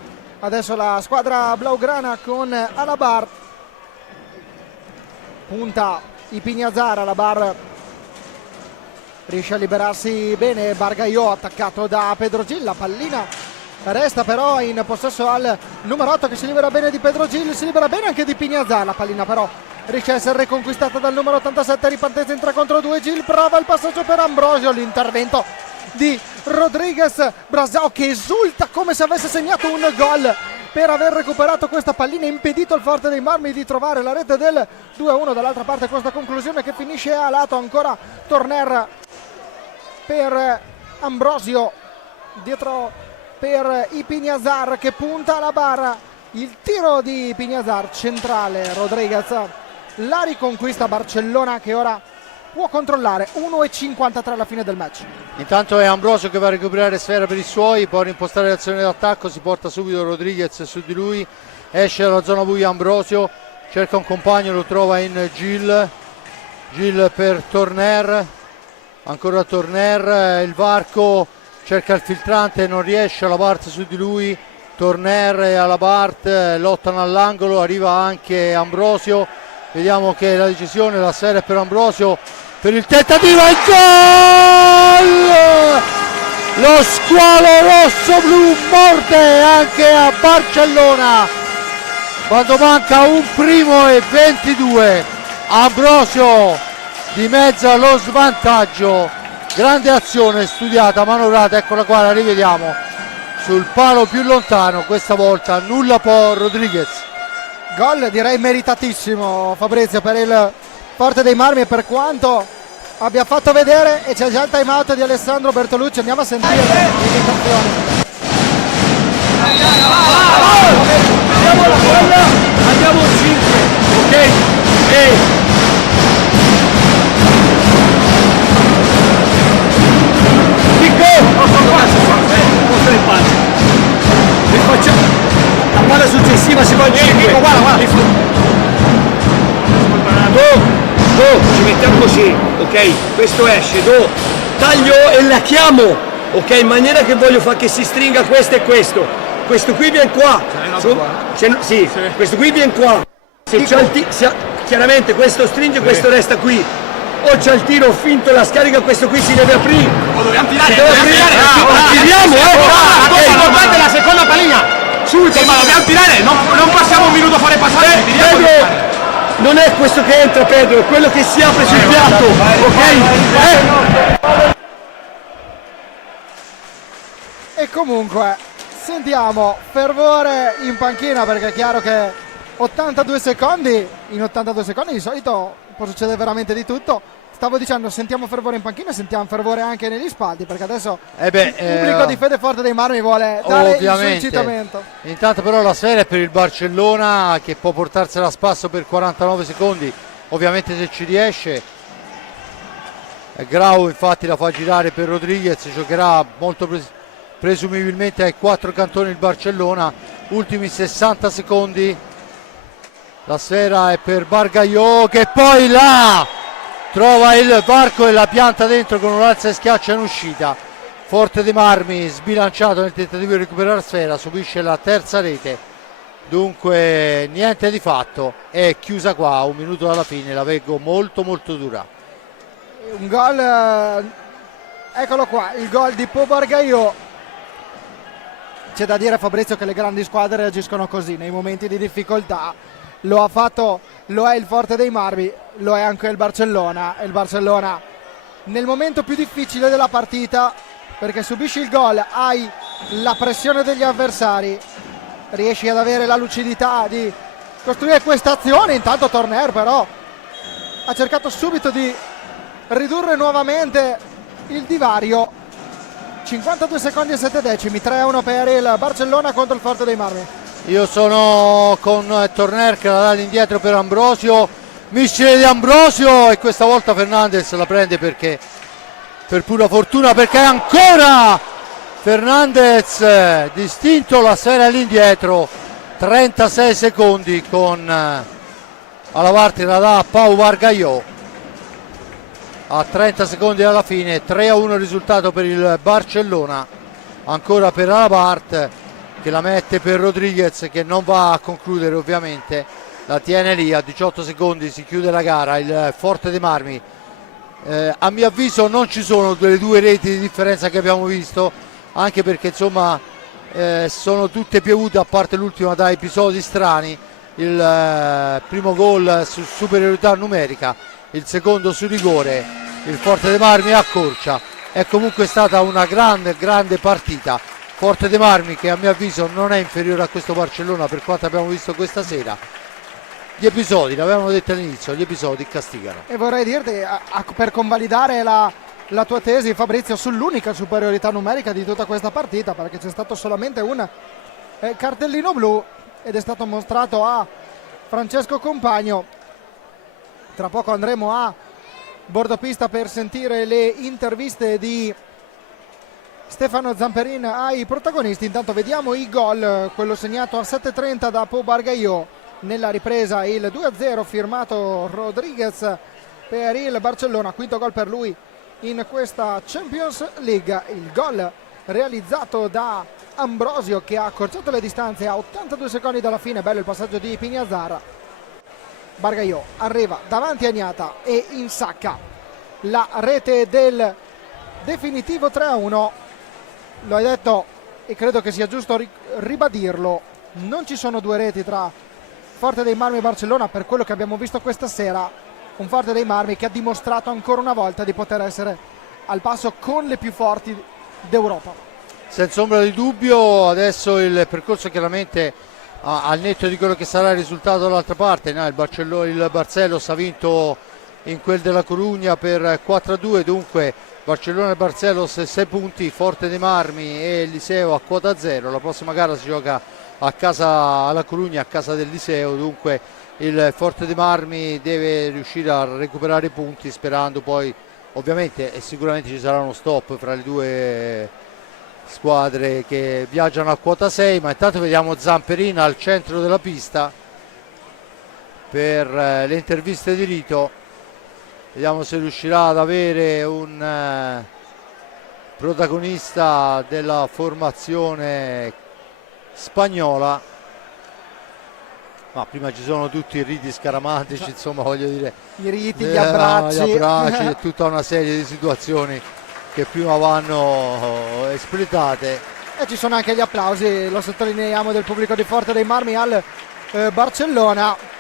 adesso la squadra blaugrana con Alabar, punta Ipignazar, Alabar riesce a liberarsi bene, Bargaiò attaccato da Pedro Gil, la pallina resta però in possesso al numero 8 che si libera bene di Pedro Gil, si libera bene anche di Ipignazar, la pallina però riesce a essere riconquistata dal numero 87, ripartenza in 3 contro 2, Gil prova il passaggio per Ambrosio, l'intervento di Rodriguez, Brasao che esulta come se avesse segnato un gol per aver recuperato questa pallina, impedito al Forte dei Marmi di trovare la rete del 2-1. Dall'altra parte questa conclusione che finisce a lato, ancora Torner per Ambrosio, dietro per Ipignazar che punta alla barra, il tiro di Ipignazar centrale, Rodriguez la riconquista Barcellona che ora può controllare. 1:53 alla fine del match. Intanto è Ambrosio che va a recuperare sfera per i suoi, può reimpostare l'azione d'attacco, si porta subito Rodriguez su di lui, esce dalla zona buia Ambrosio, cerca un compagno, lo trova in Gil per Torner, ancora Torner, il varco cerca il filtrante, non riesce, Alabart su di lui, Torner e Alabart lottano all'angolo, arriva anche Ambrosio, vediamo che la decisione, la sfera è per Ambrosio, per il tentativo e gol! Lo squalo rosso-blu morde anche a Barcellona quando manca un primo e 22. Ambrosio di mezzo allo svantaggio, grande azione studiata, manovrata, eccola qua, la rivediamo sul palo più lontano, questa volta nulla può Rodriguez. Gol direi meritatissimo, Fabrizio, per il Forte dei Marmi, e per quanto abbia fatto vedere, e c'è già il time out di Alessandro Bertolucci, andiamo a sentire le indicazioni. Andiamo la palla, andiamo 5, ok? E facciamo la palla successiva, si va in 5. Ci mettiamo così, ok? Questo esce, taglio e la chiamo, ok? In maniera che voglio fare che si stringa questo e questo. Questo qui viene qua. Sì, questo qui viene qua. Se c'è chiaramente questo stringe, questo resta qui. O c'è il tiro finto, la scarica, questo qui si deve aprire. Dobbiamo tirare, tiriamo, importante la seconda pallina. Subito, ma dobbiamo tirare, non passiamo un minuto a fare passare. Non è questo che entra, Pedro, è quello che si apre sul piatto, ok? E comunque sentiamo fervore in panchina, perché è chiaro che 82 secondi, in 82 secondi di solito può succedere veramente di tutto. Stavo dicendo, sentiamo fervore in panchina, sentiamo fervore anche negli spalti, perché adesso il pubblico di Fede Forte dei Marmi vuole dare il suo incitamento. Intanto però la sfera è per il Barcellona, che può portarsela a spasso per 49 secondi, ovviamente se ci riesce. Grau infatti la fa girare per Rodriguez, giocherà molto presumibilmente ai 4 cantoni il Barcellona. Ultimi 60 secondi, la sfera è per Bargaiò che poi trova il varco e la pianta dentro con un alza e schiaccia in uscita. Forte dei Marmi sbilanciato nel tentativo di recuperare la sfera, subisce la terza rete, dunque niente di fatto, è chiusa qua, un minuto dalla fine, la vedo molto molto dura. Un gol, eccolo qua, il gol di Pau Bargaiò. C'è da dire, Fabrizio, che le grandi squadre agiscono così nei momenti di difficoltà. Lo ha fatto lo è il Forte dei Marmi, lo è anche il Barcellona. E il Barcellona nel momento più difficile della partita, perché subisci il gol, hai la pressione degli avversari, riesci ad avere la lucidità di costruire questa azione. Intanto Torner però ha cercato subito di ridurre nuovamente il divario. 52 secondi e 7 decimi, 3-1 per il Barcellona contro il Forte dei Marmi. Io sono con Torner che la dà all'indietro per Ambrosio, missile di Ambrosio, e questa volta Fernandez la prende perché per pura fortuna, perché ancora Fernandez distinto, la sfera all'indietro. 36 secondi con alla parte la dà a Pau Bargalló a 30 secondi alla fine. 3-1 il risultato per il Barcellona, ancora per Alabart che la mette per Rodriguez, che non va a concludere ovviamente, la tiene lì. A 18 secondi si chiude la gara. Il Forte dei Marmi, a mio avviso non ci sono le due reti di differenza che abbiamo visto, anche perché insomma sono tutte piovute, a parte l'ultima, da episodi strani. Il primo gol su superiorità numerica, il secondo su rigore. Il Forte dei Marmi accorcia. È comunque stata una grande partita. Forte dei Marmi che a mio avviso non è inferiore a questo Barcellona per quanto abbiamo visto questa sera. Gli episodi, l'avevamo detto all'inizio, gli episodi castigano. E vorrei dirti, per convalidare la tua tesi, Fabrizio, sull'unica superiorità numerica di tutta questa partita, perché c'è stato solamente un cartellino blu ed è stato mostrato a Francesco Compagno. Tra poco andremo a bordopista per sentire le interviste di Stefano Zamperin ai protagonisti. Intanto vediamo i gol, quello segnato a 7:30 da Pau Bargalló, nella ripresa il 2-0 firmato Rodriguez per il Barcellona, quinto gol per lui in questa Champions League. Il gol realizzato da Ambrosio che ha accorciato le distanze a 82 secondi dalla fine. Bello il passaggio di Piniazzar. Bargalló arriva davanti a Gnata e insacca la rete del definitivo 3-1. Lo hai detto e credo che sia giusto ribadirlo, non ci sono due reti tra Forte dei Marmi e Barcellona per quello che abbiamo visto questa sera. Un Forte dei Marmi che ha dimostrato ancora una volta di poter essere al passo con le più forti d'Europa. Senza ombra di dubbio. Adesso il percorso chiaramente al netto di quello che sarà il risultato dall'altra parte, no? Il Barcelos ha vinto in quel della Corugna per 4-2, dunque Barcellona e Barcelos 6 punti, Forte dei Marmi e Liceo a quota 0. La prossima gara si gioca a casa alla Corugna, a casa del Liceo, dunque il Forte dei Marmi deve riuscire a recuperare i punti, sperando poi ovviamente, e sicuramente ci sarà uno stop fra le due squadre che viaggiano a quota 6, ma intanto vediamo Zamperin al centro della pista per le interviste di rito. Vediamo se riuscirà ad avere un protagonista della formazione spagnola, ma prima ci sono tutti i riti scaramantici, insomma, voglio dire, i riti, gli abbracci e tutta una serie di situazioni che prima vanno espletate. E ci sono anche gli applausi, lo sottolineiamo, del pubblico di Forte dei Marmi al Barcellona.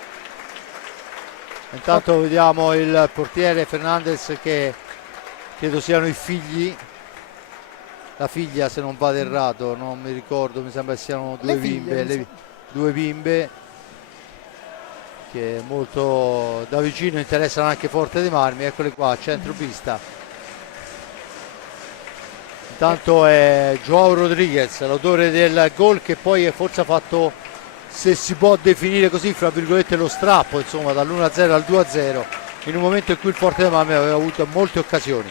Intanto vediamo il portiere Fernandez, che credo siano i figli, la figlia se non vado errato, non mi ricordo, mi sembra siano due bimbe, due bimbe che molto da vicino interessano anche Forte dei Marmi. Eccole qua a centropista. Intanto è Joao Rodriguez, l'autore del gol, che poi forse ha fatto, se si può definire così, fra virgolette, lo strappo, insomma, dall'1-0 al 2-0, in un momento in cui il Forte dei Marmi aveva avuto molte occasioni.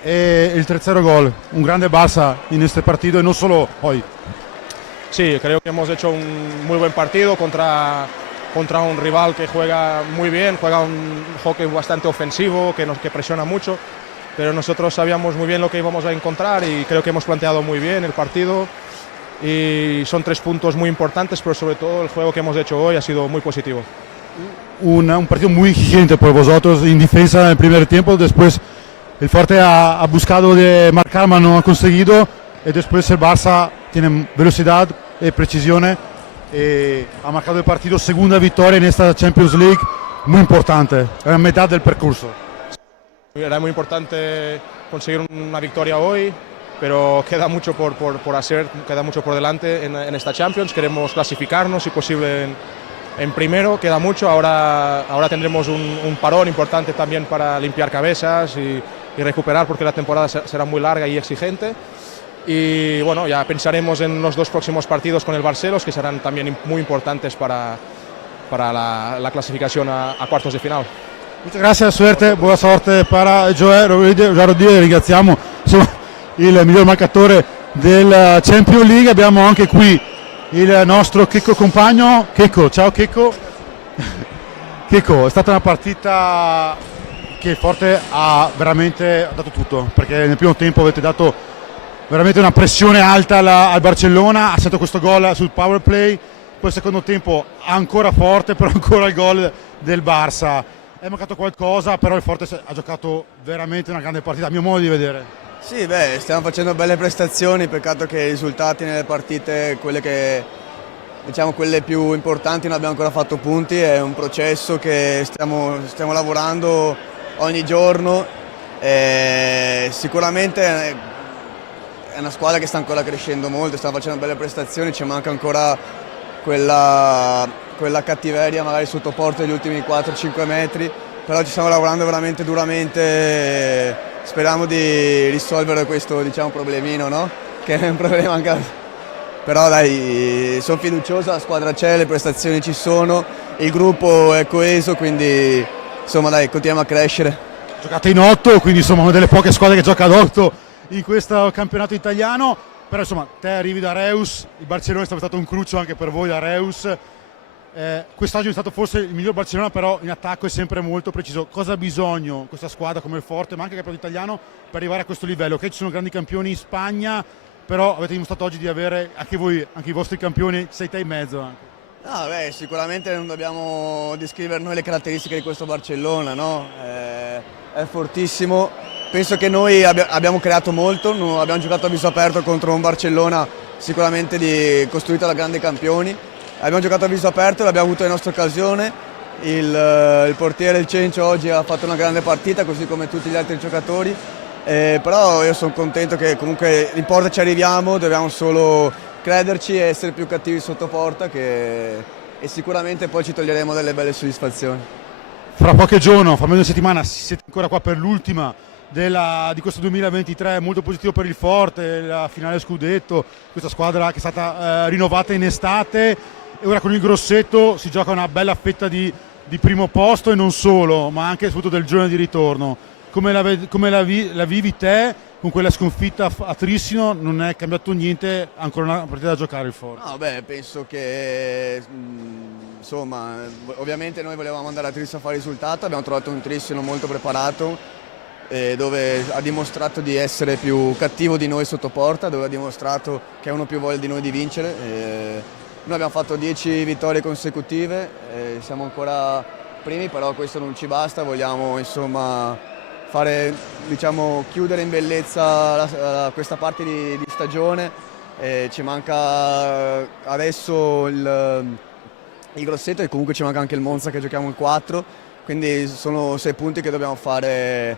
E el tercer gol, un grande Barça en este partido y no solo hoy. Sí, creo que hemos hecho un muy buen partido contra un rival que juega muy bien, juega un hockey bastante ofensivo, que presiona mucho, pero nosotros sabíamos muy bien lo que íbamos a encontrar y creo que hemos planteado muy bien el partido y son 3 puntos muy importantes, pero sobre todo el juego que hemos hecho hoy ha sido muy positivo. un partido muy exigente por vosotros en defensa en el primer tiempo, después el Forte ha buscado de marcar, pero no ha conseguido, y después el Barça tiene velocidad y precisión y ha marcado el partido, segunda victoria en esta Champions League, muy importante, es la mitad del percurso. Era muy importante conseguir una victoria hoy, pero queda mucho por hacer, queda mucho por delante en esta Champions. Queremos clasificarnos, si posible, en primero, queda mucho. Ahora tendremos un parón importante también para limpiar cabezas y recuperar, porque la temporada será muy larga y exigente. Y bueno, ya pensaremos en los 2 próximos partidos con el Barcelos, que serán también muy importantes para la clasificazione a quartos di finale. Muchas gracias, suerte, buona sorte para Joe Rodríguez, ringraziamo insomma, il miglior marcatore del Champions League. Abbiamo anche qui il nostro Checco compagno. Checco, ciao Checco. Checco, è stata una partita che il Forte ha veramente dato tutto, perché nel primo tempo avete dato veramente una pressione alta al Barcellona, ha segnato questo gol sul power play, poi il secondo tempo ancora forte, però ancora il gol del Barça. È mancato qualcosa, però il Forte ha giocato veramente una grande partita, a mio modo di vedere. Sì, stiamo facendo belle prestazioni, peccato che i risultati nelle partite, quelle più importanti, non abbiamo ancora fatto punti, è un processo che stiamo lavorando ogni giorno, sicuramente è una squadra che sta ancora crescendo molto, stiamo facendo belle prestazioni, ci manca ancora quella cattiveria magari sotto porta degli ultimi 4-5 metri, però ci stiamo lavorando veramente duramente, speriamo di risolvere questo problemino, no? Che è un problema anche, però dai, sono fiducioso, la squadra c'è, le prestazioni ci sono, il gruppo è coeso, quindi insomma dai, continuiamo a crescere. Giocate in 8, quindi insomma una delle poche squadre che gioca ad 8 in questo campionato italiano, però insomma te arrivi da Reus, il Barcellona è stato un cruccio anche per voi da Reus, quest'oggi è stato forse il miglior Barcellona, però in attacco è sempre molto preciso. Cosa ha bisogno questa squadra come il Forte, ma anche il campionato italiano, per arrivare a questo livello? Ok, ci sono grandi campioni in Spagna, però avete dimostrato oggi di avere anche voi, anche i vostri campioni, 6 te in mezzo anche. No, sicuramente non dobbiamo descrivere noi le caratteristiche di questo Barcellona, no? È fortissimo, penso che noi abbiamo creato molto, abbiamo giocato a viso aperto contro un Barcellona sicuramente costruito da grandi campioni, abbiamo giocato a viso aperto, abbiamo avuto le nostre occasioni, il portiere, il Cencio oggi ha fatto una grande partita, così come tutti gli altri giocatori, però io sono contento che comunque in porta ci arriviamo, dobbiamo solo crederci e essere più cattivi sotto porta e sicuramente poi ci toglieremo delle belle soddisfazioni. Fra qualche giorno, fra meno di una settimana, siete ancora qua per l'ultima di questo 2023, molto positivo per il Forte, la finale scudetto, questa squadra che è stata rinnovata in estate e ora con il Grosseto si gioca una bella fetta di primo posto e non solo, ma anche soprattutto del giorno di ritorno. Come la vivi te? Con quella sconfitta a Trissino non è cambiato niente, ancora una partita da giocare il Forte. No, penso che insomma, ovviamente noi volevamo andare a Trissino a fare risultato, abbiamo trovato un Trissino molto preparato, dove ha dimostrato di essere più cattivo di noi sotto porta, dove ha dimostrato che ha uno più voglia di noi di vincere. Noi abbiamo fatto 10 vittorie consecutive, siamo ancora primi, però questo non ci basta, vogliamo insomma chiudere in bellezza questa parte di stagione, ci manca adesso il Grosseto e comunque ci manca anche il Monza che giochiamo in 4, quindi sono 6 punti che dobbiamo fare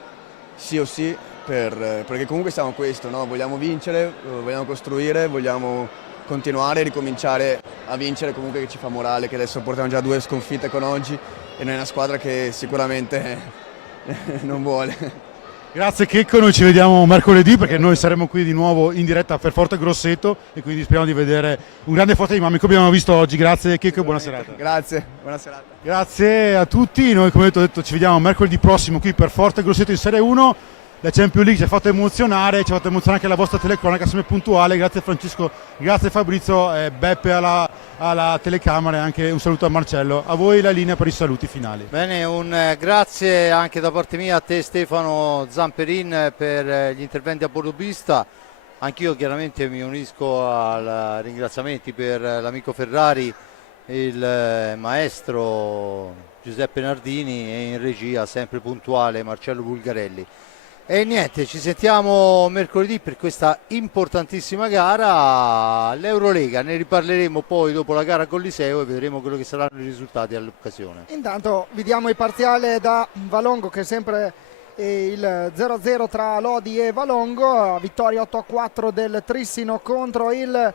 sì o sì, perché comunque siamo a questo, no? Vogliamo vincere, vogliamo costruire, vogliamo continuare e ricominciare a vincere comunque, che ci fa morale, che adesso portiamo già 2 sconfitte con oggi e noi è una squadra che sicuramente non vuole. Grazie Checco, noi ci vediamo mercoledì perché noi saremo qui di nuovo in diretta per Forte Grosseto e quindi speriamo di vedere un grande Forte di Mammi come abbiamo visto oggi. Grazie Checco e buona serata. Grazie, buona serata. Grazie a tutti, noi come detto ci vediamo mercoledì prossimo qui per Forte Grosseto in Serie 1. La Champions League ci ha fatto emozionare, ci ha fatto emozionare anche la vostra telecronaca sempre puntuale. Grazie Francesco, grazie Fabrizio, Beppe alla telecamera e anche un saluto a Marcello. A voi la linea per i saluti finali. Bene, un grazie anche da parte mia a te Stefano Zamperin per gli interventi a bordo pista. Anch'io chiaramente mi unisco ai ringraziamenti per l'amico Ferrari, il maestro Giuseppe Nardini e in regia sempre puntuale Marcello Bulgarelli. E niente, ci sentiamo mercoledì per questa importantissima gara, l'Eurolega. Ne riparleremo poi dopo la gara con Liseo e vedremo quello che saranno i risultati all'occasione. Intanto vi diamo il parziale da Valongo, che è sempre il 0-0 tra Lodi e Valongo, vittoria 8-4 del Trissino contro il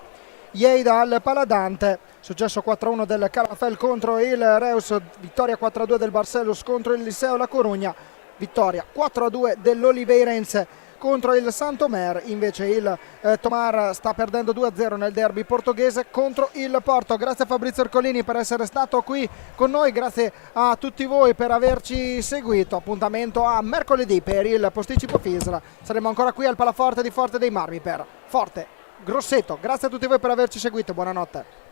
Lleida al Paladante, successo 4-1 del Calafel contro il Reus, vittoria 4-2 del Barcelos contro il Liceo La Corugna, vittoria 4-2 dell'Oliveirense contro il Santomer. Invece il Tomar sta perdendo 2-0 nel derby portoghese contro il Porto. Grazie a Fabrizio Ercolini per essere stato qui con noi, grazie a tutti voi per averci seguito. Appuntamento a mercoledì per il posticipo FISL. Saremo ancora qui al Palaforte di Forte dei Marmi per Forte Grosseto. Grazie a tutti voi per averci seguito, buonanotte.